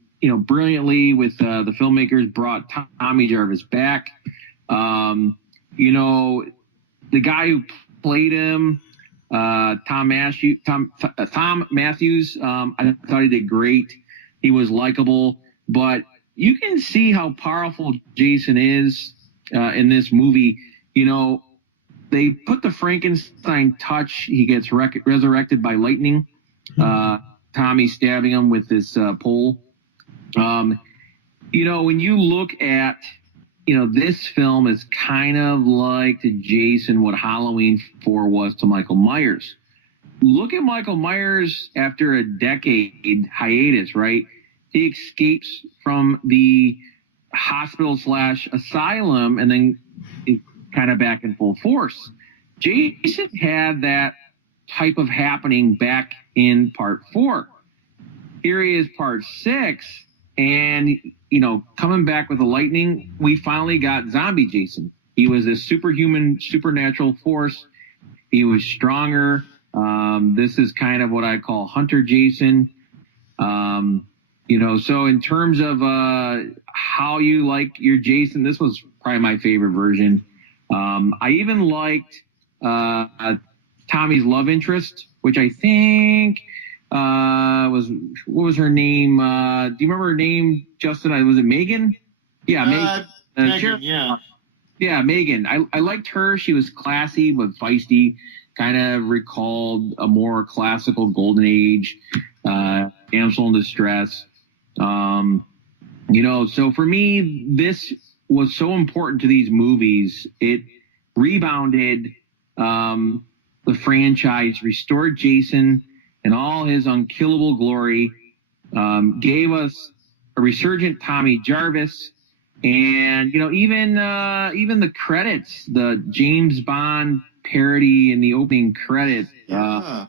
brilliantly with the filmmakers brought Tommy Jarvis back. The guy who played him, Tom Matthews, I thought he did great. He was likable, but you can see how powerful Jason is in this movie. They put the Frankenstein touch. He gets resurrected by lightning. Tommy stabbing him with this pole. When you look at, this film is kind of like to Jason what Halloween 4 was to Michael Myers. Look at Michael Myers after a decade hiatus, right? He escapes from the hospital/asylum and then kind of back in full force. Jason had that type of happening back in Part 4. Here he is, Part 6, and, coming back with the lightning, we finally got zombie Jason. He was a superhuman, supernatural force. He was stronger. This is kind of what I call Hunter Jason. So in terms of how you like your Jason, this was probably my favorite version. I even liked Tommy's love interest, which I think what was her name? Do you remember her name, Justin? Was it Megan? Yeah, Megan. Yeah. Yeah, Megan. I liked her. She was classy but feisty. Kind of recalled a more classical golden age damsel in distress. So for me, this was so important to these movies. It rebounded the franchise, restored Jason in all his unkillable glory, gave us a resurgent Tommy Jarvis, and even the credits, the James Bond parody in the opening credit. That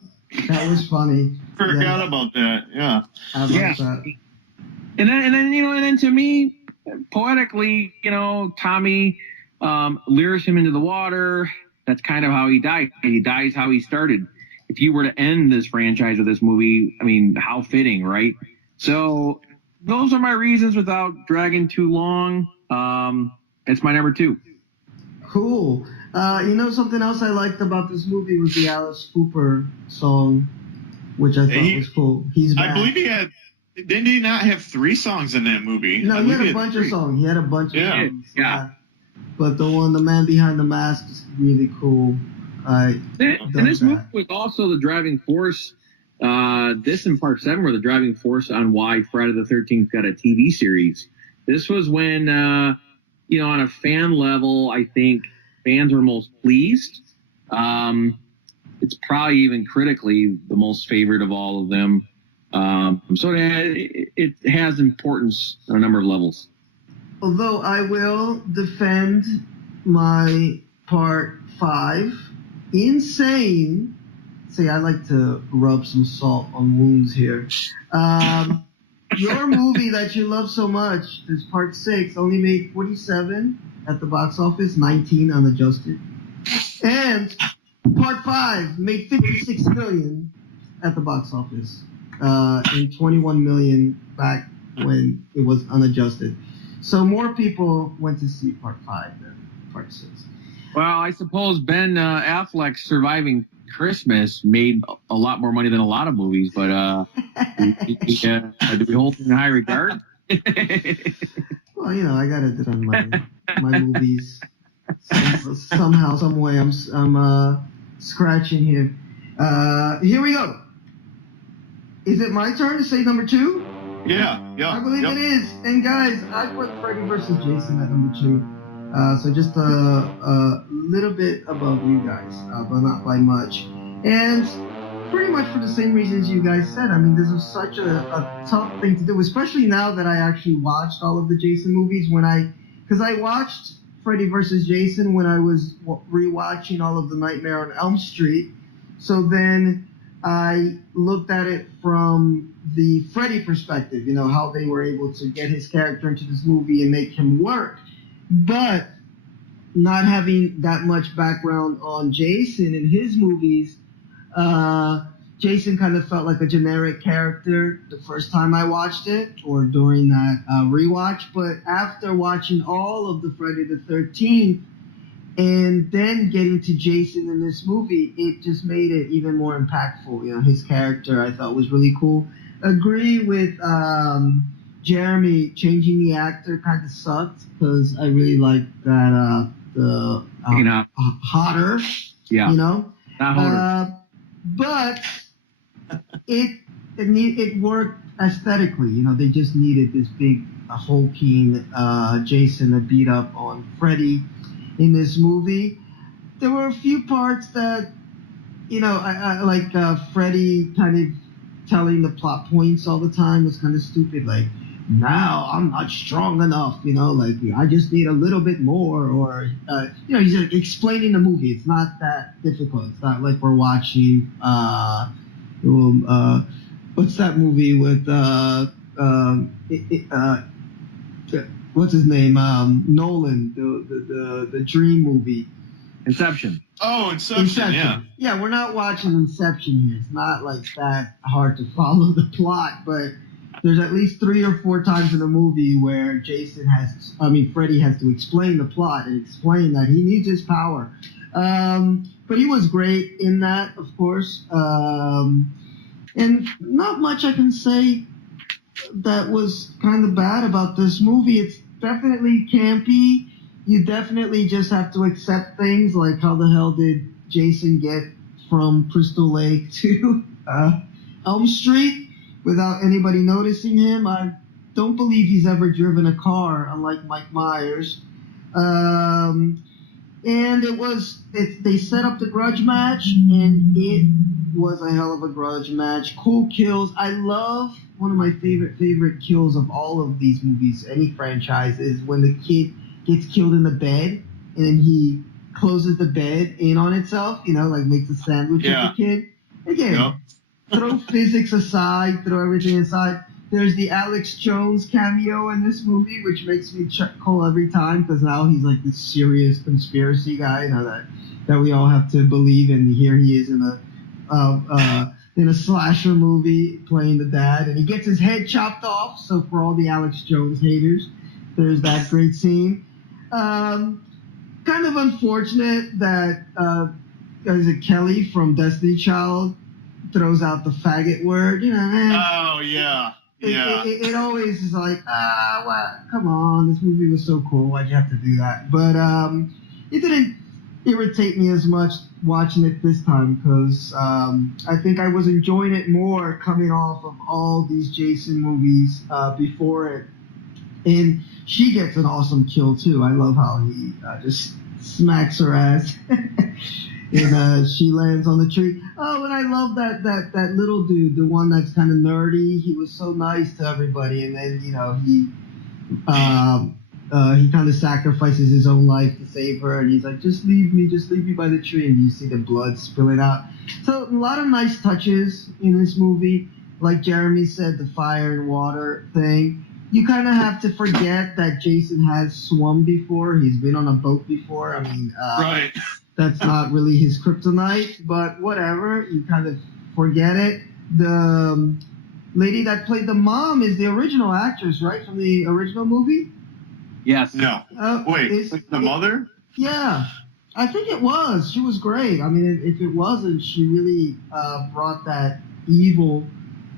was funny. Forgot about that. Yeah. I love that. And then to me, poetically, Tommy lures him into the water. That's kind of how he died. He dies how he started. If you were to end this franchise of this movie, I mean, how fitting, right? So those are my reasons without dragging too long. It's my number 2. Cool. Something else I liked about this movie was the Alice Cooper song, which I thought was cool. He's back. I believe didn't he not have 3 songs in that movie? No, he had a bunch of songs. He had a bunch of songs. Yeah. But the Man Behind the Mask is really cool. And this movie was also the driving force. This in Part 7 were the driving force on why Friday the 13th got a TV series. This was when, on a fan level, I think fans were most pleased. It's probably even critically the most favorite of all of them. So it has importance on a number of levels. Although I will defend my Part 5. Insane. See, I like to rub some salt on wounds here. Your movie that you love so much is Part 6, only made 47 at the box office, 19 unadjusted. And Part 5 made 56 million at the box office, and 21 million back when it was unadjusted. So more people went to see Part 5 than Part 6. Well, I suppose Ben Affleck's Surviving Christmas made a lot more money than a lot of movies, but do we hold him in high regard? Well, I gotta defend my movies somehow, some way. I'm scratching here. Here we go. Is it my turn to say number 2? Yeah. I believe it is. And guys, I put Freddy vs. Jason at number 2. So just a little bit above you guys, but not by much. And pretty much for the same reasons you guys said. I mean, this was such a tough thing to do, especially now that I actually watched all of the Jason movies. Because I watched Freddy vs. Jason when I was rewatching all of the Nightmare on Elm Street. So then I looked at it from the Freddy perspective, how they were able to get his character into this movie and make him work. But not having that much background on Jason in his movies, Jason kind of felt like a generic character the first time I watched it or during that rewatch. But after watching all of the Friday the 13th and then getting to Jason in this movie, it just made it even more impactful. His character I thought was really cool. Agree with Jeremy, changing the actor kind of sucked because I really liked that the Hodder, Not Hodder. But it worked aesthetically. They just needed this big hulking Jason to beat up on Freddy in this movie. There were a few parts that I like Freddy kind of telling the plot points all the time was kind of stupid. Like, now I'm not strong enough, I just need a little bit more, or he's like explaining the movie. It's not that difficult. It's not like we're watching what's that movie with what's his name, Nolan, the Dream movie, Inception. Oh, Inception. Yeah, we're not watching Inception here. It's not like that hard to follow the plot, but there's at least 3 or 4 times in the movie where Freddy has to explain the plot and explain that he needs his power. But he was great in that, of course. And not much I can say that was kind of bad about this movie. It's definitely campy. You definitely just have to accept things like how the hell did Jason get from Crystal Lake to Elm Street without anybody noticing him. I don't believe he's ever driven a car, unlike Mike Myers. And they set up the grudge match, and it was a hell of a grudge match. Cool kills. I love one of my favorite kills of all of these movies, any franchise, is when the kid gets killed in the bed, and then he closes the bed in on itself, like makes a sandwich with the kid. Again, throw physics aside, throw everything aside. There's the Alex Jones cameo in this movie, which makes me chuckle every time because now he's like this serious conspiracy guy, that we all have to believe. And here he is in a slasher movie playing the dad, and he gets his head chopped off. So for all the Alex Jones haters, there's that great scene. Kind of unfortunate that is it Kelly from Destiny Child throws out the faggot word. Oh yeah. It always is like, come on, this movie was so cool. Why'd you have to do that? But it didn't irritate me as much watching it this time because I think I was enjoying it more coming off of all these Jason movies before it. And she gets an awesome kill too. I love how he just smacks her ass. And she lands on the tree. Oh, and I love that little dude, the one that's kind of nerdy. He was so nice to everybody, and then he kind of sacrifices his own life to save her, and he's like, just leave me by the tree, and you see the blood spilling out. So a lot of nice touches in this movie. Like Jeremy said, the fire and water thing. You kind of have to forget that Jason has swum before. He's been on a boat before. I mean, right. That's not really his kryptonite, but whatever. You kind of forget it. the lady that played the mom is the original actress, right, from the original movie? Yes. No. Wait, the mother? Yeah, I think it was. She was great. I mean, if it wasn't, she really brought that evil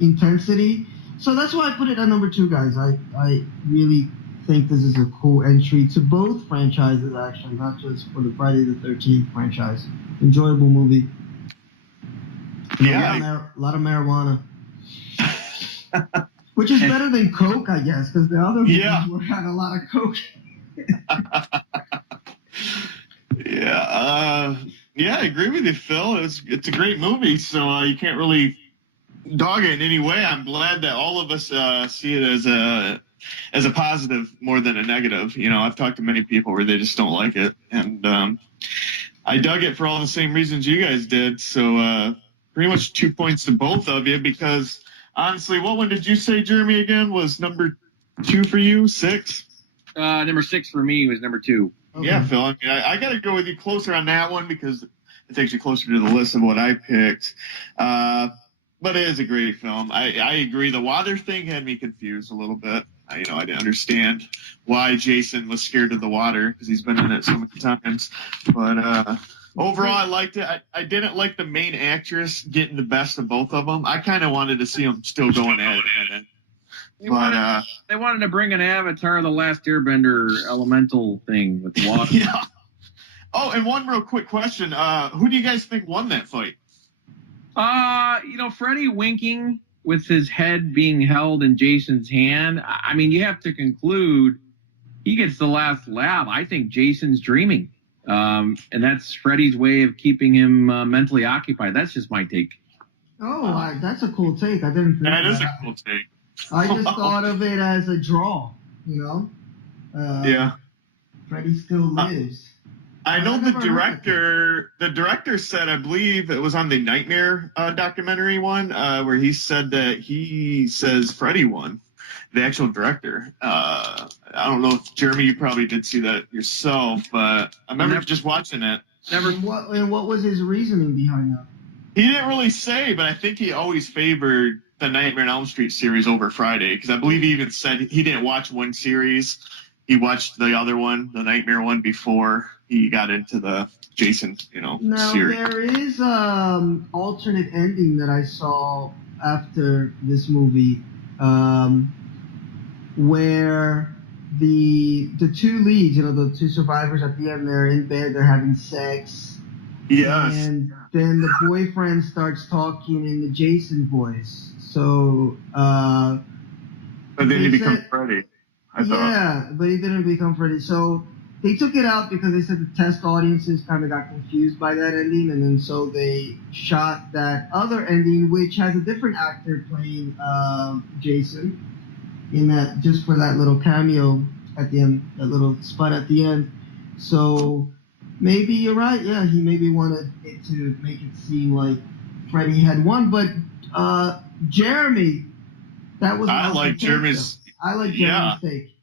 intensity. So that's why I put it at number 2, guys. I really think this is a cool entry to both franchises, actually, not just for the Friday the 13th franchise. Enjoyable movie. Yeah. A lot of marijuana. Which is better than Coke, I guess, because the other movies had a lot of Coke. Yeah, I agree with you, Phil. It's a great movie, so you can't really dog it in any way. I'm glad that all of us see it as a positive more than a negative. You know, I've talked to many people where they just don't like it, and I dug it for all the same reasons you guys did. So pretty much 2 points to both of you, because honestly, what one did you say, Jeremy, again, was number 2 for you? 6? Number 6 for me was number 2. Okay. Yeah, Phil. I mean, I got to go with you closer on that one because it takes you closer to the list of what I picked. But it is a great film. I agree. The water thing had me confused a little bit. I didn't understand why Jason was scared of the water because he's been in it so many times. But overall, I liked it. I didn't like the main actress getting the best of both of them. I kind of wanted to see them still going at it. They wanted to bring an Avatar: The Last Airbender elemental thing with the water. Yeah. Oh, and one real quick question. Who do you guys think won that fight? Freddy winking with his head being held in Jason's hand. I mean, you have to conclude he gets the last laugh. I think Jason's dreaming. And that's Freddy's way of keeping him mentally occupied. That's just my take. Oh, that's a cool take. I didn't think that is a cool take. I just thought of it as a draw, Yeah. Freddy still lives. I know the director said, I believe it was on the Nightmare documentary one, where he said that he says Freddy won, the actual director. I don't know if, Jeremy, you probably did see that yourself, but I remember just watching it. And what was his reasoning behind that? He didn't really say, but I think he always favored the Nightmare on Elm Street series over Friday, because I believe he even said he didn't watch one series. He watched the other one, the Nightmare one, before he got into the Jason, Now, series. There is alternate ending that I saw after this movie, where the 2 leads, the 2 survivors at the end, they're in bed, they're having sex. Yes. And then the boyfriend starts talking in the Jason voice. So, but then he becomes Freddy. Yeah, but he didn't become Freddy. So they took it out because they said the test audiences kind of got confused by that ending, and then so they shot that other ending, which has a different actor playing Jason in that, just for that little cameo at the end, that little spot at the end. So maybe you're right. Yeah, he maybe wanted it to make it seem like Freddy had won, but Jeremy, that was. I like Jeremy's. I like Jeremy's take.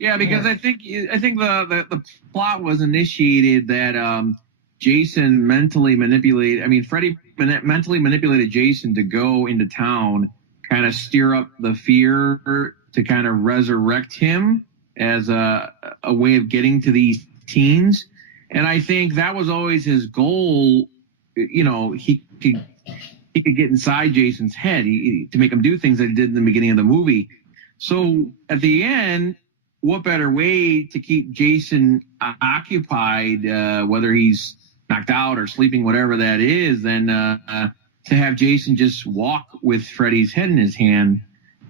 Yeah, because I think the plot was initiated that Jason mentally manipulated. I mean, Freddy mentally manipulated Jason to go into town, kind of stir up the fear to kind of resurrect him as a way of getting to these teens. And I think that was always his goal. He could get inside Jason's head to make him do things that he did in the beginning of the movie. So at the end, what better way to keep Jason occupied, whether he's knocked out or sleeping, whatever that is, than to have Jason just walk with Freddy's head in his hand.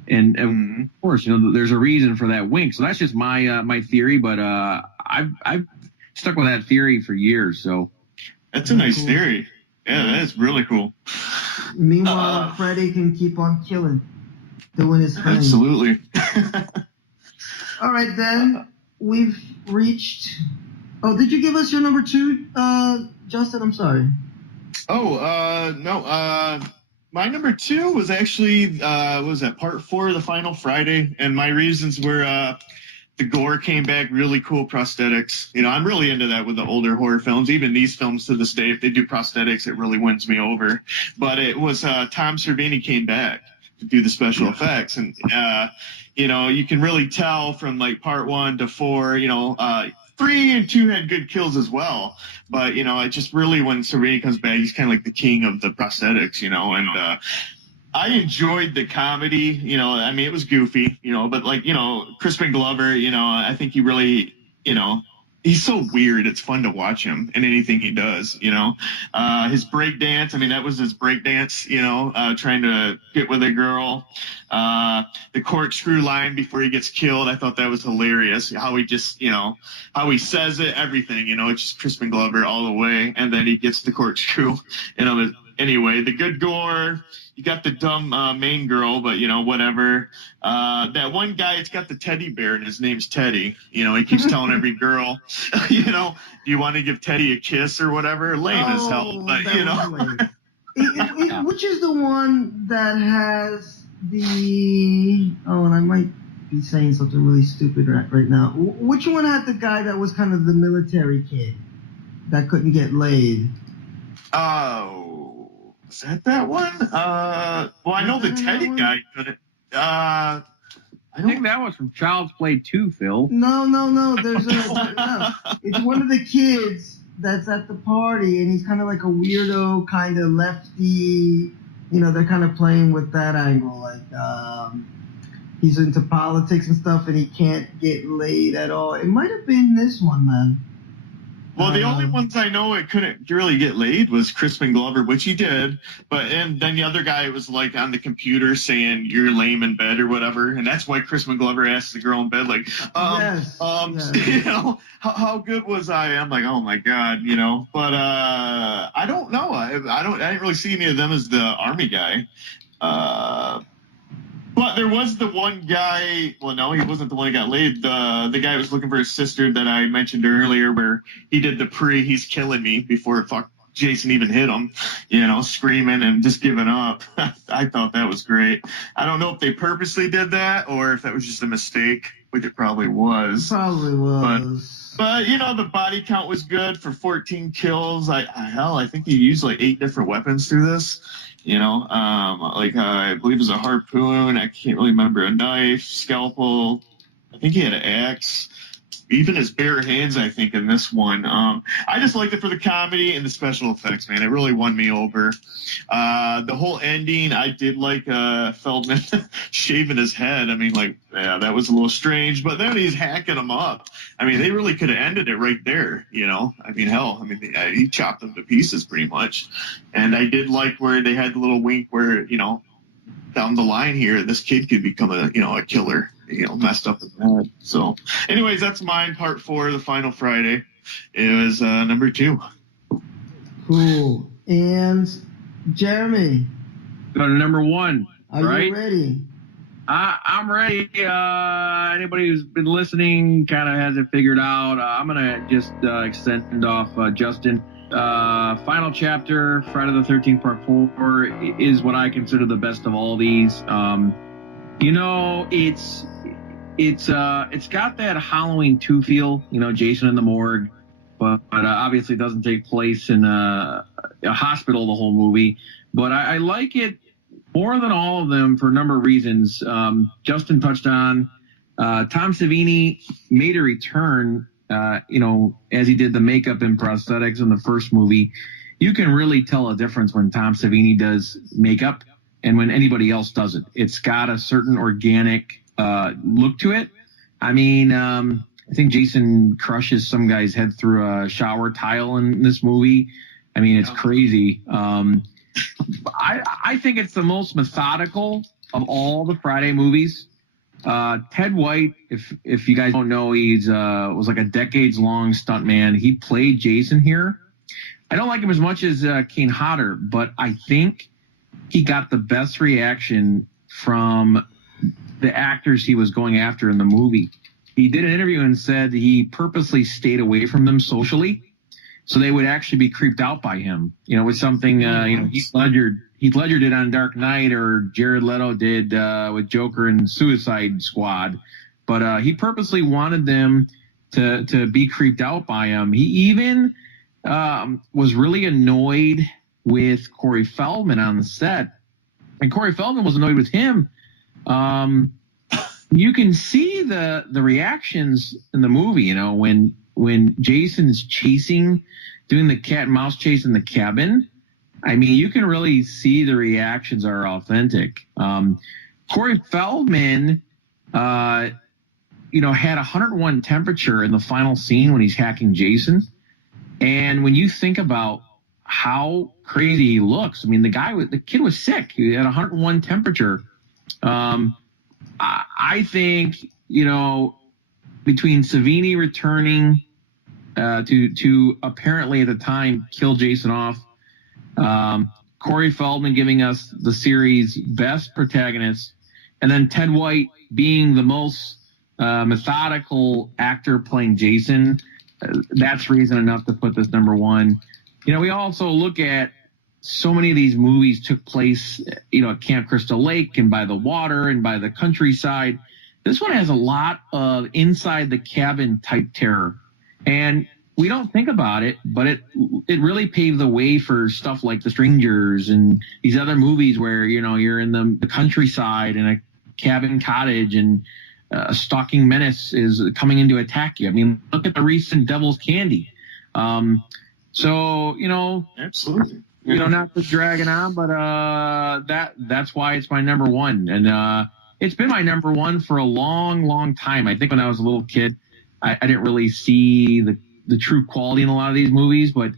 And of course, there's a reason for that wink. So that's just my theory, but I've stuck with that theory for years. So that's a nice theory. Yeah, that is really cool. Meanwhile, Freddy can keep on killing, doing his thing. Absolutely. All right, then we've reached. Oh, did you give us your number 2, Justin? I'm sorry. Oh, no. My number 2 was actually was that part 4 of the Final Friday, and my reasons were The gore came back, really cool prosthetics. You know, I'm really into that with the older horror films. Even these films to this day, if they do prosthetics, it really wins me over. But it was Tom Savini came back to do the special effects. And, you know, you can really tell from like part 1 to 4, you know, 3 and 2 had good kills as well. But, you know, it just really, when Savini comes back, he's kind of like the king of the prosthetics, you know, and I enjoyed the comedy, you know, I mean, it was goofy, you know, but like, you know, Crispin Glover, you know, I think he really, you know, he's so weird. It's fun to watch him in anything he does, you know. His break dance, I mean, that was his break dance, you know, trying to get with a girl. The corkscrew line before he gets killed, I thought that was hilarious. How he just, you know, how he says it, everything, you know, it's just Crispin Glover all the way. And then he gets the corkscrew, you know. Anyway, the good gore. You got the dumb main girl, but, you know, whatever. That one guy, it's got the teddy bear, and his name's Teddy. You know, he keeps telling every girl, you know, do you want to give Teddy a kiss or whatever? Lame as hell, but, you know. Which is the one that has the... Oh, and I might be saying something really stupid right now. Which one had the guy that was kind of the military kid that couldn't get laid? Oh... Is that one? Well, I know the Teddy guy couldn't. I think that was from Child's Play 2, Phil. No. There's no. It's one of the kids that's at the party, and he's kind of like a weirdo, kind of lefty. You know, they're kind of playing with that angle, like he's into politics and stuff, and he can't get laid at all. It might have been this one, man. Well, the only ones I know it couldn't really get laid was Crispin Glover, which he did. And then the other guy was like on the computer saying you're lame in bed or whatever, and that's why Crispin Glover asked the girl in bed like, yes. You know, how good was I? I'm like, oh my god, you know. But I don't know. I didn't really see any of them as the army guy. But there was the one guy, well, no, he wasn't the one who got laid. The guy who was looking for his sister that I mentioned earlier, where he did the he's killing me before Jason even hit him, you know, screaming and just giving up. I thought that was great. I don't know if they purposely did that or if that was just a mistake, which it probably was. Probably was. But you know, the body count was good for 14 kills. I think he used like 8 different weapons through this. You know, I believe it was a harpoon. I can't really remember, a knife, scalpel. I think he had an axe. Even his bare hands, I think, in this one. I just liked it for the comedy and the special effects, man. It really won me over. The whole ending, I did like Feldman shaving his head. I mean, like, yeah, that was a little strange. But then he's hacking him up. I mean, they really could have ended it right there, you know. I mean, hell, he chopped them to pieces pretty much. And I did like where they had the little wink where, you know, down the line here, this kid could become a killer. You know, messed up his head. So, anyways, that's mine. Part 4, the final Friday. It was number 2. Cool. And Jeremy, go to number 1. Are you ready? I'm ready. Anybody who's been listening kind of has it figured out. I'm gonna just extend off Justin. Final chapter, Friday the 13th, part 4 is what I consider the best of all these. You know, it's got that Halloween 2 feel, you know, Jason in the morgue, but obviously it doesn't take place in a hospital the whole movie. But I like it more than all of them for a number of reasons. Justin touched on Tom Savini made a return, you know, as he did the makeup and prosthetics in the first movie. You can really tell a difference when Tom Savini does makeup and when anybody else does it. It's got a certain organic look to it. I mean, I think Jason crushes some guy's head through a shower tile in this movie. I mean, it's crazy. I think it's the most methodical of all the Friday movies. Ted White, if you guys don't know, he's was like a decades-long stuntman. He played Jason here. I don't like him as much as Kane Hodder, but I think he got the best reaction from the actors he was going after in the movie. He did an interview and said he purposely stayed away from them socially so they would actually be creeped out by him. You know, with something, you know, Heath Ledger did on Dark Knight, or Jared Leto did with Joker and Suicide Squad. but he purposely wanted them to be creeped out by him. He even was really annoyed with Corey Feldman on the set, and Corey Feldman was annoyed with him. You can see the reactions in the movie, you know, when Jason's doing the cat and mouse chase in the cabin. I mean, you can really see the reactions are authentic. Corey Feldman, you know, had 101 temperature in the final scene when he's hacking Jason. And when you think about how crazy he looks, I mean, the kid was sick. He had 101 temperature. I think, you know, between Savini returning to apparently at the time kill Jason off, Corey Feldman giving us the series' best protagonist, and then Ted White being the most methodical actor playing Jason, that's reason enough to put this number one. You know, we also look at so many of these movies took place, you know, at Camp Crystal Lake and by the water and by the countryside. This one has a lot of inside the cabin type terror. And we don't think about it, but it really paved the way for stuff like The Strangers and these other movies where, you know, you're in the countryside in a cabin cottage and a stalking menace is coming in to attack you. I mean, look at the recent Devil's Candy. So, you know, absolutely. You know, not to drag it on, but that's why it's my number one. And it's been my number one for a long, long time. I think when I was a little kid, I didn't really see the true quality in a lot of these movies. But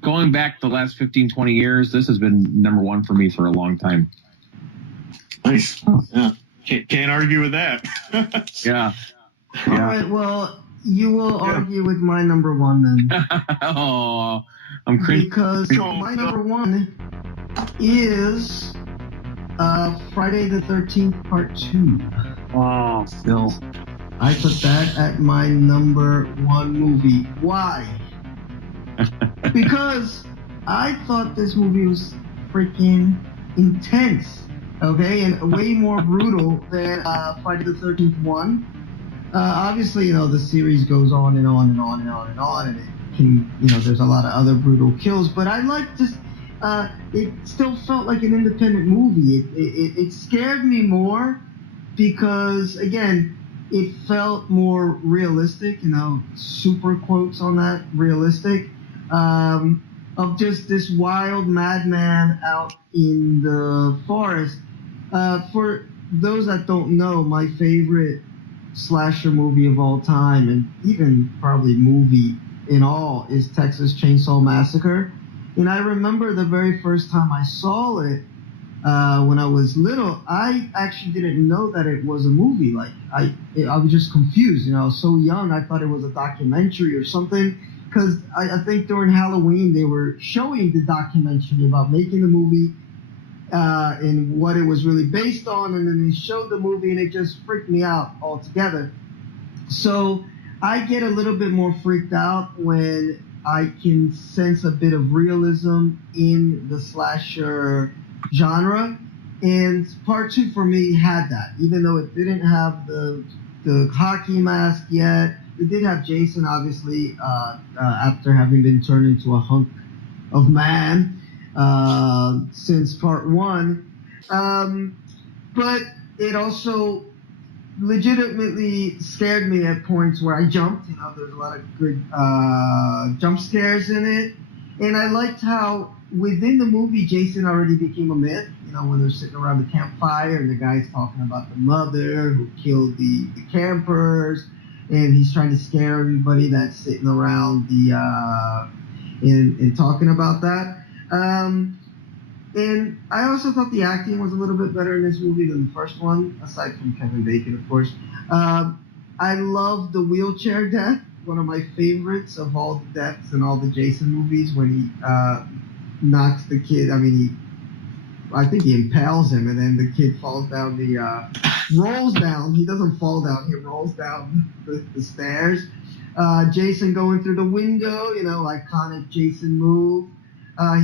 going back the last 15, 20 years, this has been number one for me for a long time. Nice. Yeah. Can't argue with that. Yeah. All right. Well, you will argue with my number one then. Oh, I'm cringing. Because my number one is Friday the 13th Part 2. Oh, Phil. I put that at my number one movie. Why? Because I thought this movie was freaking intense, okay, and way more brutal than Friday the 13th 1. Obviously, you know, the series goes on and on and on and on and on, and it can, you know, there's a lot of other brutal kills, but I like this. It still felt like an independent movie. It scared me more because, again, it felt more realistic, you know, super quotes on that, realistic, of just this wild madman out in the forest. For those that don't know, my favorite slasher movie of all time, and even probably movie in all, is Texas Chainsaw Massacre. And I remember the very first time I saw it, when I was little, I actually didn't know that it was a movie. Like, I was just confused. You know, I was so young, I thought it was a documentary or something. Because I think during Halloween, they were showing the documentary about making the movie and what it was really based on. And then they showed the movie, and it just freaked me out altogether. So I get a little bit more freaked out when I can sense a bit of realism in the slasher genre, and Part 2 for me had that. Even though it didn't have the hockey mask yet, it did have Jason, obviously, after having been turned into a hunk of man since Part 1. But it also legitimately scared me at points where I jumped. You know, there's a lot of good jump scares in it, and I liked how within the movie Jason already became a myth. You know, when they're sitting around the campfire and the guy's talking about the mother who killed the campers, and he's trying to scare everybody that's sitting around the and talking about that. And I also thought the acting was a little bit better in this movie than the first one, aside from Kevin Bacon, of course. I love the wheelchair death, one of my favorites of all the deaths in all the Jason movies, when he knocks the kid. I mean, I think he impales him, and then the kid falls down rolls down. He doesn't fall down. He rolls down the stairs. Jason going through the window, you know, iconic Jason move.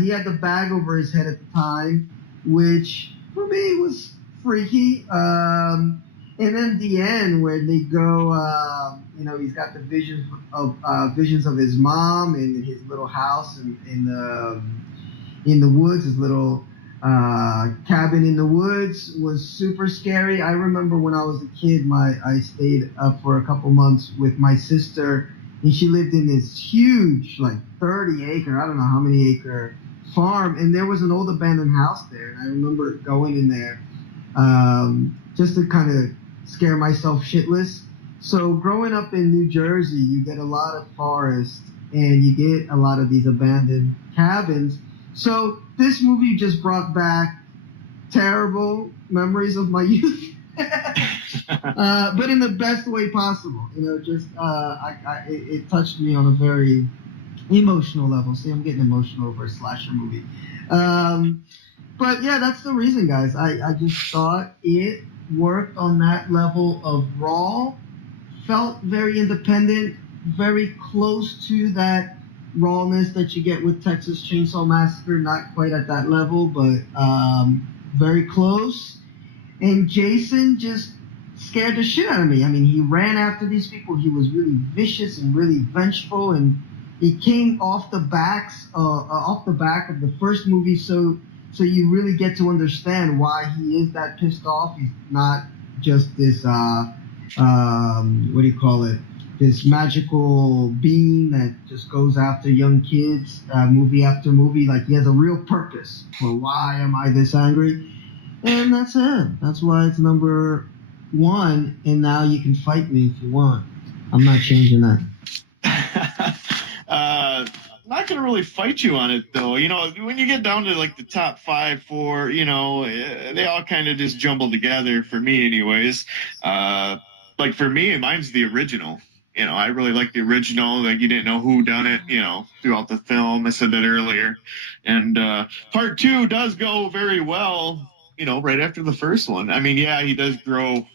He had the bag over his head at the time, which for me was freaky. And then the end where they go, he's got the visions of his mom and his little house in the woods, his little cabin in the woods was super scary. I remember when I was a kid, I stayed up for a couple months with my sister, and she lived in this huge, like 30-acre, I don't know how many acre farm, and there was an old abandoned house there, and I remember going in there just to kind of scare myself shitless. So growing up in New Jersey, you get a lot of forest, and you get a lot of these abandoned cabins. So this movie just brought back terrible memories of my youth, but in the best way possible. It touched me on a very emotional level. See, I'm getting emotional over a slasher movie. But yeah, that's the reason, guys. I just thought it worked on that level of raw, felt very independent, very close to that rawness that you get with Texas Chainsaw Massacre. Not quite at that level, but very close. And Jason just scared the shit out of me. I mean, he ran after these people. He was really vicious and really vengeful, and it came off the back of the first movie. So you really get to understand why he is that pissed off. He's not just this this magical being that just goes after young kids, movie after movie. Like, he has a real purpose for why am I this angry, and that's it. That's why it's number one. And now you can fight me if you want. I'm not changing that. Not gonna really fight you on it though. When you get down to like the top 5, 4, they all kind of just jumble together for me, anyways. Like for me, mine's the original. I really like the original. Like, you didn't know who done it, throughout the film. I said that earlier. And part 2 does go very well, right after the first one. I mean, yeah, he does grow,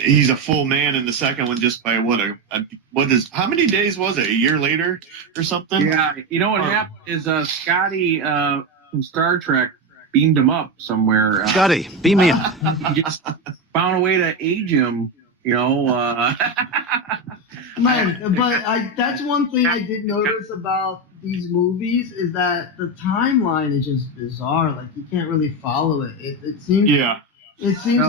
he's a full man in the second one just by how many days was it? A year later or something? Yeah, what happened is Scotty from Star Trek beamed him up somewhere. Scotty, beam me up. He just found a way to age him, Man, but that's one thing I did notice about these movies is that the timeline is just bizarre. Like, you can't really follow it. It seems... Yeah. It seems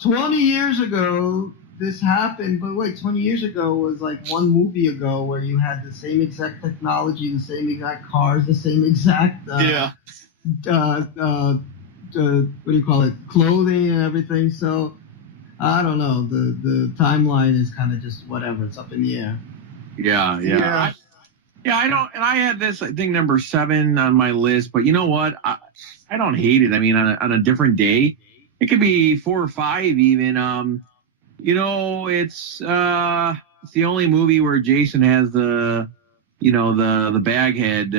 20 years ago this happened, but wait, 20 years ago was like one movie ago where you had the same exact technology, the same exact cars, the same exact clothing and everything. So I don't know. The timeline is kind of just whatever. It's up in the air. Yeah. I don't, and I had this, I think, number 7 on my list, but you know what? I don't hate it. I mean, on a different day, it could be 4 or 5 even. It's the only movie where Jason has the baghead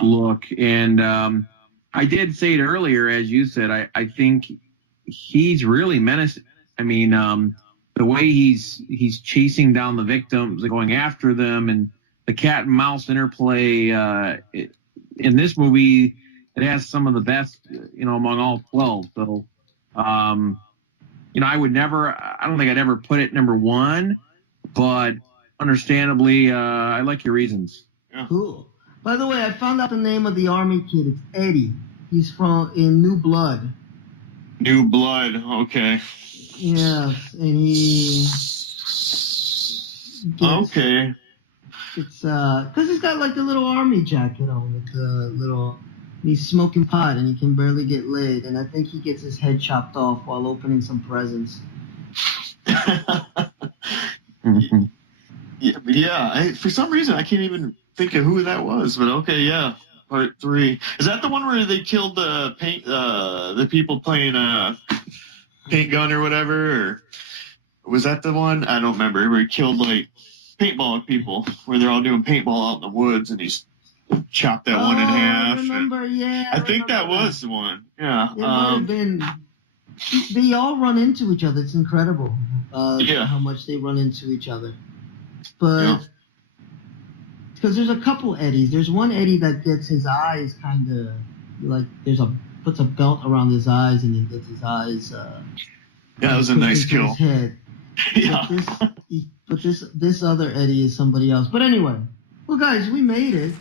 look. And I did say it earlier, as you said, I think he's really menacing. I mean, the way he's chasing down the victims, going after them, and the cat and mouse interplay in this movie, it has some of the best, among all 12. So, I don't think I'd ever put it number 1, but understandably, I like your reasons. Yeah. Cool. By the way, I found out the name of the army kid. It's Eddie. He's in New Blood. New Blood. Okay. Yes, and he. Okay. It's because he's got like the little army jacket on with the little. He's smoking pot and he can barely get laid, and I think he gets his head chopped off while opening some presents. Mm-hmm. Yeah. For some reason, I can't even think of who that was. But okay, yeah. Part 3. Is that the one where they killed the people playing paint gun or whatever? Or was that the one? I don't remember. Where he killed like paintball people, where they're all doing paintball out in the woods, and he's chopped that one in half. I remember, yeah. I think that was the one. Yeah. It might have been. They all run into each other. It's incredible. How much they run into each other. But because there's a couple Eddies. There's one Eddie that gets his eyes kind of like there's a puts a belt around his eyes and he gets his eyes. Yeah, that was a nice kill. His head. Yeah. But this other Eddie is somebody else. But anyway, well, guys, we made it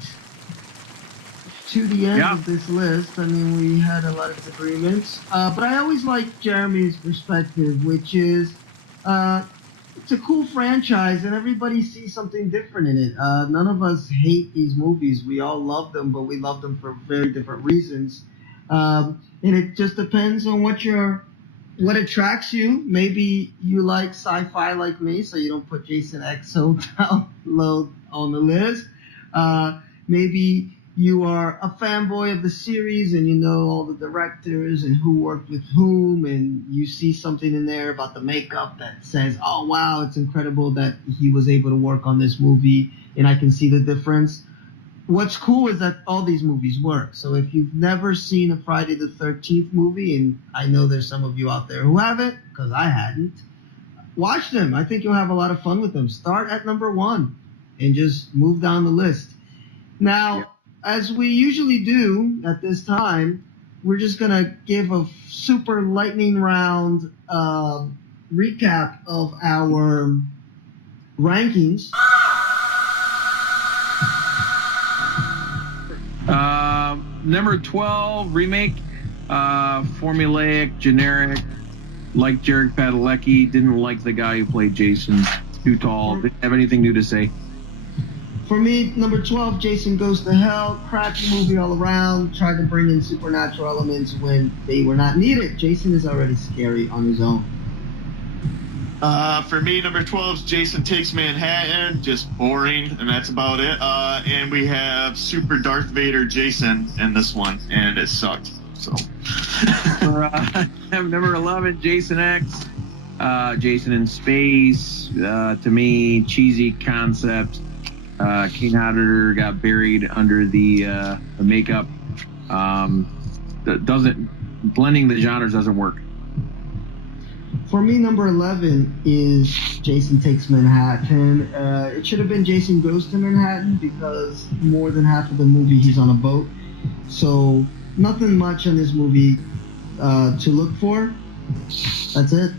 to the end of this list. I mean, we had a lot of disagreements, but I always like Jeremy's perspective, which is it's a cool franchise, and everybody sees something different in it. None of us hate these movies. We all love them, but we love them for very different reasons. And it just depends on what attracts you. Maybe you like sci-fi like me, so you don't put Jason X so down low on the list. Maybe you are a fanboy of the series and you know all the directors and who worked with whom, and you see something in there about the makeup that says, oh, wow, it's incredible that he was able to work on this movie, and I can see the difference. What's cool is that all these movies work. So if you've never seen a Friday the 13th movie, and I know there's some of you out there who haven't, because I hadn't, watch them. I think you'll have a lot of fun with them. Start at number 1 and just move down the list. Now, as we usually do at this time, we're just going to give a super lightning round recap of our rankings. Number 12, remake, formulaic, generic, like Jared Padalecki, didn't like the guy who played Jason, too tall, didn't have anything new to say. For me, number 12, Jason Goes to Hell, crappy movie all around, tried to bring in supernatural elements when they were not needed. Jason is already scary on his own. For me, number 12 is Jason Takes Manhattan, just boring, and that's about it. And we have Super Darth Vader Jason in this one, and it sucked. So, number 11, Jason X, Jason in Space. To me, cheesy concept. Kane Hodder got buried under the makeup. Blending the genres doesn't work. For me, number 11 is Jason Takes Manhattan. It should have been Jason Goes to Manhattan because more than half of the movie he's on a boat. So nothing much in this movie to look for. That's it.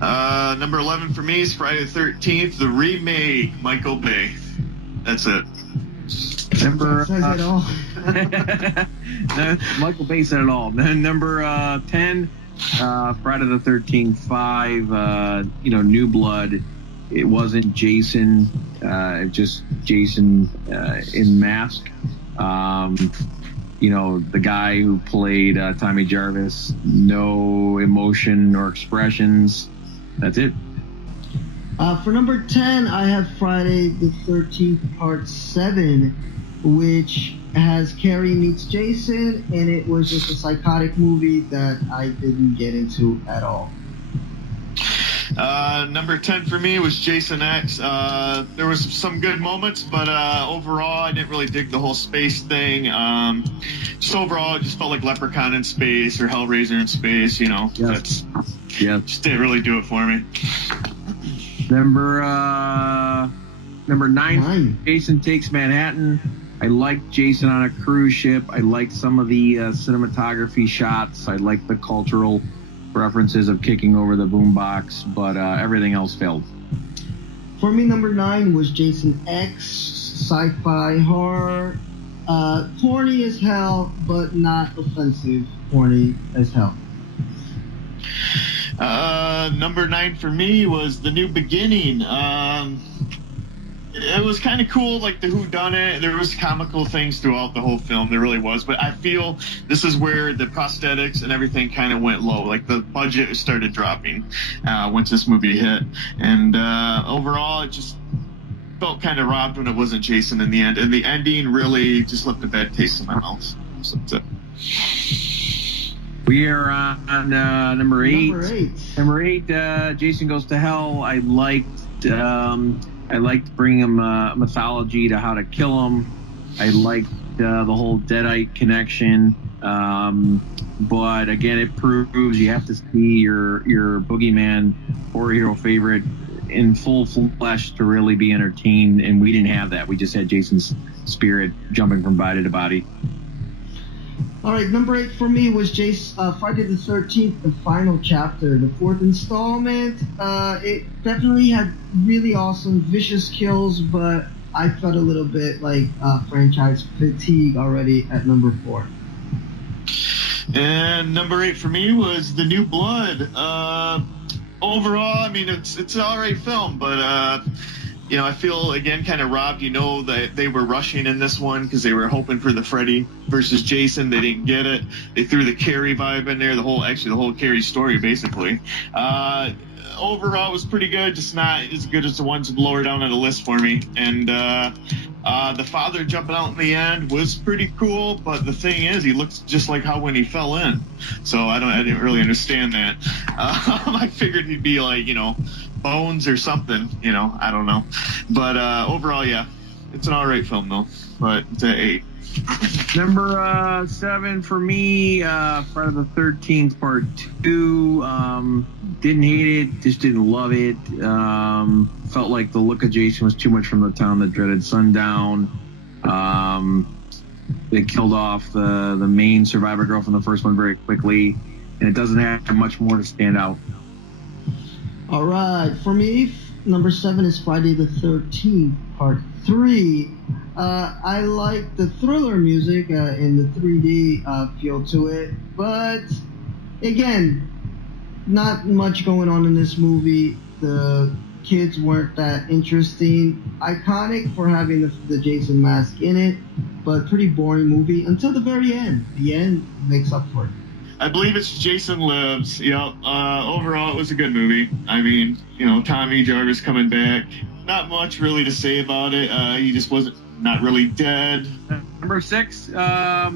Number 11 for me is Friday the 13th, the remake, Michael Bay. That's it. Number says it all. Michael Bay said it all. Number 10, Friday the 13th 5. New Blood. It wasn't Jason. Just Jason in mask. The guy who played Tommy Jarvis. No emotion or expressions. That's it. For number 10, I have Friday the 13th Part 7, which has Carrie meets Jason, and it was just a psychotic movie that I didn't get into at all. Number 10 for me was Jason X. There was some good moments, but overall, I didn't really dig the whole space thing. Just overall, it just felt like Leprechaun in space or Hellraiser in space. Yes. Just didn't really do it for me. Number 9, Jason Takes Manhattan. I liked Jason on a cruise ship. I liked some of the cinematography shots. I liked the cultural references of kicking over the boombox, but everything else failed. For me, number 9 was Jason X, sci-fi horror. Corny as hell, but not offensive. Corny as hell. Number 9 for me was The New Beginning. It was kind of cool, like the whodunit. There was comical things throughout the whole film. There really was. But I feel this is where the prosthetics and everything kind of went low. Like the budget started dropping once this movie hit. And overall, it just felt kind of robbed when it wasn't Jason in the end. And the ending really just left a bad taste in my mouth. So that's it. We are on number 8. Number 8, Jason Goes to Hell. I liked bringing him mythology to how to kill him. I liked the whole Deadite connection. But again, it proves you have to see your boogeyman horror hero favorite in full flesh to really be entertained, and we didn't have that. We just had Jason's spirit jumping from body to body. All right, number 8 for me was Friday the 13th, the final chapter, the 4th installment. It definitely had really awesome, vicious kills, but I felt a little bit like franchise fatigue already at number 4. And number 8 for me was The New Blood. Overall, I mean, it's an alright film, but I feel again kind of robbed. That they were rushing in this one because they were hoping for the Freddy versus Jason. They didn't get it. They threw the Carrie vibe in there. The whole Carrie story basically. Overall, it was pretty good, just not as good as the ones lower down on the list for me. And the father jumping out in the end was pretty cool, but the thing is, he looks just like how when he fell in. So I didn't really understand that. I figured he'd be like, bones or something, I don't know. But overall, yeah, it's an all right film though. But it's an 8. Number 7 for me, Friday the 13th Part 2. Didn't hate it, just didn't love it. Felt like the look of Jason was too much from the town that dreaded sundown. They killed off the main survivor girl from the first one very quickly, and it doesn't have much more to stand out. All right, for me, number 7 is Friday the 13th, Part 3. I like the thriller music and the 3D feel to it, but again, not much going on in this movie. The kids weren't that interesting. Iconic for having the Jason mask in it, but pretty boring movie until the very end. The end makes up for it. I believe it's Jason Lives. Yep. Overall, it was a good movie. I mean, Tommy Jarvis coming back. Not much really to say about it. He just not really dead. Number 6, I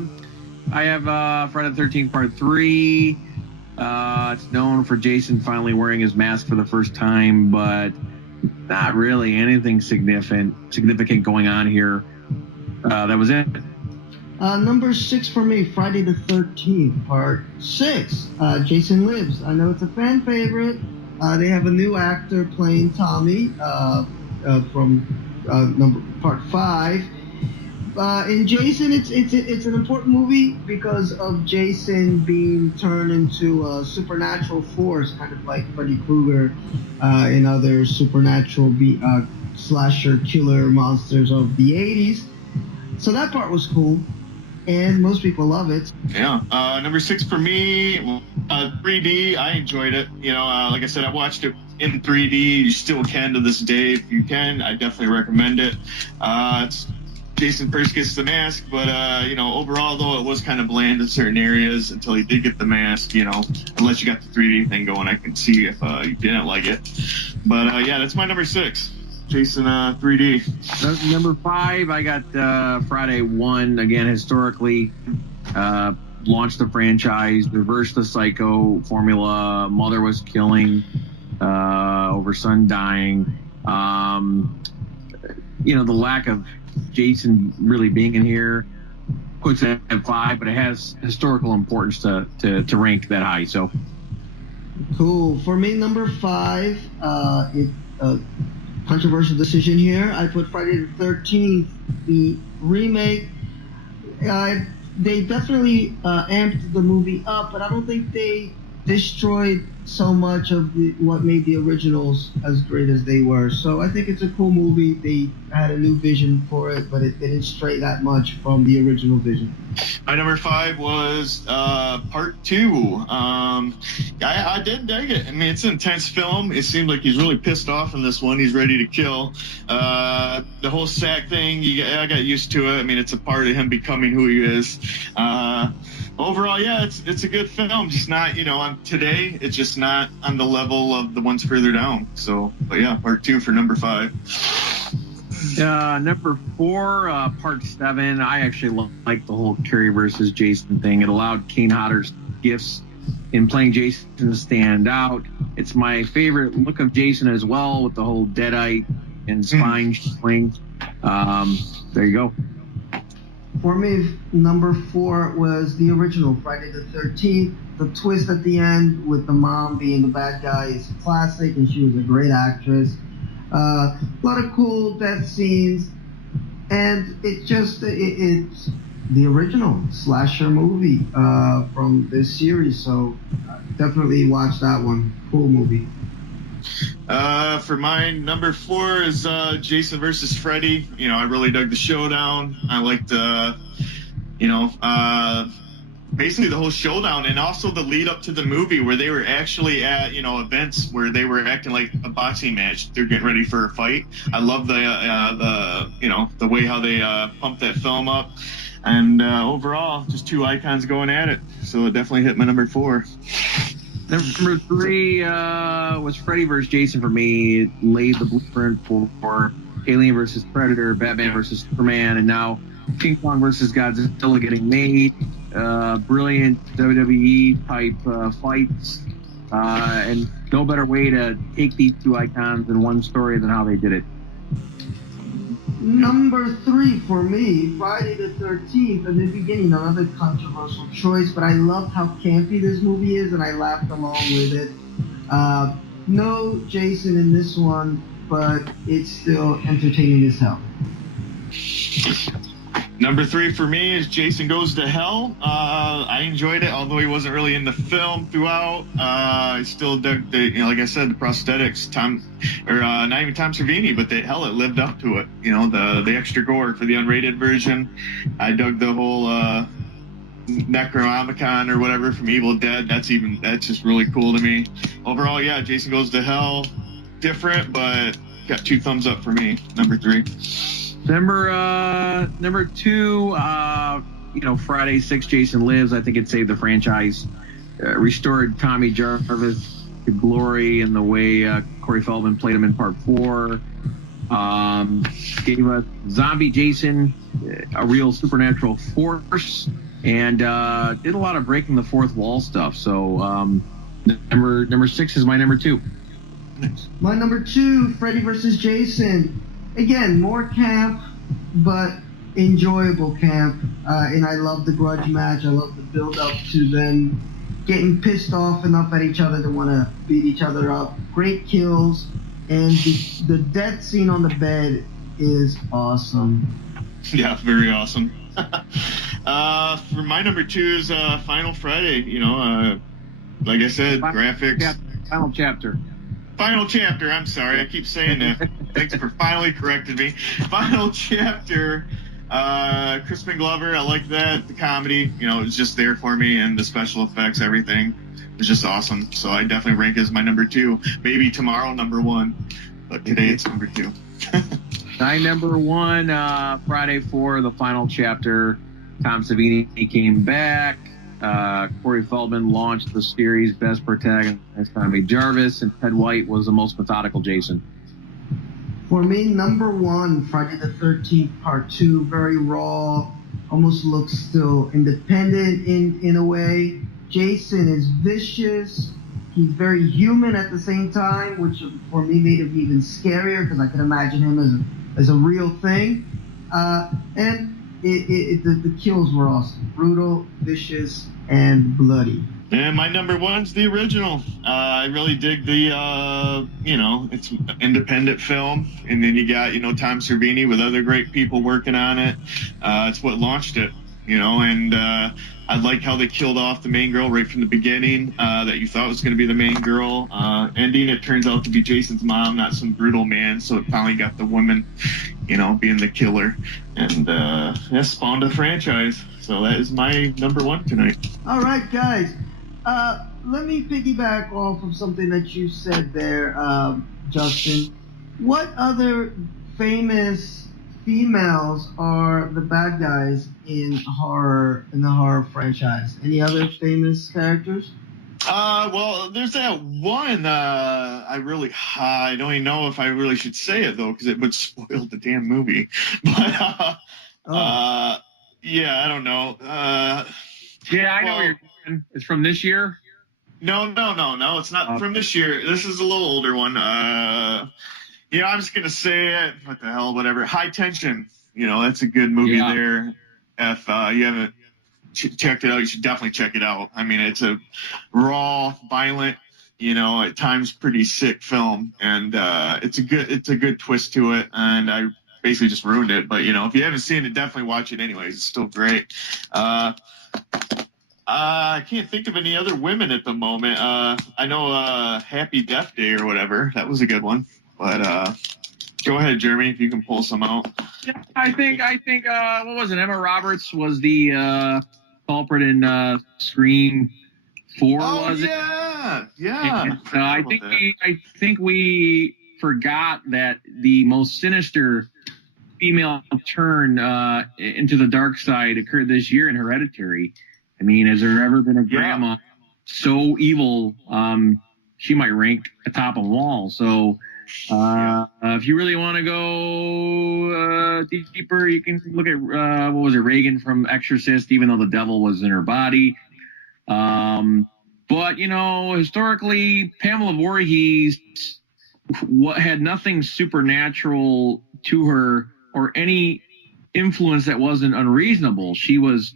have Friday the 13th Part 3. It's known for Jason finally wearing his mask for the first time, but not really anything significant going on here. That was it. Number 6 for me, Friday the 13th, Part 6, Jason Lives. I know it's a fan favorite. They have a new actor playing Tommy from Part 5. In Jason, it's an important movie because of Jason being turned into a supernatural force, kind of like Freddy Krueger and other supernatural slasher killer monsters of the 80s. So that part was cool, and most people love it. Yeah. Number 6 for me, 3D. I enjoyed it. Like I said, I watched it in 3D. You still can to this day. If you can, I definitely recommend it. It's Jason first gets the mask, but overall though, it was kind of bland in certain areas until he did get the mask. Unless you got the 3D thing going, I can see if you didn't like it. But yeah, that's my number 6. Jason 3D. Number 5, I got Friday 1. Again, historically, launched the franchise, reversed the Psycho formula. Mother was killing over son dying. The lack of Jason really being in here puts it at 5, but it has historical importance to rank that high. So cool. For me, number 5, controversial decision here. I put Friday the 13th, the remake. They definitely amped the movie up, but I don't think they destroyed so much of what made the originals as great as they were. So I think it's a cool movie. They had a new vision for it, but it didn't stray that much from the original vision. My number 5 was Part 2. I did dig it. I mean, it's an intense film. It seemed like he's really pissed off in this one. He's ready to kill. The whole sack thing, I got used to it. I mean, it's a part of him becoming who he is. Overall, yeah, it's a good film. Just not, on today, it's just not on the level of the ones further down. So, but yeah, Part 2 for number 5. Number 4, Part 7. I actually like the whole Carrie versus Jason thing. It allowed Kane Hodder's gifts in playing Jason to stand out. It's my favorite look of Jason as well, with the whole deadite and spine swing. There you go. For me, number 4 was the original Friday the 13th. The twist at the end with the mom being the bad guy is classic, and she was a great actress. A lot of cool death scenes, and it's the original slasher movie from this series. So definitely watch that one. Cool movie. For mine, number 4 is Jason versus Freddy. You know, I really dug the showdown. I liked basically the whole showdown, and also the lead up to the movie where they were actually at, you know, events where they were acting like a boxing match. They're getting ready for a fight. I love the you know, the way how they pumped that film up, and overall, just two icons going at it. So it definitely hit my number 4. Number 3 was Freddy vs. Jason for me. It laid the blueprint for Alien vs. Predator, Batman vs. Superman, and now King Kong vs. Godzilla getting made. Brilliant WWE type fights, and no better way to take these two icons in one story than how they did it. Number 3 for me, Friday the 13th. In the beginning, another controversial choice, but I loved how campy this movie is, and I laughed along with it. No Jason in this one, but it's still entertaining as hell. Number 3 for me is Jason Goes to Hell. I enjoyed it, although he wasn't really in the film throughout. I still dug the, you know, like I said, the prosthetics. Not even Tom Savini, but it lived up to it. You know, the extra gore for the unrated version. I dug the whole Necronomicon or whatever from Evil Dead. That's just really cool to me. Overall, yeah, Jason Goes to Hell, different, but got 2 thumbs up for me. Number 3. Number 2, you know, Friday 6, Jason Lives. I think it saved the franchise. Restored Tommy Jarvis to glory in the way Corey Feldman played him in Part 4. Gave us Zombie Jason, a real supernatural force, and did a lot of breaking the fourth wall stuff. So number 6 is my number 2. My number 2, Freddy vs. Jason. Again, more camp, but enjoyable camp. And I love the grudge match. I love the build up to them getting pissed off enough at each other to want to beat each other up. Great kills. And the death scene on the bed is awesome. Yeah, very awesome. For my number 2 is Final Friday. You know, like I said, graphics. Final chapter. Final chapter. I'm sorry, I keep saying that. Thanks for finally correcting me. Final chapter. Crispin Glover. I like that. The comedy, you know, it was just there for me, and the special effects, everything was just awesome. So I definitely rank it as my number 2. Maybe tomorrow number 1, but today it's number 2. My number 1, Friday 4, the final chapter. Tom Savini came back. Corey Feldman launched the series' best protagonist, Tommy Jarvis, and Ted White was the most methodical Jason. For me, number 1, Friday the 13th, Part 2, very raw, almost looks still independent in a way. Jason is vicious. He's very human at the same time, which for me made him even scarier because I could imagine him as a real thing. And the kills were awesome. Brutal, vicious, and bloody. And my number 1's the original. I really dig the, you know, it's an independent film. And then you got, you know, Tom Savini with other great people working on it. It's what launched it, you know, and I like how they killed off the main girl right from the beginning, that you thought was going to be the main girl. Ending, it turns out to be Jason's mom, not some brutal man. So it finally got the woman, you know, being the killer. And that spawned a franchise. So that is my number 1 tonight. All right, guys. Let me piggyback off of something that you said there, Justin. What other famous females are the bad guys in the horror franchise? Any other famous characters? Well, there's that one. I don't even know if I really should say it though, because it would spoil the damn movie. But yeah, I don't know. Yeah, I know what you're doing. It's from this year? No, it's not from this year. This is a little older one. You know, I'm just gonna say it. What the hell, whatever. High Tension. You know, that's a good movie there. If you haven't checked it out, you should definitely check it out. I mean, it's a raw, violent, you know, at times pretty sick film, and it's a good twist to it. And I basically just ruined it. But, if you haven't seen it, definitely watch it anyways. It's still great. I can't think of any other women at the moment. I know Happy Death Day or whatever. That was a good one. But go ahead, Jeremy, if you can pull some out. Yeah, I think what was it? Emma Roberts was the culprit in Scream 4, was it? Yeah. And, I think we forgot that the most sinister female turn into the dark side occurred this year in Hereditary. I mean, has there ever been a grandma so evil? She might rank atop them all. So if you really want to go deeper, you can look at what was it, Reagan from Exorcist, even though the devil was in her body. But historically, Pamela Voorhees had nothing supernatural to her or any influence that wasn't unreasonable. She was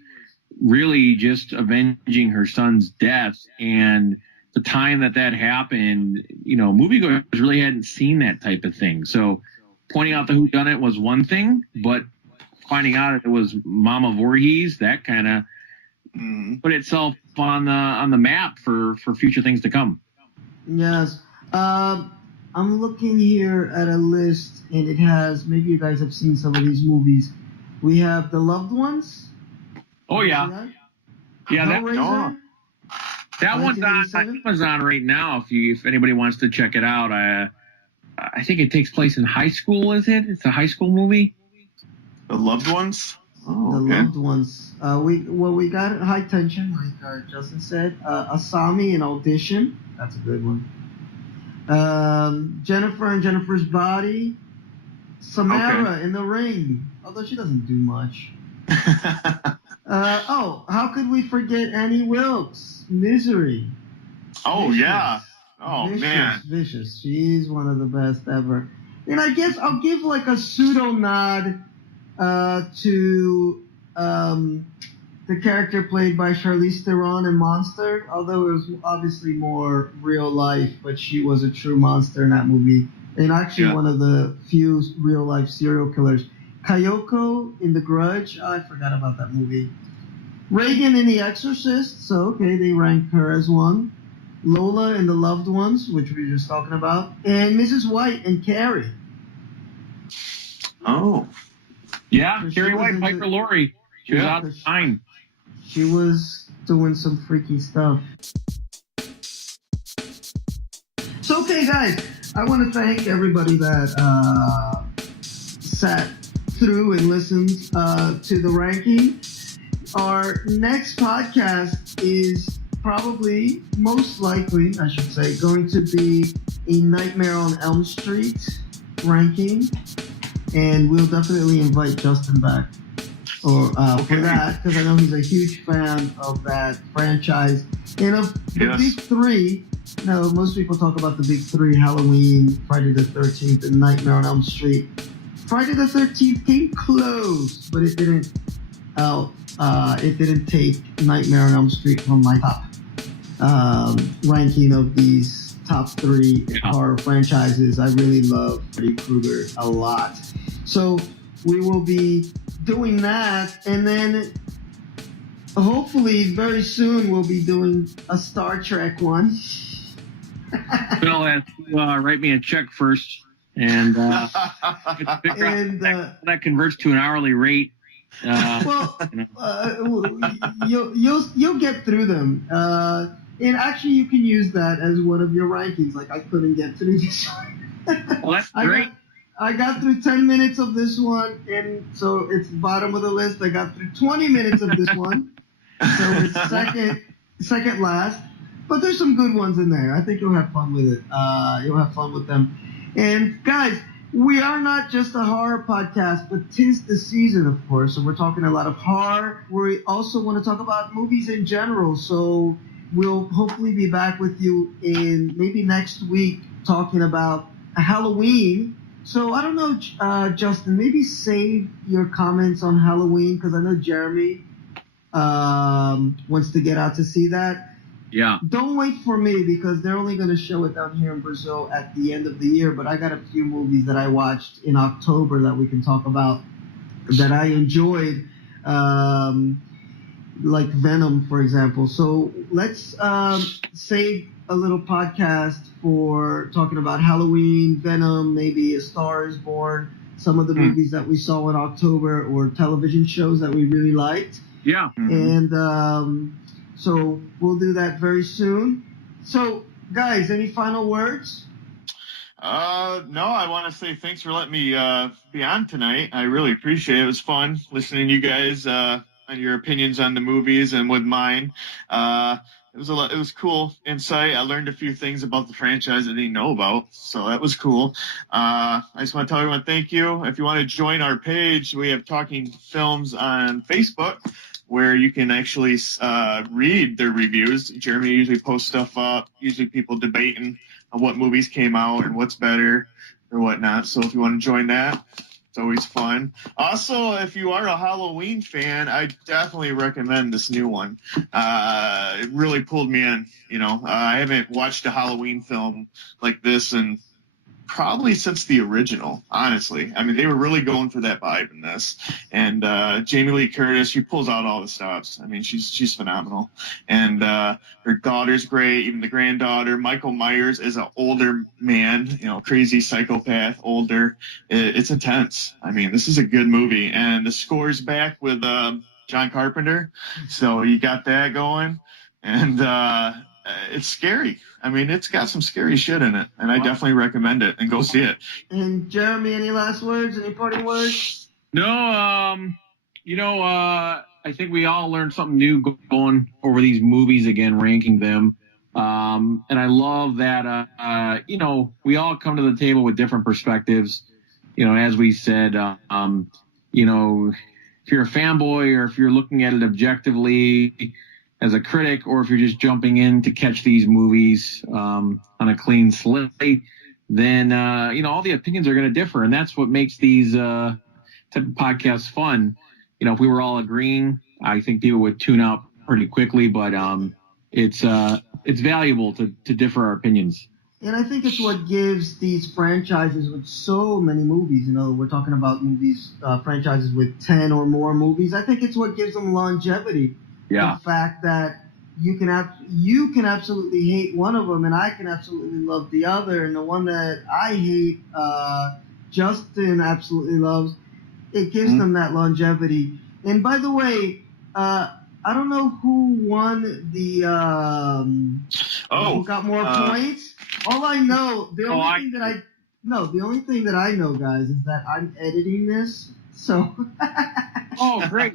really just avenging her son's death, and the time that happened, moviegoers really hadn't seen that type of thing. So pointing out the whodunit was one thing, but finding out it was Mama Voorhees, that kind of put itself on the map for future things to come. Yes. I'm looking here at a list, and it has, maybe you guys have seen some of these movies. We have The Loved Ones. Oh, yeah. Yeah, that one's on Amazon right now. If anybody wants to check it out, I think it takes place in high school. Is it? It's a high school movie. The Loved Ones. Oh, The Loved Ones. We got High Tension, like Justin said. Asami in Audition. That's a good one. Jennifer and Jennifer's Body. Samara in The Ring. Although she doesn't do much. How could we forget Annie Wilkes? Misery. Oh, Vicious. Yeah. Oh, Vicious, man. Vicious. She's one of the best ever. And I guess I'll give like a pseudo nod to the character played by Charlize Theron in Monster, although it was obviously more real life, but she was a true monster in that movie. And actually one of the few real life serial killers. Kayoko in The Grudge. I forgot about that movie. Reagan in The Exorcist. So, okay, they rank her as one. Lola in The Loved Ones, which we were just talking about. And Mrs. White in Carrie. Oh. Yeah, Carrie White, Piper Laurie. She was out of time. She was doing some freaky stuff. So, okay, guys, I want to thank everybody that sat through and listened to the ranking. Our next podcast is probably, most likely, I should say, going to be a Nightmare on Elm Street ranking, and we'll definitely invite Justin back for that, because I know he's a huge fan of that franchise. And of the big three, most people talk about the big three: Halloween, Friday the 13th, and Nightmare on Elm Street. Friday the 13th came close, but it didn't. It didn't take Nightmare on Elm Street from my top ranking of these top three horror franchises. I really love Freddy Krueger a lot, so we will be doing that, and then hopefully very soon we'll be doing a Star Trek one. Bill has to write me a check first. And that converts to an hourly rate. You'll get through them. And actually, you can use that as one of your rankings. Like, I couldn't get through this one. Well, that's great. I got through 10 minutes of this one, and so it's bottom of the list. I got through 20 minutes of this one, so it's second last. But there's some good ones in there. I think you'll have fun with it. You'll have fun with them. And guys, we are not just a horror podcast, but 'tis the season, of course. So we're talking a lot of horror. We also want to talk about movies in general. So we'll hopefully be back with you in maybe next week talking about Halloween. So I don't know, Justin, maybe save your comments on Halloween, because I know Jeremy wants to get out to see that. Yeah. Don't wait for me because they're only going to show it down here in Brazil at the end of the year. But I got a few movies that I watched in October that we can talk about that I enjoyed, like Venom, for example. So let's save a little podcast for talking about Halloween, Venom, maybe A Star is Born, some of the movies that we saw in October or television shows that we really liked. Yeah. And so we'll do that very soon. So, guys, any final words? No, I want to say thanks for letting me be on tonight. I really appreciate it. It was fun listening to you guys on your opinions on the movies and with mine. It was cool insight. I learned a few things about the franchise I didn't know about, so that was cool. I just want to tell everyone thank you. If you want to join our page, we have Talking Films on Facebook, where you can actually read their reviews. Jeremy usually posts stuff up, usually people debating on what movies came out and what's better or whatnot. So if you want to join that, it's always fun. Also, if you are a Halloween fan, I definitely recommend this new one. It really pulled me in. I haven't watched a Halloween film like this in probably since the original, honestly. I mean, they were really going for that vibe in this. And Jamie Lee Curtis, she pulls out all the stops. I mean, she's phenomenal. And her daughter's great, even the granddaughter. Michael Myers is an older man, crazy psychopath, older. It's intense. I mean, this is a good movie. And the score's back with John Carpenter. So you got that going. And it's scary. I mean, it's got some scary shit in it, and I definitely recommend it. And go see it. And Jeremy, any last words? Any parting words? No, I think we all learned something new going over these movies again, ranking them. And I love that, we all come to the table with different perspectives. As we said, if you're a fanboy or if you're looking at it objectively as a critic, or if you're just jumping in to catch these movies on a clean slate, then, all the opinions are going to differ. And that's what makes these type of podcasts fun. If we were all agreeing, I think people would tune out pretty quickly, but it's valuable to differ our opinions. And I think it's what gives these franchises with so many movies, we're talking about movies, franchises with 10 or more movies. I think it's what gives them longevity. Yeah. The fact that you can absolutely hate one of them and I can absolutely love the other, and the one that I hate, Justin absolutely loves. It gives them that longevity. And by the way, I don't know who won the who got more points. All I know, the only thing that I know, guys, is that I'm editing this. So. Oh, great.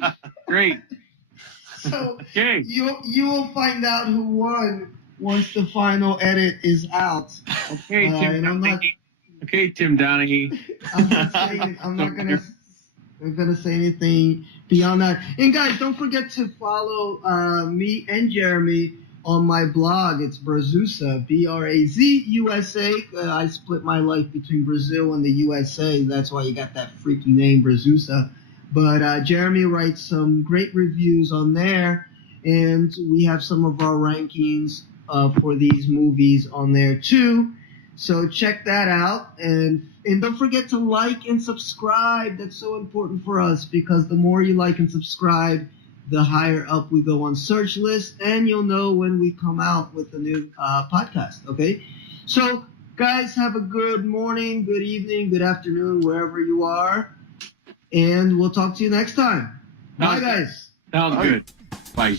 So okay. you will find out who won once the final edit is out. Okay, Tim Donaghy. I'm not gonna say anything beyond that. And guys, don't forget to follow me and Jeremy on my blog. It's Brazusa, Brazusa. I split my life between Brazil and the USA. That's why you got that freaky name, Brazusa. But Jeremy writes some great reviews on there, and we have some of our rankings for these movies on there too. So check that out, and don't forget to like and subscribe. That's so important for us, because the more you like and subscribe, the higher up we go on search lists, and you'll know when we come out with a new podcast. Okay, so guys, have a good morning, good evening, good afternoon, wherever you are. And we'll talk to you next time. Bye, guys. Sounds good. Bye.